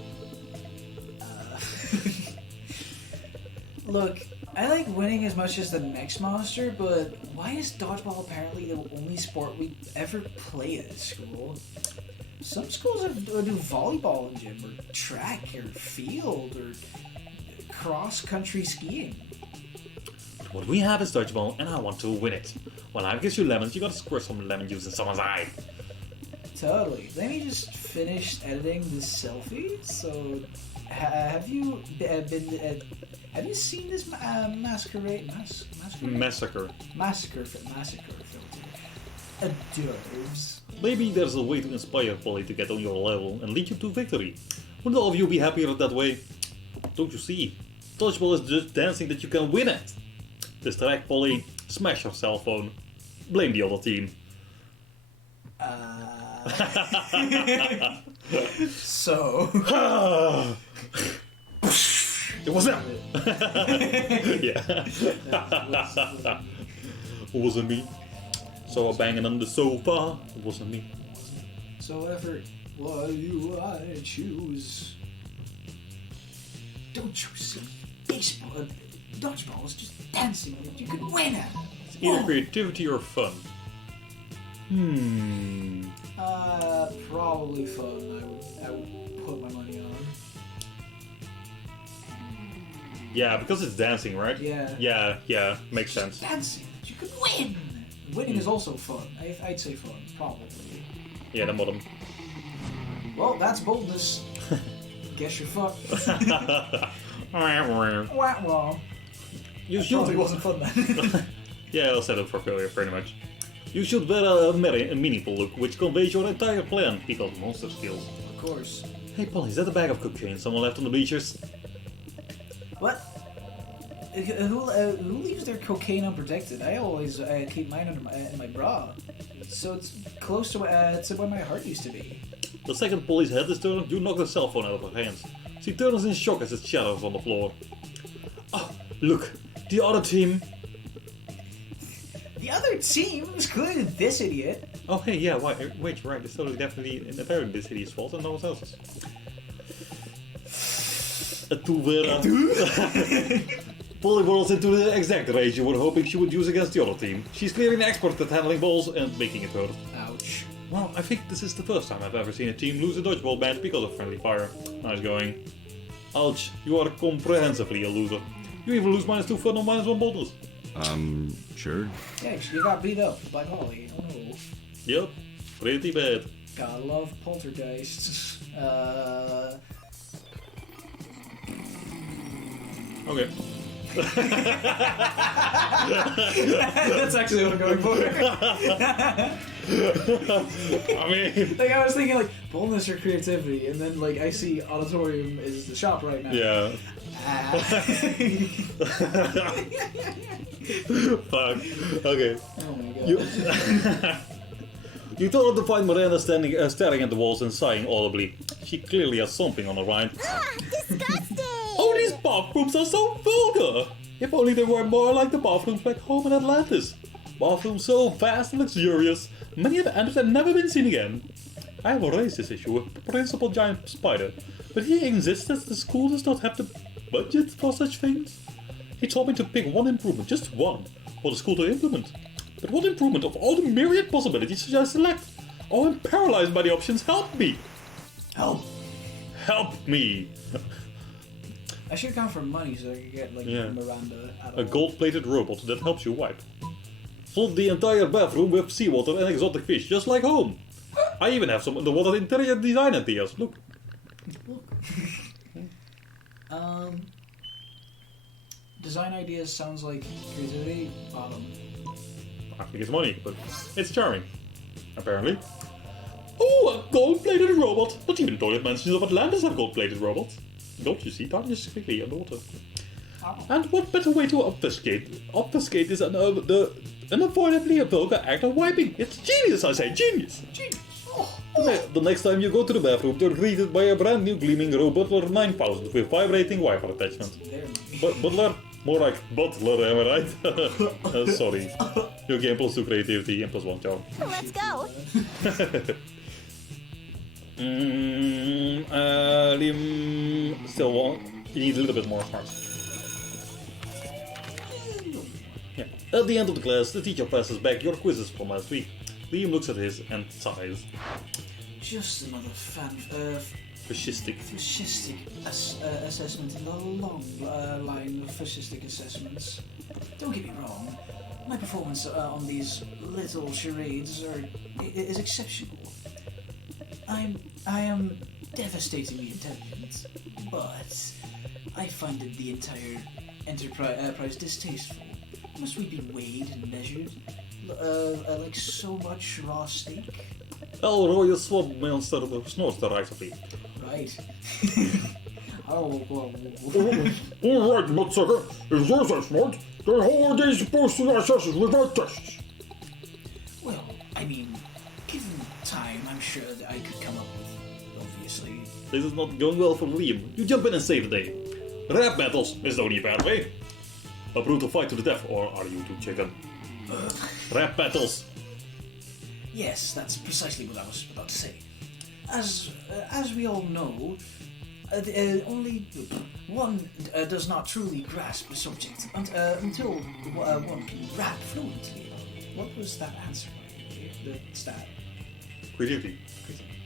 Look, I like winning as much as the next monster, but why is dodgeball apparently the only sport we ever play at school? Some schools do volleyball in gym, or track, or field, or cross-country skiing. What we have is dodgeball, and I want to win it. When life gives you lemons, you gotta squirt some lemon juice in someone's eye. Totally. Let me just finish editing this selfie. So, have you have you seen this massacre filter? Adorbs. Maybe there's a way to inspire Polly to get on your level and lead you to victory. Wouldn't all of you be happier that way? Don't you see? Dodgeball is just dancing that you can win it. Distract Polly, smash your cell phone, blame the other team. So. It was them! Yeah. It wasn't me. So I'm banging on the sofa. It wasn't me. So effort, what do I choose? Don't you see? Baseball, dodgeball is just dancing that you can win at. It's either creativity or fun. Probably fun. I would put my money on. Yeah, because it's dancing, right? Yeah. Yeah, makes sense. Dancing that you can win. Winning is also fun. I'd say fun, probably. Yeah, the bottom. Well, that's boldness. Guess you're fucked. Wah. You Probably should. wasn't fun then. Yeah, I'll set up for failure, pretty much. You should wear a meaningful look, which conveys your entire plan, because monster skills. Of course. Hey, Polly, is that a bag of cocaine someone left on the bleachers? What? Who leaves their cocaine unprotected? I always keep mine in my bra, so it's close to where my heart used to be. The second Polly's head is turned, you knock the cell phone out of her hands. She turns in shock as it shatters on the floor. Oh, look, the other team. The other team was clearly this idiot. Oh, hey, yeah, wait, you're right, it's totally definitely apparently this idiot's fault and no one else's. Polly whirls into the exact rage you were hoping she would use against the other team. She's clearly an expert at handling balls and making it hurt. Ouch. Well, I think this is the first time I've ever seen a team lose a dodgeball match because of friendly fire. Nice going. Ouch, you are comprehensively a loser. You even lose -2 fun or -1 boldness. Sure. Yeah, you got beat up by Holly. Oh no. Yep, pretty bad. Gotta love poltergeists. Okay. That's actually what I'm going for. I mean... Like, I was thinking, like, boldness or creativity, and then, like, I see auditorium is the shop right now. Yeah. Fuck. Okay. Oh my god. You told her to find Miranda staring at the walls and sighing audibly. She clearly has something on her mind. Disgusting! Oh, these bathrooms are so vulgar! If only they were more like the bathrooms back home in Atlantis. Bathrooms so vast and luxurious, many have entered and never been seen again. I have raised this issue with Principal Giant Spider, but he insists that the school does not have the budget for such things. He told me to pick one improvement, just one, for the school to implement. But what improvement of all the myriad possibilities should I select? Oh, I'm paralyzed by the options. Help me! Help! Help me! I should count for money so I can get like Yeah. Miranda out A of gold-plated robot that helps you wipe. Flood the entire bathroom with seawater and exotic fish, just like home. I even have some underwater interior design ideas. Look. Design ideas sounds like creativity. Bottom. I think it's money, but it's charming. Apparently. Oh, a gold-plated robot! But even toilet mansions of Atlantis have gold-plated robots. Don't you see? Tarnish quickly underwater. Oh. And what better way to obfuscate this the unavoidably vulgar act of wiping? It's genius, I say, genius! Genius. The next time you go to the bathroom, you're greeted by a brand new gleaming Butler 9000 with vibrating wiper attachment. There. Butler? More like butler, am I right? Sorry. Your game plus 2 creativity and plus 1 charm. Let's go. Liam, still one. You need a little bit more smarts. Yeah. At the end of the class, the teacher passes back your quizzes from last week. Liam looks at his and sighs. Just another Fascistic. assessment in the long line of fascistic assessments. Don't get me wrong, my performance on these little charades is exceptional. I am devastatingly intelligent, but I find the entire enterprise distasteful. Must we be weighed and measured like so much raw steak? El rode slobmonster snort derisively. Right. Oh, well. Alright, mudsucker. If you're so smart, then how are they supposed to assess us without tests? Well, I mean, given time, I'm sure that I could come up with, obviously. This is not going well for Liam. You jump in and save the day. Rap battles is the only bad way. A brutal fight to the death, or are you too chicken? Rap battles. Yes, that's precisely what I was about to say. As we all know, only one does not truly grasp the subject until one can rap fluently. What was that answer? The stat. Creativity.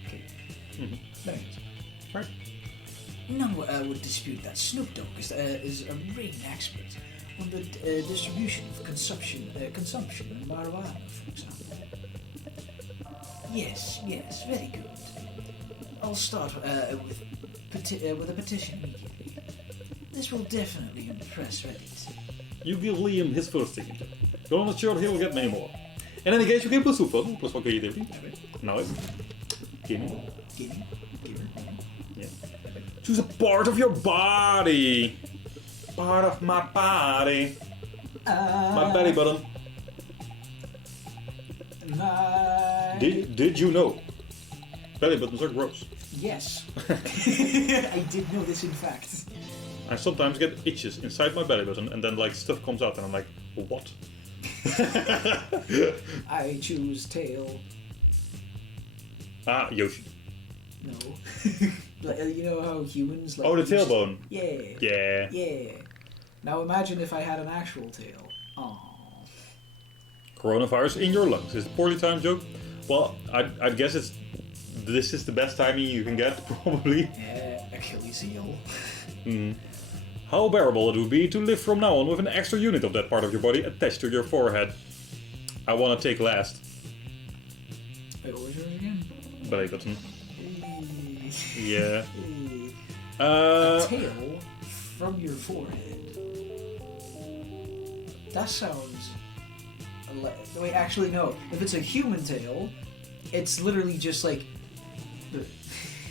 Okay. Mm-hmm. Right. None would dispute that Snoop Dogg is a reign expert on the distribution of consumption of marijuana, for example. Yes, very good. I'll start with a petition immediately. This will definitely impress Reddit. You give Liam his first signature. You're not sure he'll get many more. In any case, you get plus 2 fun, plus 1 creativity. Nice. Gimme. Yeah. Choose a part of your body. Part of my body. My belly button. Did you know? Belly buttons are gross. Yes. I did know this in fact. I sometimes get itches inside my belly button and then like stuff comes out and I'm like, what? I choose tail. Ah, Yoshi. No. Like, you know how humans like... Oh, the tailbone. Yeah. Yeah. Now imagine if I had an actual tail. Aww. Coronavirus in your lungs is a poorly timed joke. Well, I guess this is the best timing you can get, probably. Achilles heel. How bearable it would be to live from now on with an extra unit of that part of your body attached to your forehead. I want to take last. Wait, what was yours again? Belly button. Yeah. A tail from your forehead. That sounds... Wait, actually no. If it's a human tail, it's literally just like...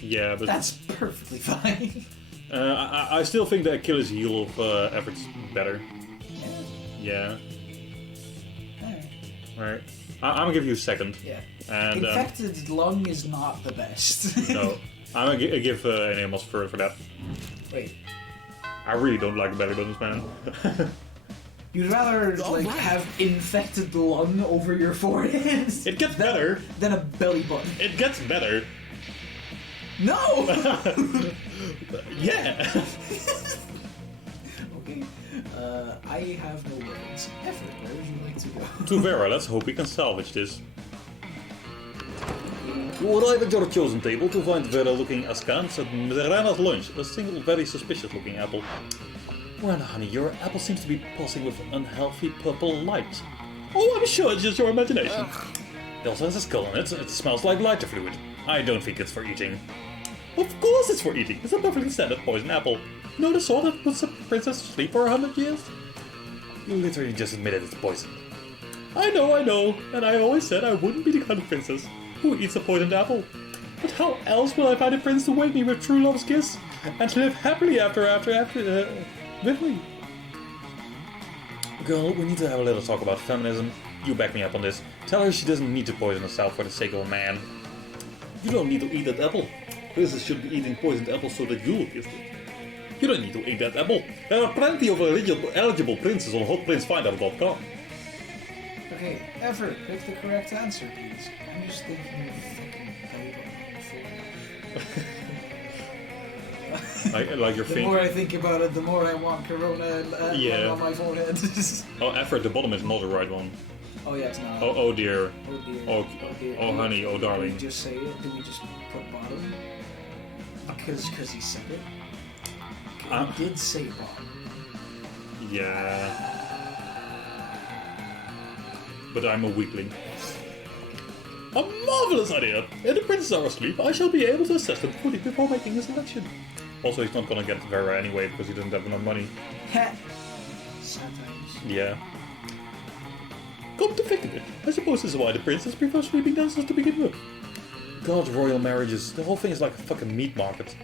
Yeah, but... That's perfectly fine. I still think the Achilles heel of effort's better. Yeah. Alright. I'm gonna give you a second. Yeah. And, infected lung is not the best. No. I'm gonna give an animals for that. Wait. I really don't like belly buttons, man. You'd rather have infected lung over your forehead? It gets better. Than a belly button. It gets better. No! Yeah. Okay. I have no words. Effort, where would you like to go? To Vera, let's hope we can salvage this. You arrive at your chosen table to find Vera looking askance at Miranda's lunch, a single very suspicious looking apple. Miranda, honey, your apple seems to be pulsing with unhealthy purple light. Oh, I'm sure it's just your imagination. It also has a skull in it. It smells like lighter fluid. I don't think it's for eating. Of course it's for eating. It's a perfectly standard poison apple. You know the sort that puts a princess to sleep for 100 years? You literally just admitted it's poison. I know, and I always said I wouldn't be the kind of princess who eats a poisoned apple. But how else will I find a prince to wake me with true love's kiss and to live happily after with me? Girl, we need to have a little talk about feminism. You back me up on this. Tell her she doesn't need to poison herself for the sake of a man. You don't need to eat that apple. Princes should be eating poisoned apples so that you will kiss them. You don't need to eat that apple. There are plenty of eligible princes on hotprincefinder.com. Okay, Ever, pick the correct answer, please. I'm just thinking of fucking I like your The finger. more I think about it, the more I want Corona Yeah. on my forehead. Oh, effort, the bottom is not the right one. Oh yeah, it's not. Oh dear. Oh dear. Oh, dear. oh honey, oh Do darling. we just say it? Do we just put bottom? Because he said it. He did say bottom. Yeah. But I'm a weakling. A marvelous idea! If the princes are asleep, I shall be able to assess them fully before making a selection. Also, he's not gonna get Vera anyway because he doesn't have enough money. Sometimes. Yeah. Come to think of it, I suppose this is why the princess prefer sleeping dancers to begin with. God, royal marriages, the whole thing is like a fucking meat market.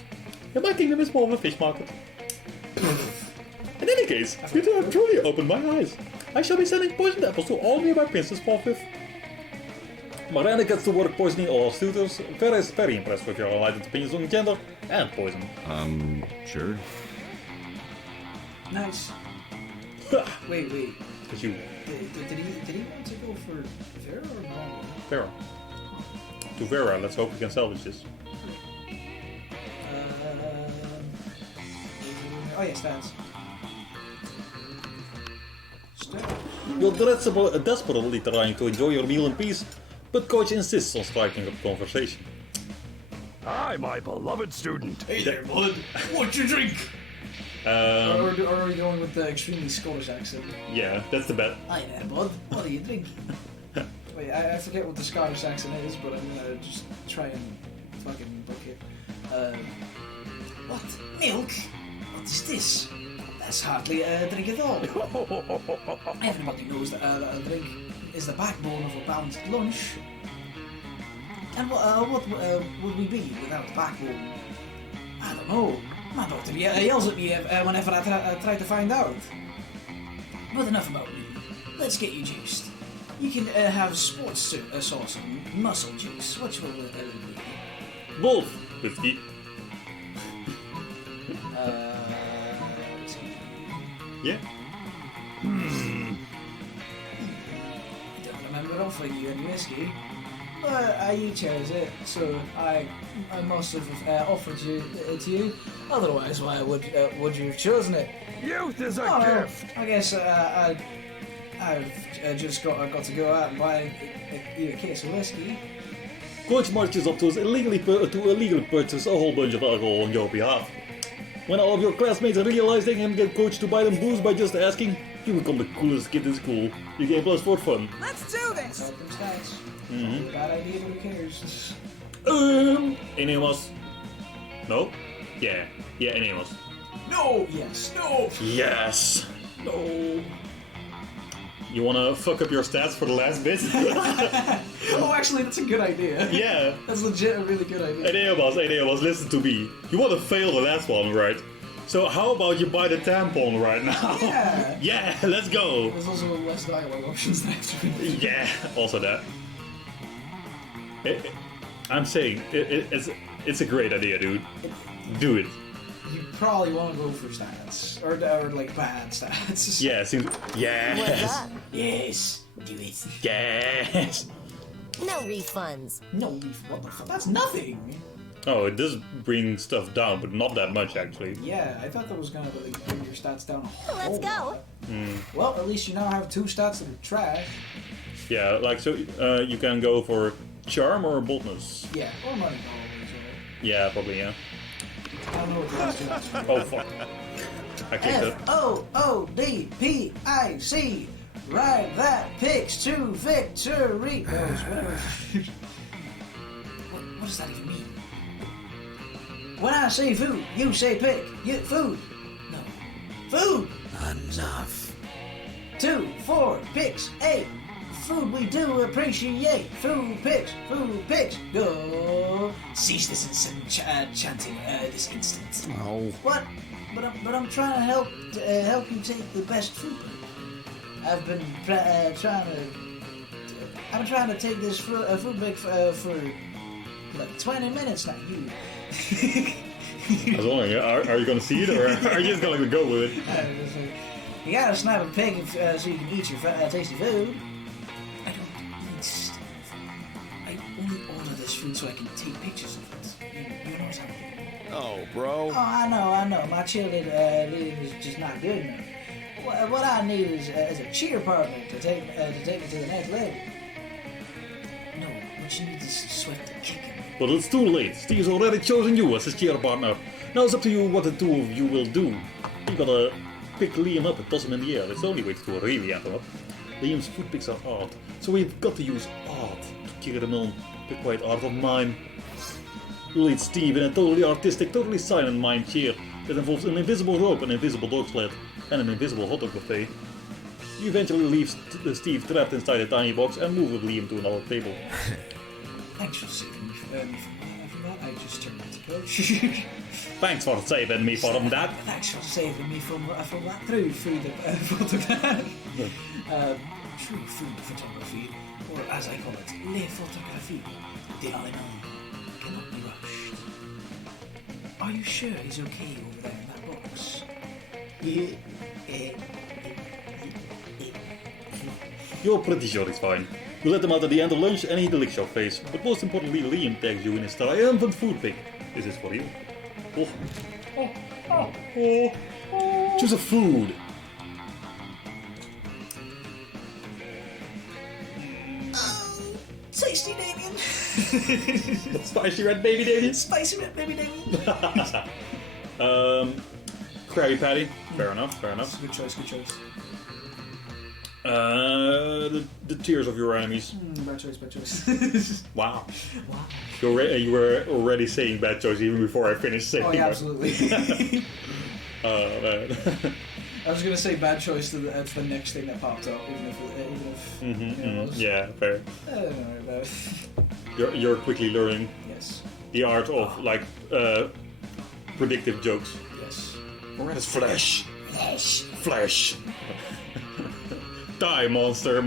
In my kingdom, it's more of a fish market. In any case, you two have truly opened my eyes. I shall be sending poisoned apples to all nearby princes forthwith. Miranda gets to work poisoning all our suitors. Vera is very impressed with your enlightened opinions on gender and poison. Sure. Nice. Wait. Because you, Did he want to go for Vera or Miranda? Vera. To Vera, let's hope we can salvage this. Oh yeah, stats. You're desperately trying to enjoy your meal in peace, but coach insists on striking up conversation. Hi, my beloved student. Hey there, bud. What's your drink? Or are we going with the extremely Scottish accent? Yeah, that's the bet. Hi there, bud. What do you drink? Wait, I forget what the Scottish accent is, but I'm gonna just try and fucking book it. What? Milk? What is this? That's hardly a drink at all. Everybody knows that a drink is the backbone of a balanced lunch. And what would we be without the backbone? I don't know. My doctor yells at me whenever I try to find out. But enough about me. Let's get you juiced. You can have sports sauce and muscle juice. Which will it be? Wolf! Whiskey. Whiskey. Yeah. I don't remember offering you any whiskey. You chose it, so I must have offered you to you. Otherwise, why would you have chosen it? Youth is a Oh, gift. I guess I've just got to go out and buy you a case of whiskey. Coach marches up to illegally purchase a whole bunch of alcohol on your behalf. When all of your classmates realize they can get Coach to buy them booze by just asking, you become the coolest kid in school. You gain plus 4 fun. Let's do this! Help them stats. Mm-hmm. Bad idea, but who cares? Any of us? No? Yeah. Yeah, any of us. No! Yes, no! Yes! No! You wanna fuck up your stats for the last bit? Oh, actually, that's a good idea. Yeah. That's legit a really good idea. Any of us, listen to me. You wanna fail the last one, right? So how about you buy the tampon right now? Yeah! Yeah, let's go! There's also less dialogue options next week. Yeah, also that. I'm saying, it's a great idea, dude. Do it. You probably want to go for stats. Or like bad stats. Yeah, seems... What's Yes! up? Yes, do it. Yes! No refunds. No, what the fuck? That's nothing! Oh, it does bring stuff down, but not that much, actually. Yeah, I thought that was gonna like bring your stats down a whole Let's go. lot. Well, at least you now have 2 stats that are trash. Yeah, like, so you can go for Charm or boldness? Yeah, or money always, alright. Yeah, probably, yeah. I don't know what the rest of it is. Oh, fuck. I clicked it. FOODPIC. Ride that picks to victory. No, it's whatever. What does that even mean? When I say food, you say pick. You food. No. Food. Enough. 2, 4, picks, 8. Food we do appreciate. Food picks, go. Cease this chanting this instant. Oh. What? But I'm trying to help you take the best food. I've been trying to take this food break for like 20 minutes now. You. I was wondering, are you gonna see it or are you just gonna go with it? You gotta snap a pig so you can eat your tasty food. I don't need stuff. I only order this food so I can take pictures of it. You know what's happening. Oh, bro. Oh, I know. My cheerleading is just not good enough. What I need is a cheer partner to take it to the next level. No, what you need is sweat the chicken. But it's too late. Steve's already chosen you as his cheer partner. Now it's up to you what the two of you will do. You gotta pick Liam up and toss him in the air. It's the only way to really amp him up. Liam's foot picks are art, so we've got to use art to cheer him on. The quiet art of mime. You lead Steve in a totally artistic, totally silent mime cheer that involves an invisible rope, an invisible dog sled, and an invisible hot dog buffet. You eventually leave Steve trapped inside a tiny box and move with Liam to another table. Thanks for saving me from that. I just turned out to coach. Thanks for saving me from that. Thanks for saving me from that through food photography. True food photography, or as I call it, les photographies de l'allemand, cannot be rushed. Are you sure he's okay over there in that box? You're pretty sure he's fine. You let him out at the end of lunch and he licks your face. But most importantly, Liam tags you in his triumphant food pick. This is for you. Oh. Choose a food. Tasty Damien! Spicy red baby Damien. Spicy red baby Damien! Krabby Patty. Fair enough. Good choice. The tears of your enemies. Bad choice. Wow. You were already saying bad choice even before I finished saying Oh yeah, absolutely. Man. I was gonna say bad choice. That's the next thing that popped up, even if it was. Yeah, fair. Don't worry about it. You're quickly learning Yes. the art of predictive jokes. Yes. It's flesh. Die, monster.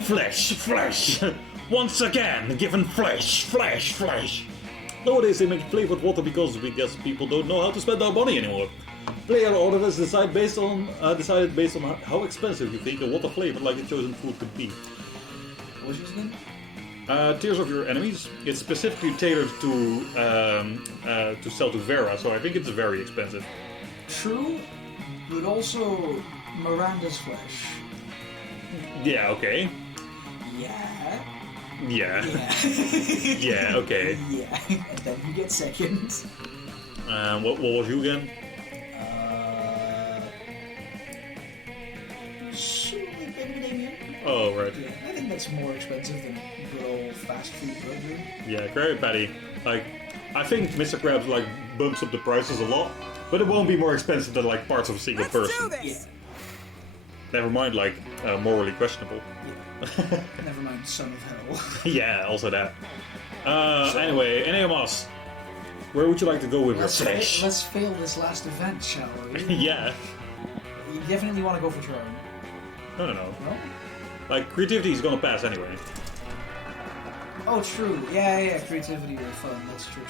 Flesh. Once again, given flesh. Nowadays they make flavored water because we guess people don't know how to spend our money anymore. Player orders decided based on how expensive you think a water flavored like a chosen food could be. What was yours again? Tears of your enemies. It's specifically tailored to sell to Vera, so I think it's very expensive. True, but also Miranda's flesh. Yeah. Okay. Yeah. Yeah. Okay. Yeah. And then you get second. What was you again? Sweet baby Damien. Oh, right. Yeah, I think that's more expensive than good old fast food burger. Yeah, Krabby Patty. Like, I think Mr. Krabs like bumps up the prices a lot, but it won't be more expensive than like parts of a single person. Yeah. Never mind, like morally questionable. Yeah. Never mind, son of hell. Yeah, also that. Anyway, Enemas, where would you like to go with your flesh? Let's fail this last event, shall we? Yeah. You definitely want to go for Charm. No. No? Like, creativity is gonna pass anyway. Oh, true. Yeah, creativity or fun. That's true.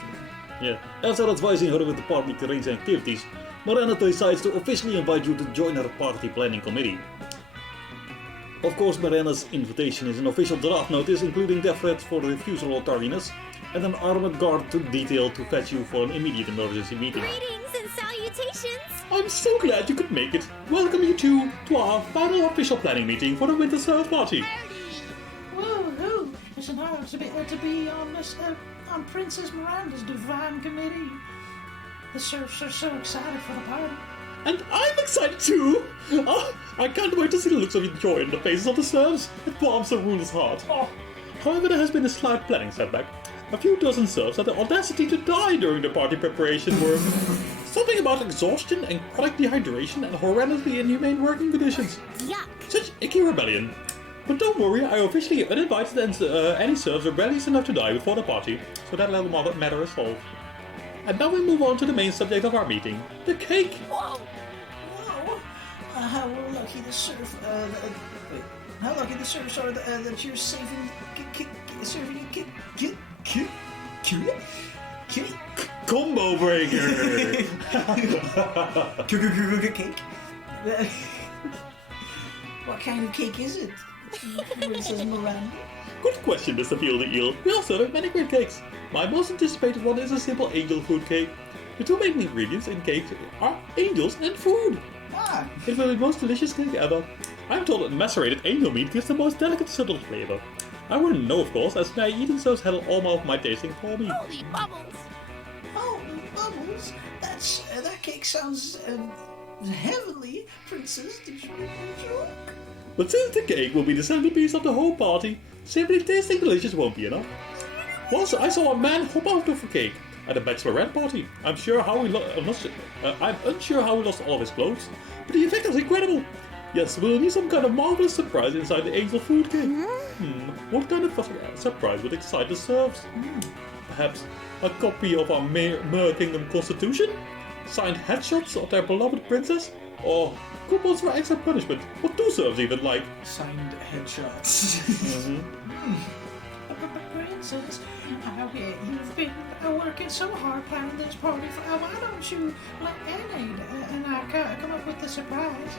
Yeah. After advising her with the party terrains and activities, Miranda decides to officially invite you to join her party planning committee. Of course, Miranda's invitation is an official draft notice including death threats for refusal or tardiness, and an armored guard detailed to fetch you for an immediate emergency meeting. Greetings and salutations! I'm so glad you could make it. Welcome you two to our final official planning meeting for the Winter Serf party. Woohoo! an honor to be on this on Princess Miranda's divine committee. The serfs are so excited for the party. And I'm excited too! Oh, I can't wait to see the looks of joy in the faces of the serfs. It warms the ruler's heart. Oh. However, there has been a slight planning setback. A few dozen serfs had the audacity to die during the party preparation work. Something about exhaustion and chronic dehydration and horrendously inhumane working conditions. Yuck. Such icky rebellion. But don't worry, I officially uninvited any serfs rebellious enough to die before the party, so that little matter is solved. And now we move on to the main subject of our meeting, the cake. Whoa! How lucky the serf. Wait. How lucky the serfs are that you're saving. Serving Combo breaker! Cake. What kind of cake is it? Princess Miranda. Good question, Mr. Field the Eel. We also have many great cakes. My most anticipated one is a simple angel food cake. The two main ingredients in cake are angels and food. Ah. It will be the most delicious cake ever. I'm told that macerated angel meat gives the most delicate subtle flavor. I wouldn't know, of course, as my eating serves handle all of my tasting for me. Holy bubbles. Holy bubbles! That cake sounds heavenly, Princess. Did you make a joke? But since the cake will be the centerpiece of the whole party, simply tasting delicious won't be enough. Once I saw a man hop out of a cake at a bachelorette party. I'm unsure how he lost all of his clothes, but the effect was incredible. Yes, we'll need some kind of marvelous surprise inside the angel food cake. What kind of surprise would excite the serfs? Perhaps a copy of our Mer Kingdom Constitution? Signed headshots of their beloved princess? Or coupons for extra punishment? What do serfs even like? Signed headshots. Princess, you've been working so hard planning this party. Why don't you let Annie and I come up with the surprise?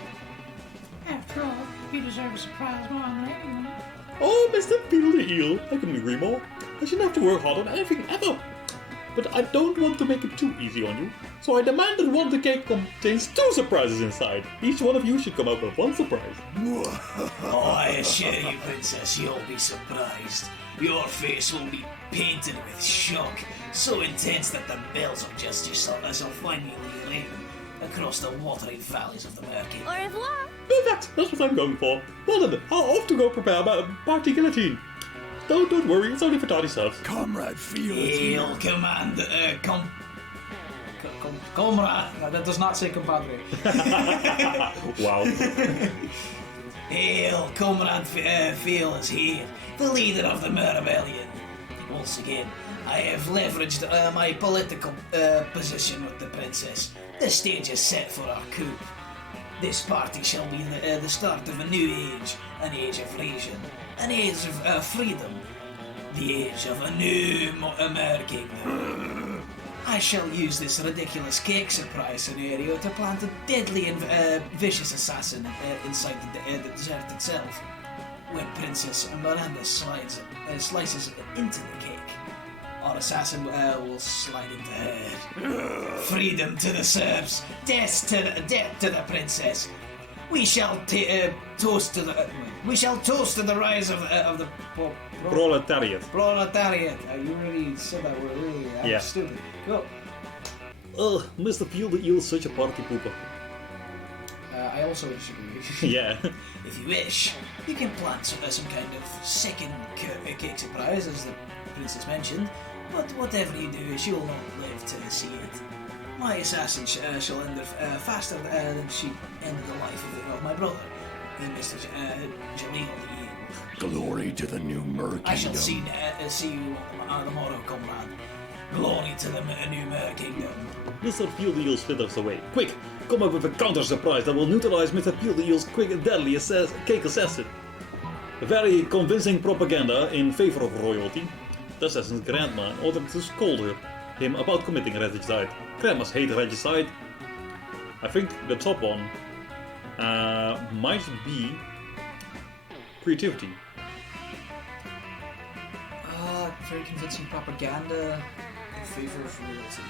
After all, you deserve a surprise more than anyone. Oh, Mr. Peter the Eel, I couldn't agree more. I shouldn't have to work hard on anything ever. But I don't want to make it too easy on you, so I demand that one the cake contains 2 surprises inside. Each one of you should come up with 1 surprise. Oh, I assure you, Princess, you'll be surprised. Your face will be painted with shock, so intense that the bells of justice shall finally ring across the watery valleys of the Merkin. Au revoir. Perfect, that's what I'm going for. Well then, I'll off to go prepare my party guillotine. Don't worry, it's only for tardy serfs. Comrade, feel it. Hail, comrade. No, that does not say compadre. Wow. Hail, Comrade Phil is here, the leader of the Mer Rebellion. Once again, I have leveraged my political position with the princess. The stage is set for our coup. This party shall be the start of a new age, an age of reason, an age of freedom, the age of a new Mer Kingdom. I shall use this ridiculous cake surprise scenario to plant a deadly and vicious assassin inside the desert itself. When Princess Miranda slices into the cake, our assassin will slide into her. Freedom to the serfs, death to the princess. We shall toast to the rise of the Proletariat. Proletariat. You really said that word earlier. Yeah. Stupid. Go. Ugh, Mr. Peel the Eel is such a party pooper. I also disagree. Yeah. If you wish, you can plant some kind of second cake surprise, as the princess mentioned, but whatever you do, she will not live to see it. My assassin shall end faster than she ended the life of my brother, Mr. Jaleel the Eel. Glory to the new Mer I shall Kingdom. see you tomorrow, comrade. Glory to the new Mer Kingdom. Mr. Peel the Eel slithers away. Quick, come up with a counter surprise that will neutralize Mr. Peel the Eel's quick and deadly cake assassin. A very convincing propaganda in favor of royalty. The assassin's grandma ordered to scold him about committing regicide. Grandmas hate regicide. I think the top one might be creativity. Very convincing propaganda in favor of royalty.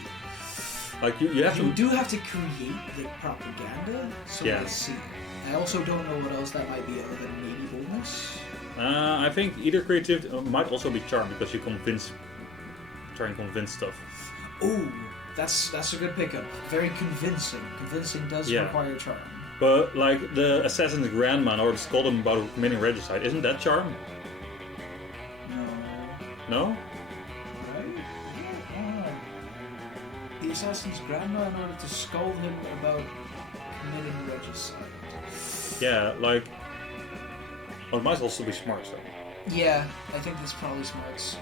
Like you have You to. do have to create the propaganda, so Yeah. let's see. I also don't know what else that might be other than maybe boldness. I think either creativity might also be charm because you try and convince stuff. Ooh, that's a good pickup. Very convincing. Convincing does require charm. But like the assassin's grandma in order to scold him about committing regicide, isn't that charm? No? Right? The assassin's grandma in order to scold him about committing regicide. Yeah, like. Well, it might also be smart, though. Yeah, I think that's probably smarts.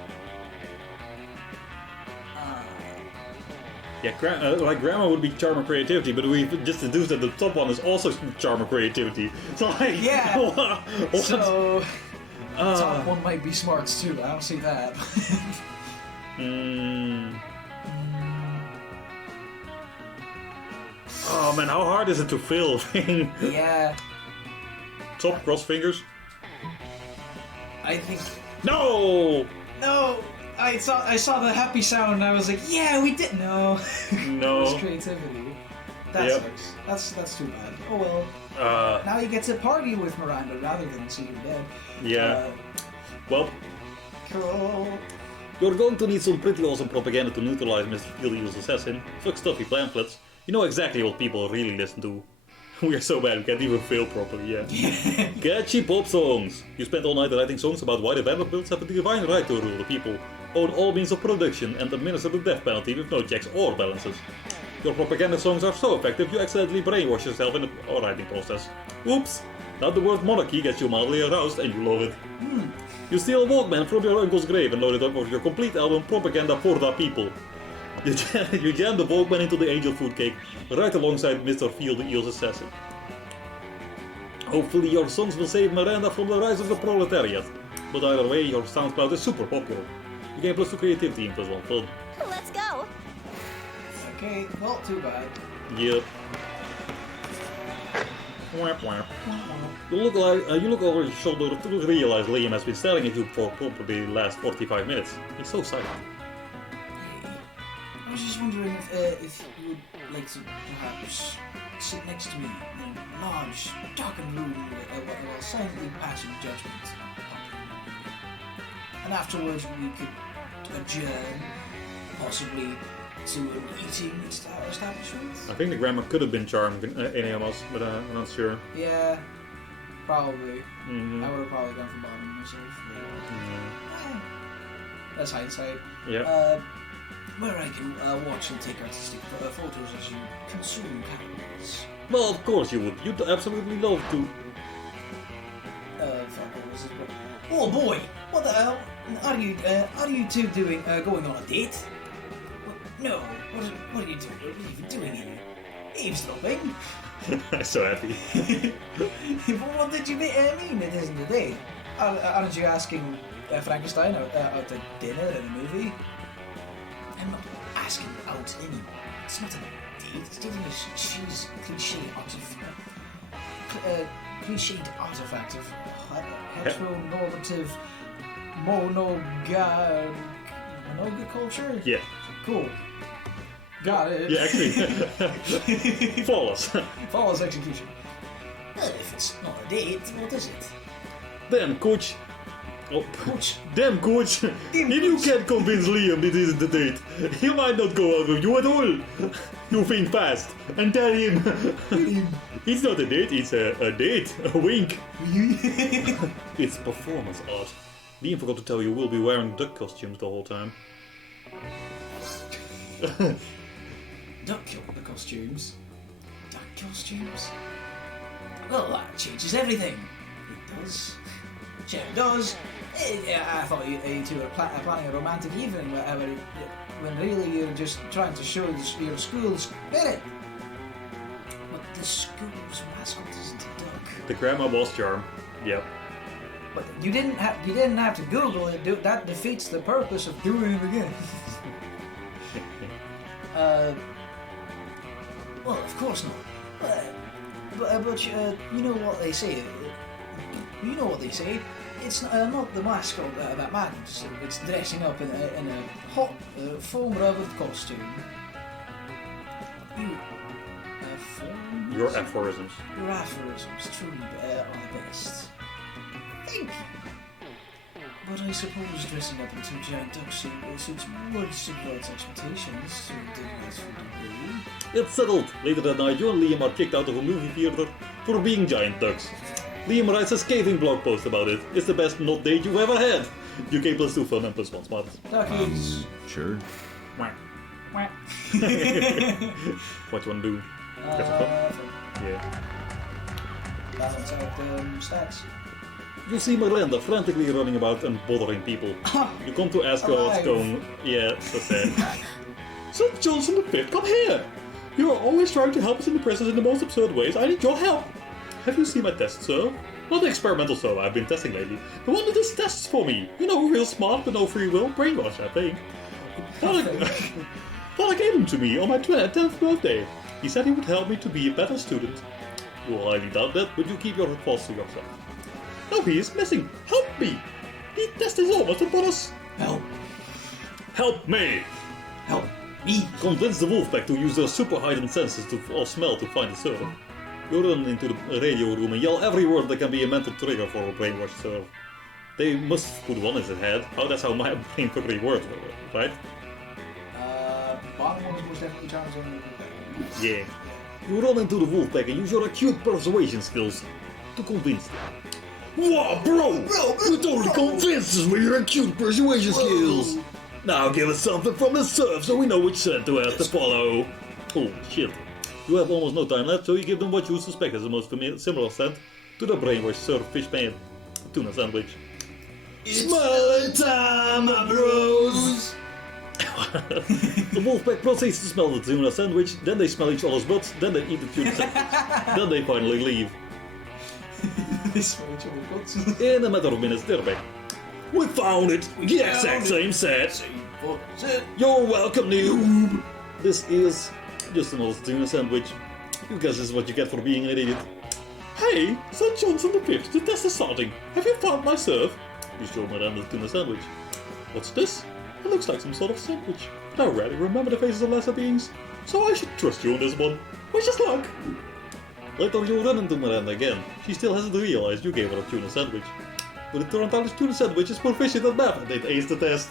Yeah, like grandma would be charm or creativity, but we just deduced that the top one is also charm or creativity. So like, Yeah. what? So top one might be smarts too. I don't see that. Oh man, how hard is it to fill? Yeah, Top cross fingers. I think. No. No, I saw the happy sound and I was like, yeah, we did. No. No. It's creativity. That Yep. sucks. That's too bad. Oh well. Now you get to party with Miranda rather than see her dead. Yeah. Well, Cool. you're going to need some pretty awesome propaganda to neutralize Mr. Field Eagle's assassin. Fuck stuffy pamphlets. You know exactly what people really listen to. We are so bad, we can't even fail properly, yeah. Catchy pop songs! You spent all night writing songs about why the Vanderbilts have a divine right to rule the people, own all means of production, and administer the death penalty with no checks or balances. Your propaganda songs are so effective you accidentally brainwash yourself in the writing process. Oops! Now the word monarchy gets you mildly aroused and you love it. You steal a Walkman from your uncle's grave and load it up with your complete album Propaganda for the People. You jam the Walkman into the angel food cake, right alongside Mr. Field Eagle's assassin. Hopefully your songs will save Miranda from the rise of the proletariat. But either way, your SoundCloud is super popular. You gain +2 creativity and +1 fun. Let's go. Okay, not too bad. Yep. Whap whap. You look over your shoulder to realize Liam has been staring at you for probably the last 45 minutes. He's so silent. I was just wondering if you would like to perhaps sit next to me in a large, darkened room while silently passing judgment. And afterwards we could adjourn, possibly to an eating establishment. I think the grammar could have been charmed in any of us, but I'm not sure. Yeah, probably. Mm-hmm. I would have probably gone for bottom myself. That's hindsight. Yeah. Where I can watch and take artistic photos as you consume calories. Well, of course you would. You'd absolutely love to. Fuck, what was it? Oh boy, what the hell are you two doing? Going on a date? No, what are you doing? What are you even doing here? Eavesdropping? I'm so happy. What did you mean? It isn't a date. Aren't you asking Frankenstein out to dinner and a movie? I'm not asking out anymore. It's not a date. It's dating a cliched artifact of Heteronormative monoculture? Yeah. Cool. Got it. Yeah, actually. Flawless. Flawless execution. Well, if it's not a date, what is it? Damn, coach. Oh, Coach. damn, coach. If you can't convince Liam it isn't a date, he might not go out with you at all. You think fast and tell him. It's not a date, it's a date. A wink. It's performance art. Liam forgot to tell you we'll be wearing duck costumes the whole time. Duck costumes? Duck costumes? Well, that changes everything. It does. Sure, it does. I thought you two were planning a romantic evening when really you're just trying to show your school's spirit. But the school's mascot isn't a duck. The grandma was charm. Yep. But you didn't have to Google it. That defeats the purpose of doing it again. Well, of course not. But you know what they say. You know what they say. It's not the mascot that matters. It's dressing up in a hot foam rubbered costume. Your aphorisms. Your aphorisms truly are the best. Thank you. I suppose dressing up in two giant ducksuits would subvert expectations to a dignified degree. It's settled. Later that night, you and Liam are kicked out of a movie theater for being giant ducks. Liam writes a scathing blog post about it. It's the best not date you've ever had. UK +2 fun and +1 smart. Duckies! Sure. What you wanna do? Yeah. Balance out the stats. You see Miranda frantically running about and bothering people. You come to ask her what's going. Yeah, so sad. Sir Johnson V, come here! You are always trying to help us in the presence in the most absurd ways. I need your help. Have you seen my test, sir? Not the experimental server I've been testing lately. The one that does tests for me. You know, real smart but no free will. Brainwash, I think. Father gave him to me on my 10th birthday. He said he would help me to be a better student. You will highly doubt that, but you keep your thoughts to yourself. Now he is missing. Help me! The test is almost upon us. Help. Help me! Help me. Convince the Wolfpack to use their super heightened senses or smell to find the server. You run into the radio room and yell every word that can be a mental trigger for a brainwashed server. They must put one in his head. That's how my brain quickly works, right? Bottom one is most definitely challenging. Yeah. You run into the Wolfpack and use your acute persuasion skills to convince them. Wow, bro! You totally convinced us with your acute persuasion skills! Now give us something from the Serf so we know which scent to have to follow. Oh, shit. You have almost no time left, so you give them what you suspect is the most similar scent to the brainwashed Serf fish pan tuna sandwich. Smelling time, my bros! The Wolfpack proceeds to smell the tuna sandwich, then they smell each other's butts, then they eat the tuna sandwich, then they finally leave. In a matter of minutes, they're back. We found it! The exact same set! You're welcome, noob! This is just another tuna sandwich. You guess this is what you get for being an idiot. Hey, Sir Johnson V, the test is starting. Have you found my serf? You show Miranda the tuna sandwich. What's this? It looks like some sort of sandwich. But I rarely remember the faces of lesser beings, so I should trust you on this one. Wish us luck! Later you run into Miranda again. She still hasn't realized you gave her a tuna sandwich. But it turned out the tuna sandwich is proficient at math and they'd aced the test.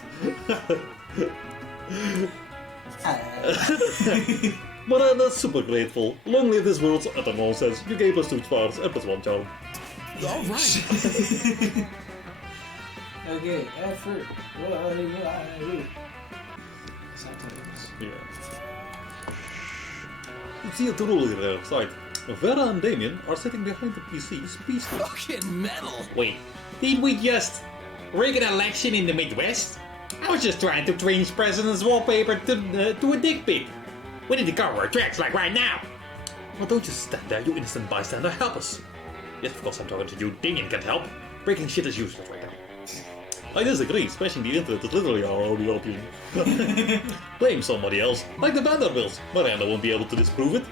Miranda's super grateful. Long live this world's utter nonsense. You gave us 2 smarts and +1 charm. Alright. Okay, effort. What do I do? Sometimes. Yeah. You see a truly rare sight. Vera and Damien are sitting behind the PC, speechless. Fucking metal. Wait, did we just rig an election in the Midwest? I was just trying to change President's wallpaper to a dick pic. We need to cover our tracks like right now. Well, don't just stand there, you innocent bystander. Help us. Yes, of course I'm talking to you. Damien can't help. Breaking shit is useless right now. I disagree. Smashing the internet is literally our only option. Blame somebody else, like the Vanderbilts. Miranda won't be able to disprove it.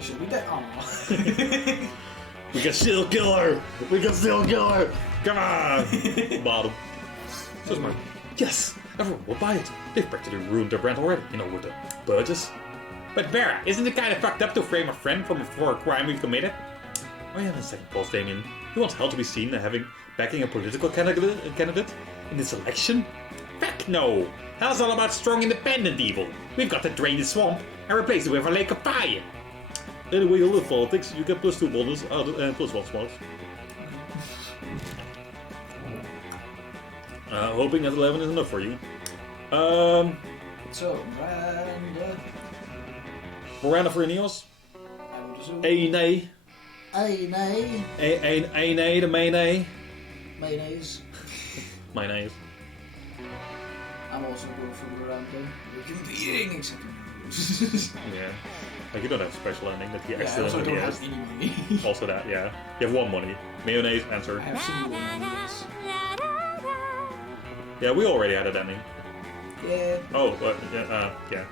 Should we get on? We can still kill her! We can still kill her! Come on! Bottom. So smart. Yes! Everyone will buy it. They've practically ruined their brand already, you know, with the Burgess. But Vera, isn't it kind of fucked up to frame a friend for a crime we've committed? I am in second pulse, Damien. He wants Hell to be seen backing a political candidate in this election? Fuck no! Hell's all about strong independent evil. We've got to drain the swamp and replace it with a lake of fire. Anyway, you live politics, you get +2 bonus and +1 smarts. Hoping that 11 is enough for you. So, Miranda. Miranda for Ineos? I would assume. nay. Nay. Nay, the mayonnaise. Mayonnaise. Mayonnaise. I'm also going for Miranda. We're competing, except in Yeah. Like, you don't have a special ending that he I also accidentally don't has. have any money. Also that, yeah. You have 1 money. Mayonnaise, answer. I have some money. Yeah, we already had an ending. Yeah. Oh, yeah.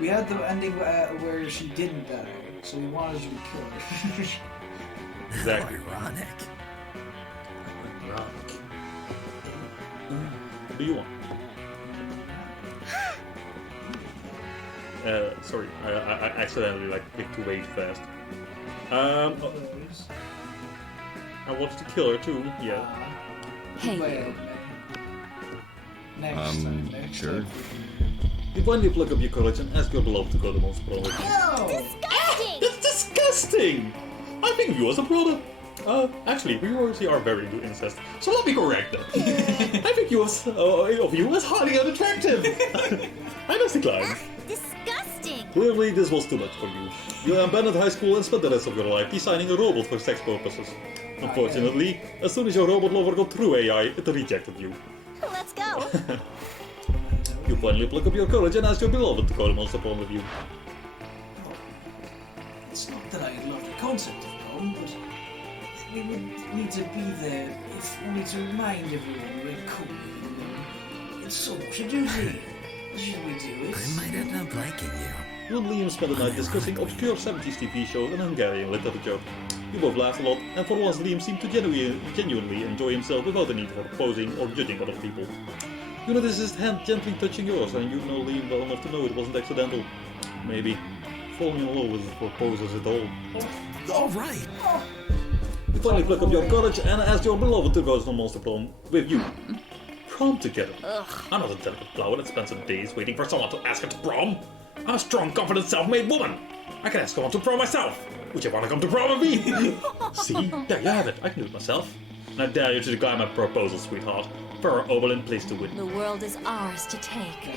We had the ending where she didn't die, so we wanted you to kill her. Exactly. Ironic. What do you want? Sorry, I accidentally clicked way too fast. I wanted to kill her too, yeah. Hey, Well, you. next time. Next sure. time. You finally pluck up your courage and ask your beloved to go to Monster Prom with you. No! Disgusting! That's disgusting! I think you as a brother. Actually, we obviously are very into incest, so let me correct that. I think you as highly unattractive. I must decline. Disgusting! Clearly, this was too much for you. You abandoned high school and spent the rest of your life designing a robot for sex purposes. Unfortunately, as soon as your robot lover got through AI, it rejected you. Let's go! You finally pluck up your courage and ask your beloved to go to Monster Prom with you. It's not that I love the concept of prom, but we would need to be there if only to remind everyone we're cool. It's so much a doozy. Should we do it? I might end up liking you. You and Liam spent the night discussing obscure 70s TV shows and Hungarian literature. You both laughed a lot, and for once Liam seemed to genuinely enjoy himself without the need for posing or judging other people. You notice his hand gently touching yours, and you know Liam well enough to know it wasn't accidental. Maybe falling in love with proposals at all. All right. You finally pluck up your courage and ask your beloved to go to Monster Prom with you. Prom together. I'm not a delicate flower that spends her days waiting for someone to ask her to prom. I'm a strong, confident, self-made woman. I can ask someone to prom myself. Would you want to come to prom with me? See? There you have it. I can do it myself. And I dare you to decline my proposal, sweetheart. For our Oberlin place to win. The world is ours to take.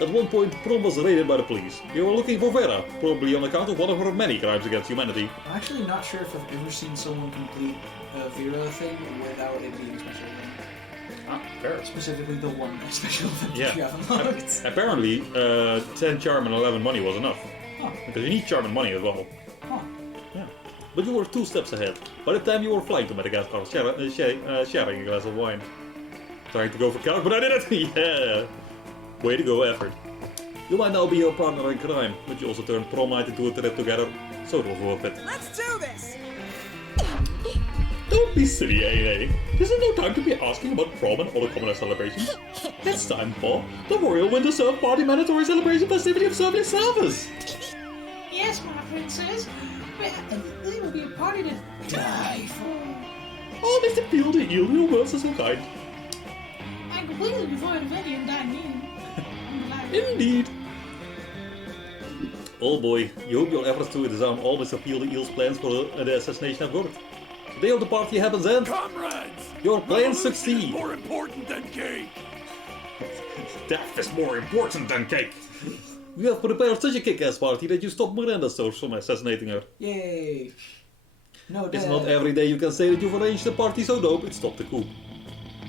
At one point, prom was raided by the police. They were looking for Vera, probably on account of one of her many crimes against humanity. I'm actually not sure if I've ever seen someone complete a Vera thing without it being special. Fair. Specifically the one special event Yeah. that you have unlocked. Apparently, 10 charm and 11 money was enough. Huh. Because you need charm and money as well. Huh. Yeah. But you were 2 steps ahead. By the time you were flying to Madagascar, sharing a glass of wine. Trying to go for calc, but I did it! Yeah! Way to go, effort. You might now be your partner in crime, but you also turned prom night into a trip together, so it was worth it. Let's do this! Don't be silly, AA. This is no time to be asking about prom and other commoner celebrations. It's time for the Royal Winter Surf Party Mandatory Celebration Festivity of Service Service! Yes, my princess. There will be a party to die for. Oh, Mr. Peel the Eel, your words are so kind. I'm completely devoid of any undying meaning. Indeed. Oh boy, you hope your efforts to disarm all Mr. Peel the Eel's plans for the assassination have worked. The day of the party happens and Comrades! your plans revolution succeed. is more important than cake! Death is more important than cake. We have prepared such a kick-ass party that you stopped Miranda's serfs from assassinating her. Yay! No It's death. not every day you can say that you've arranged a party so dope it stopped the coup.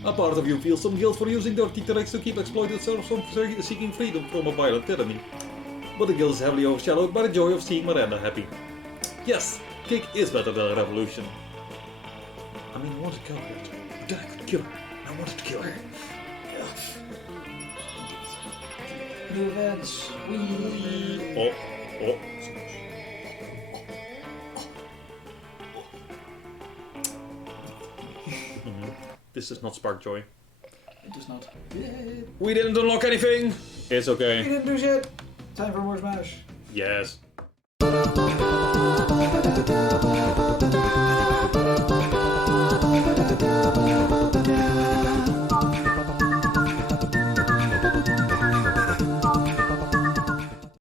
A part of you feels some guilt for using dirty tricks to keep exploited serfs from seeking freedom from a violent tyranny. But the guilt is heavily overshadowed by the joy of seeing Miranda happy. Yes, cake is better than a revolution. I mean, I wanted to kill her. Then I could kill her. I wanted to kill her. New events. Oh. This does not spark joy. It does not. We didn't unlock anything! It's We okay. didn't do shit. Time for more Smash. Yes.